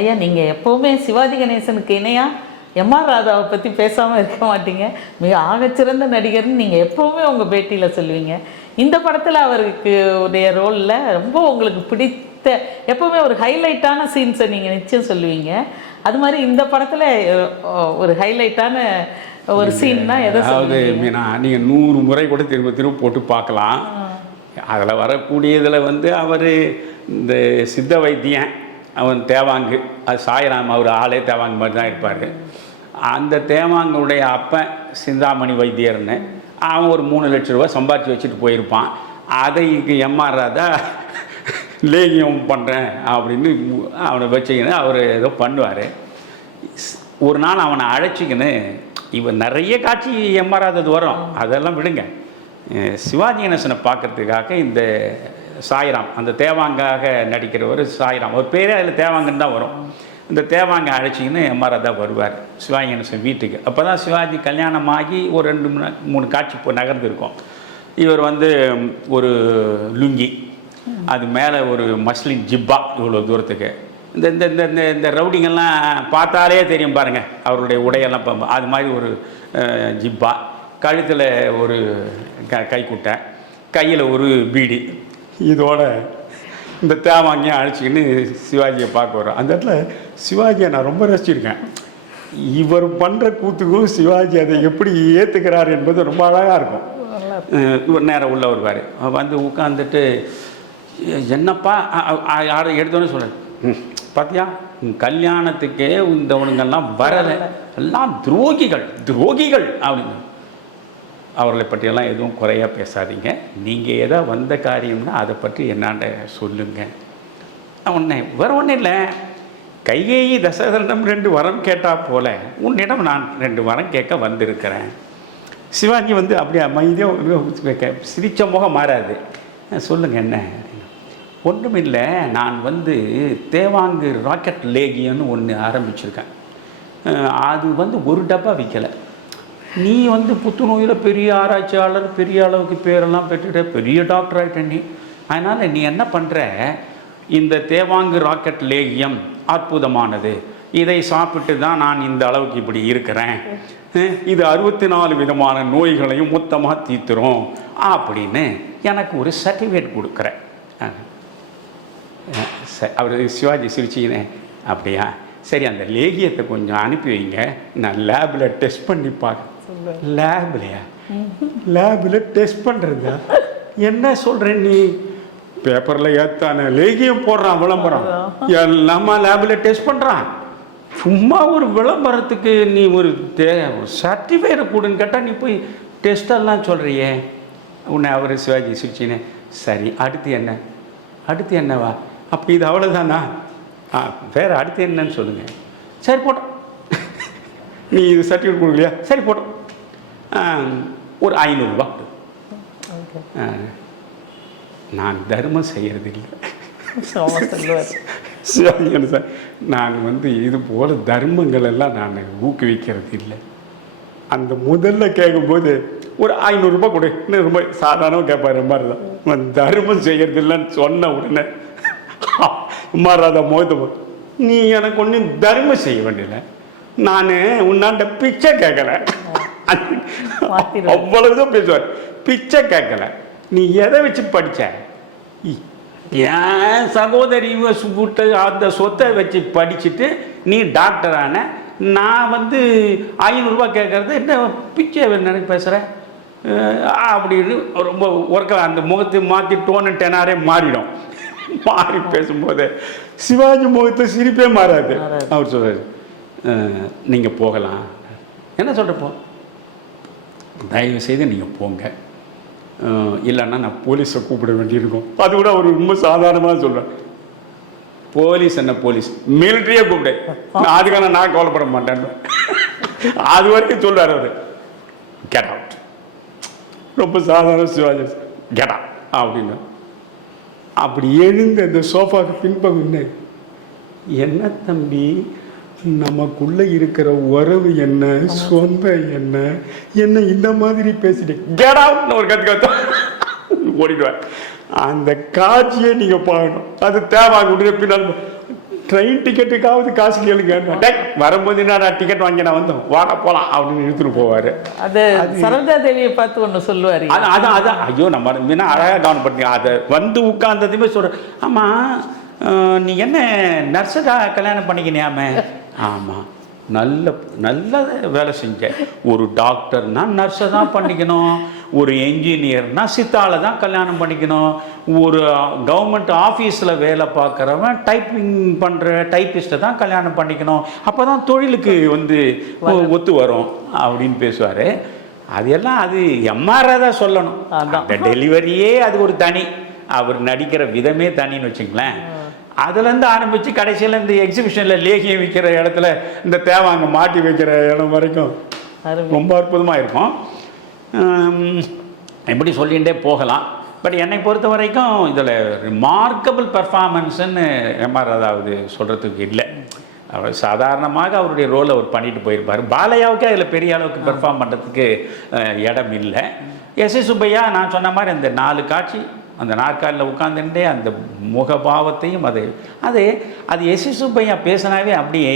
ஐயா, நீங்கள் எப்போவுமே சிவாஜி கணேசனுக்கு இணையாக எம்ஆர் ராதாவை பற்றி பேசாமல் இருக்க மாட்டீங்க. மிக ஆகச்சிறந்த நடிகர்னு நீங்கள் எப்போவுமே உங்கள் பேட்டியில் சொல்லுவீங்க. இந்த படத்தில் அவருக்கு உடைய ரோலில் ரொம்ப உங்களுக்கு பிடித்த எப்போவுமே ஒரு ஹைலைட்டான சீன்ஸை நீங்கள் நிச்சயம் சொல்லுவீங்க. அது மாதிரி இந்த படத்தில் ஒரு ஹைலைட்டான ஒரு சீன்னா எதை? அதாவது மீனா, நீங்கள் 100 முறை கூட திரும்ப திரும்ப போட்டு பார்க்கலாம். அதில் வரக்கூடியதில் வந்து அவர் இந்த சித்த வைத்தியன், அவன் தேவாங்கு, அது சாய்ராம், அவர் ஆளே தேவாங்கு மாதிரி தான் இருப்பார். அந்த தேவாங்குடைய அப்பன் சிந்தாமணி வைத்தியர்னு அவன் ஒரு 3 லட்ச ரூபா சம்பாதிச்சு வச்சுட்டு போயிருப்பான். அதை எம்ஆர் ராதா லேகியம் பண்ணுறேன் அப்படின்னு அவனை வச்சுக்கின்னு அவர் ஏதோ பண்ணுவார். ஒரு நாள் அவனை அழைச்சிக்கின்னு இவன் நிறைய காட்சி எம்ஆர் ராதா வரும், அதெல்லாம் விடுங்க. சிவாஜி கணேசனை பார்க்குறதுக்காக இந்த சாய்ராம், அந்த தேவாங்காக நடிக்கிறவர் சாய்ராம், ஒரு பேரே அதில் தேவாங்கன்னு தான் வரும். இந்த தேவாங்க அழைச்சிக்கின்னு எம்ஆர் ராதா வருவார் சிவாஜி கணேசன் வீட்டுக்கு. அப்போ தான் சிவாஜி கல்யாணமாகி ஒரு 2-3 காட்சி இப்போ நகர்ந்துருக்கும். இவர் வந்து ஒரு லுங்கி, அது மேலே ஒரு மஸ்லின் ஜிப்பா, இவ்வளோ தூரத்துக்கு. இந்த இந்த இந்த இந்த ரவுடிங்கெல்லாம் பார்த்தாலே தெரியும் பாருங்கள், அவருடைய உடையெல்லாம் அது மாதிரி ஒரு ஜிப்பா, கழுத்தில் ஒரு கைக்குட்டை, கையில் ஒரு பீடி, இதோட இந்த தேவாங்கியும் அழைச்சிக்கின்னு சிவாஜியை பார்க்க வரோம். அந்த இடத்துல சிவாஜியை நான் ரொம்ப ரசிச்சிருக்கேன். இவர் பண்ணுற கூத்துக்கும் சிவாஜி அதை எப்படி ஏற்றுக்கிறார் என்பது ரொம்ப அழகாக இருக்கும். இவர் நேரம் உள்ள வருவார், வந்து உட்காந்துட்டு என்னப்பா யாரும் எடுத்தோன்னு சொல்கிறார், பார்த்தியா கல்யாணத்துக்கே இந்தவனுங்கெல்லாம் வரலை, எல்லாம் துரோகிகள் அப்படின்னு. அவர்களை பற்றியெல்லாம் எதுவும் குறையாக பேசாதீங்க, நீங்கள் ஏதோ வந்த காரியம்னா அதை பற்றி என்னாண்ட சொல்லுங்கள். ஒன்று ஒன்றும் இல்லை, கைகேயி தசரதனிடம் 2 வரம் கேட்டால் போல உன்னிடம் நான் 2 வரம் கேட்க வந்திருக்கிறேன். சிவாஜி வந்து அப்படியே அமைதியாக சிரிச்ச முகம் மாறாது. சொல்லுங்கள் என்ன? ஒன்றும் இல்லை, நான் வந்து தேவாங்கு ராக்கெட் லேகியன்னு ஒன்று ஆரம்பிச்சிருக்கேன். அது வந்து 1 டப்பா விற்கலை. நீ வந்து புத்துநோயில் பெரிய ஆராய்ச்சியாளர், பெரிய அளவுக்கு பேரெல்லாம் பெற்றுட்ட, பெரிய டாக்டர் ஆகிட்ட நீ. அதனால் நீ என்ன பண்ணுற, இந்த தேவாங்கு ராக்கெட் லேகியம் அற்புதமானது, இதை சாப்பிட்டு தான் நான் இந்த அளவுக்கு இப்படி இருக்கிறேன், இது 64 விதமான நோய்களையும் மொத்தமாக தீர்த்துரும் அப்படின்னு எனக்கு ஒரு சர்டிஃபிகேட் கொடுக்குறேன். அவர் சிவாஜி சிரிச்சினே, அப்படியா, சரி அந்த லேகியத்தை கொஞ்சம் அனுப்பி வைங்க, நான் லேபில் டெஸ்ட் பண்ணி பார்க்க. லேபிலையா? லேபில் டெஸ்ட் பண்ணுறதா? என்ன சொல்கிறேன் நீ? பேப்பரில் ஏற்றான லேகியம் போடுறான் விளம்பரம், எல்லாமா லேபில் டெஸ்ட் பண்ணுறான். சும்மா ஒரு விளம்பரத்துக்கு நீ ஒரு சர்டிஃபிகேட் கொடுன்னு கேட்டால் நீ போய் டெஸ்டெல்லாம் சொல்கிறியே உன்னை. அவர் சிவாஜி சிரிச்சினே, சரி அடுத்து என்ன? அடுத்து என்னவா? அப்போ இது அவ்வளோதானா? வேறு அடுத்து என்னன்னு சொல்லுங்கள். சரி போட்டோம், நீ இது சர்டிஃபிகேட் கொடுக்கலையா? சரி போட்டோம், ஒரு 500 ரூபா. நான் தர்மம் செய்கிறது இல்லை சிவாஜி சார். நான் இது போல் தர்மங்கள் எல்லாம் நான் ஊக்குவிக்கிறது இல்லை. அந்த முதல்ல கேட்கும்போது ஒரு 500 ரூபாய் கொடு, இன்னும் ரொம்ப சாதாரணமாக கேட்பாரு மாதிரி தான். தர்மம் செய்கிறது இல்லைன்னு சொன்ன உடனே மாறாத மோத, நீ எனக்கு ஒன்றும் தர்மம் செய்ய வேண்டியல, நான் உன்னாண்ட பிச்சை கேட்கல. அவ்வளவுதான் பேசுவார், பிச்சை கேட்கல. நீ எதை வச்சு படித்த? என் சகோதரி விட்டு அந்த சொத்தை வச்சு படிச்சுட்டு நீ டாக்டரான, நான் 500 ரூபா கேட்கறது என்ன பிச்சை நினைக்க பேசுகிறேன் அப்படின்னு ரொம்ப ஒர்க்க அந்த முகத்தை மாற்றி டோன் டெனாரே மாறிடும். மாறி பேசும்போது சிவாஜி முகத்தை சிரிப்பே மாறாது. அவர் சொல்றாரு, நீங்கள் போகலாம். என்ன சொல்கிறப்போ, தயவு செய்து நீங்கள் போங்க, இல்லைன்னா நான் போலீஸை கூப்பிட வேண்டியிருக்கும். அது கூட அவர் ரொம்ப சாதாரணமாக சொல்கிறேன். போலீஸ் என்ன போலீஸ், மிலிட்ரியே கூப்பிடு, அதுக்கான நான் கவலைப்பட மாட்டேன். அது வரைக்கும் சொல்றாரு அவர். Get out. ரொம்ப சாதாரண சிவாஜி, கெட் அவுட் அப்படின்னு. அப்படி எழுந்து அந்த சோஃபாவுக்கு பின்பக்கம் என்ன தம்பி, நமக்குள்ள இருக்கிற உறவு என்ன, சொந்தம் என்ன, என்ன இந்த மாதிரி பேசிட்டு கெட் அவுட்னு ஒரு கத்து ஓடிடுவார். அந்த காட்சியை நீங்க பார்க்கணும். அது தேவை. பின்னால் ட்ரெயின் டிக்கெட்டுக்காவது காசு கேளுங்க, வரும்போது நான் டிக்கெட் வாங்கி நான் வந்தோம், வாட போலாம் அப்படின்னு இழுத்துட்டு போவாரு. அது சரோஜா தேவியை பார்த்து ஒன்று சொல்லுவாரு. அதான் அதான் ஐயோ, நம்ம அழகாக கவனப்படுத்தி அதை உட்கார்ந்ததுமே சொல்றேன். ஆமா, நீ என்ன நர்ஸுக்கா கல்யாணம் பண்ணிக்கினியாமே? ஆமாம், நல்ல வேலை செஞ்ச. ஒரு டாக்டர்னா நர்ஸை தான் பண்ணிக்கணும், ஒரு என்ஜினியர்னா சித்தால தான் கல்யாணம் பண்ணிக்கணும், ஒரு கவர்மெண்ட் ஆஃபீஸில் வேலை பார்க்குறவன் டைப்பிங் பண்ணுற டைப்பிஸ்ட்டை தான் கல்யாணம் பண்ணிக்கணும், அப்போ தான் தொழிலுக்கு ஒத்து வரும் அப்படின்னு பேசுவார். அது எல்லாம் அது எம்ஆர்ஐ தான் சொல்லணும். அந்த டெலிவரியே அது ஒரு தனி, அவர் நடிக்கிற விதமே தனின்னு வச்சுங்களேன். அதுலேருந்து ஆரம்பித்து கடைசியில் இந்த எக்ஸிபிஷனில் லேகியம் விற்கிற இடத்துல இந்த தேவாங்க மாட்டி வைக்கிற இடம் வரைக்கும் ரொம்ப அற்புதமாக இருக்கும். எப்படி சொல்லிகிட்டே போகலாம். பட் என்னை பொறுத்த வரைக்கும் இதில் ரிமார்க்கபிள் பெர்ஃபார்மன்ஸுன்னு எம்ஆர் அதாவது சொல்கிறதுக்கு இல்லை. அவர் சாதாரணமாக அவருடைய ரோலை அவர் பண்ணிட்டு போயிருப்பார். பாலையாவுக்கே அதில் பெரிய அளவுக்கு பெர்ஃபார்ம் பண்ணுறதுக்கு இடம் இல்லை. எஸ்.ஏ. சுப்பையா நான் சொன்ன மாதிரி அந்த 4 காட்சி அந்த நாற்காலில் உட்காந்துட்டே அந்த முகபாவத்தையும் அது எஸ்.ஏ. சுப்பையா பேசினாவே அப்படியே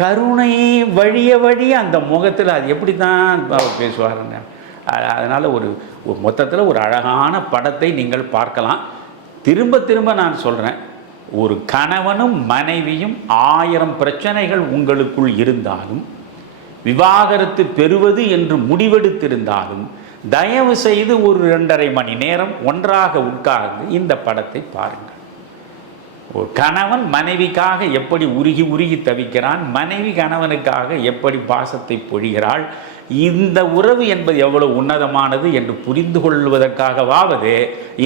கருணை வழிய அந்த முகத்தில் அது எப்படி தான் அவர் பேசுவாருன்னு. அதனால் ஒரு மொத்தத்தில் ஒரு அழகான படத்தை நீங்கள் பார்க்கலாம். திரும்ப நான் சொல்கிறேன், ஒரு கணவனும் மனைவியும் 1000 பிரச்சனைகள் உங்களுக்குள் இருந்தாலும், விவாகரத்து பெறுவது என்று முடிவெடுத்திருந்தாலும், தயவு செய்து ஒரு 2.5 மணி நேரம் ஒன்றாக உட்கார்ந்து இந்த படத்தை பாருங்கள். ஒரு கணவன் மனைவிக்காக எப்படி உருகி தவிக்கிறான், மனைவி கணவனுக்காக எப்படி பாசத்தை பொழிகிறாள், இந்த உறவு என்பது எவ்வளவு உன்னதமானது என்று புரிந்து கொள்வதற்காகவாவது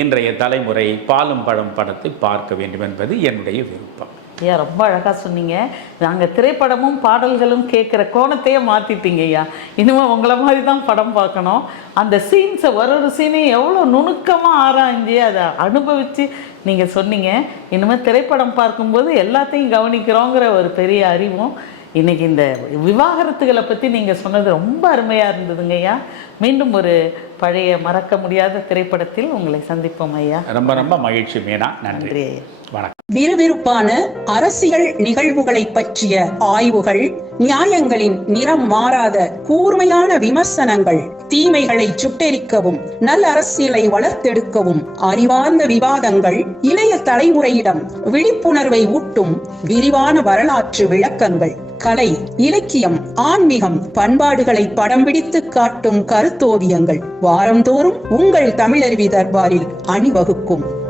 இன்றைய தலைமுறை பாலும் பழம் படத்தை பார்க்க வேண்டும் என்பது என்னுடைய விருப்பம். ஐயா, ரொம்ப அழகாக சொன்னீங்க. நாங்கள் திரைப்படமும் பாடல்களும் கேட்குற கோணத்தையே மாற்றிட்டீங்க ஐயா. இனிமேல் உங்களை மாதிரி தான் படம் பார்க்கணும். அந்த சீன்ஸை ஒரு சீனையும் எவ்வளோ நுணுக்கமாக ஆராய்ஞ்சு அதை அனுபவித்து நீங்கள் சொன்னீங்க. இனிமேல் திரைப்படம் பார்க்கும்போது எல்லாத்தையும் கவனிக்கிறோங்கிற ஒரு பெரிய அறிவும். இன்றைக்கி இந்த விவாகரத்துகளை பற்றி நீங்கள் சொன்னது ரொம்ப அருமையாக இருந்ததுங்க ஐயா. மீண்டும் ஒரு பழைய மறக்க முடியாத திரைப்படத்தில் உங்களை சந்திப்போம் ஐயா. ரொம்ப மகிழ்ச்சி மீனா. நன்றி ஐயா. வணக்கம். விறுவிறுப்பான அரசியல் நிகழ்வுகளை பற்றிய ஆய்வுகள், நியாயங்களின் நிறம் மாறாத கூர்மையான விமர்சனங்கள், தீமைகளை சுட்டெரிக்கவும் நல்ல அரசியலை வளர்த்தெடுக்கவும் அறிவார்ந்த விவாதங்கள், இளைய தலைமுறையிடம் விழிப்புணர்வை ஊட்டும் விரிவான வரலாற்று விளக்கங்கள், கலை, இலக்கியம், ஆன்மீகம், பண்பாடுகளை படம் பிடித்து காட்டும் கருத்தோவியங்கள் வாரந்தோறும் உங்கள் தமிழருவி தர்பாரில் அணிவகுக்கும்.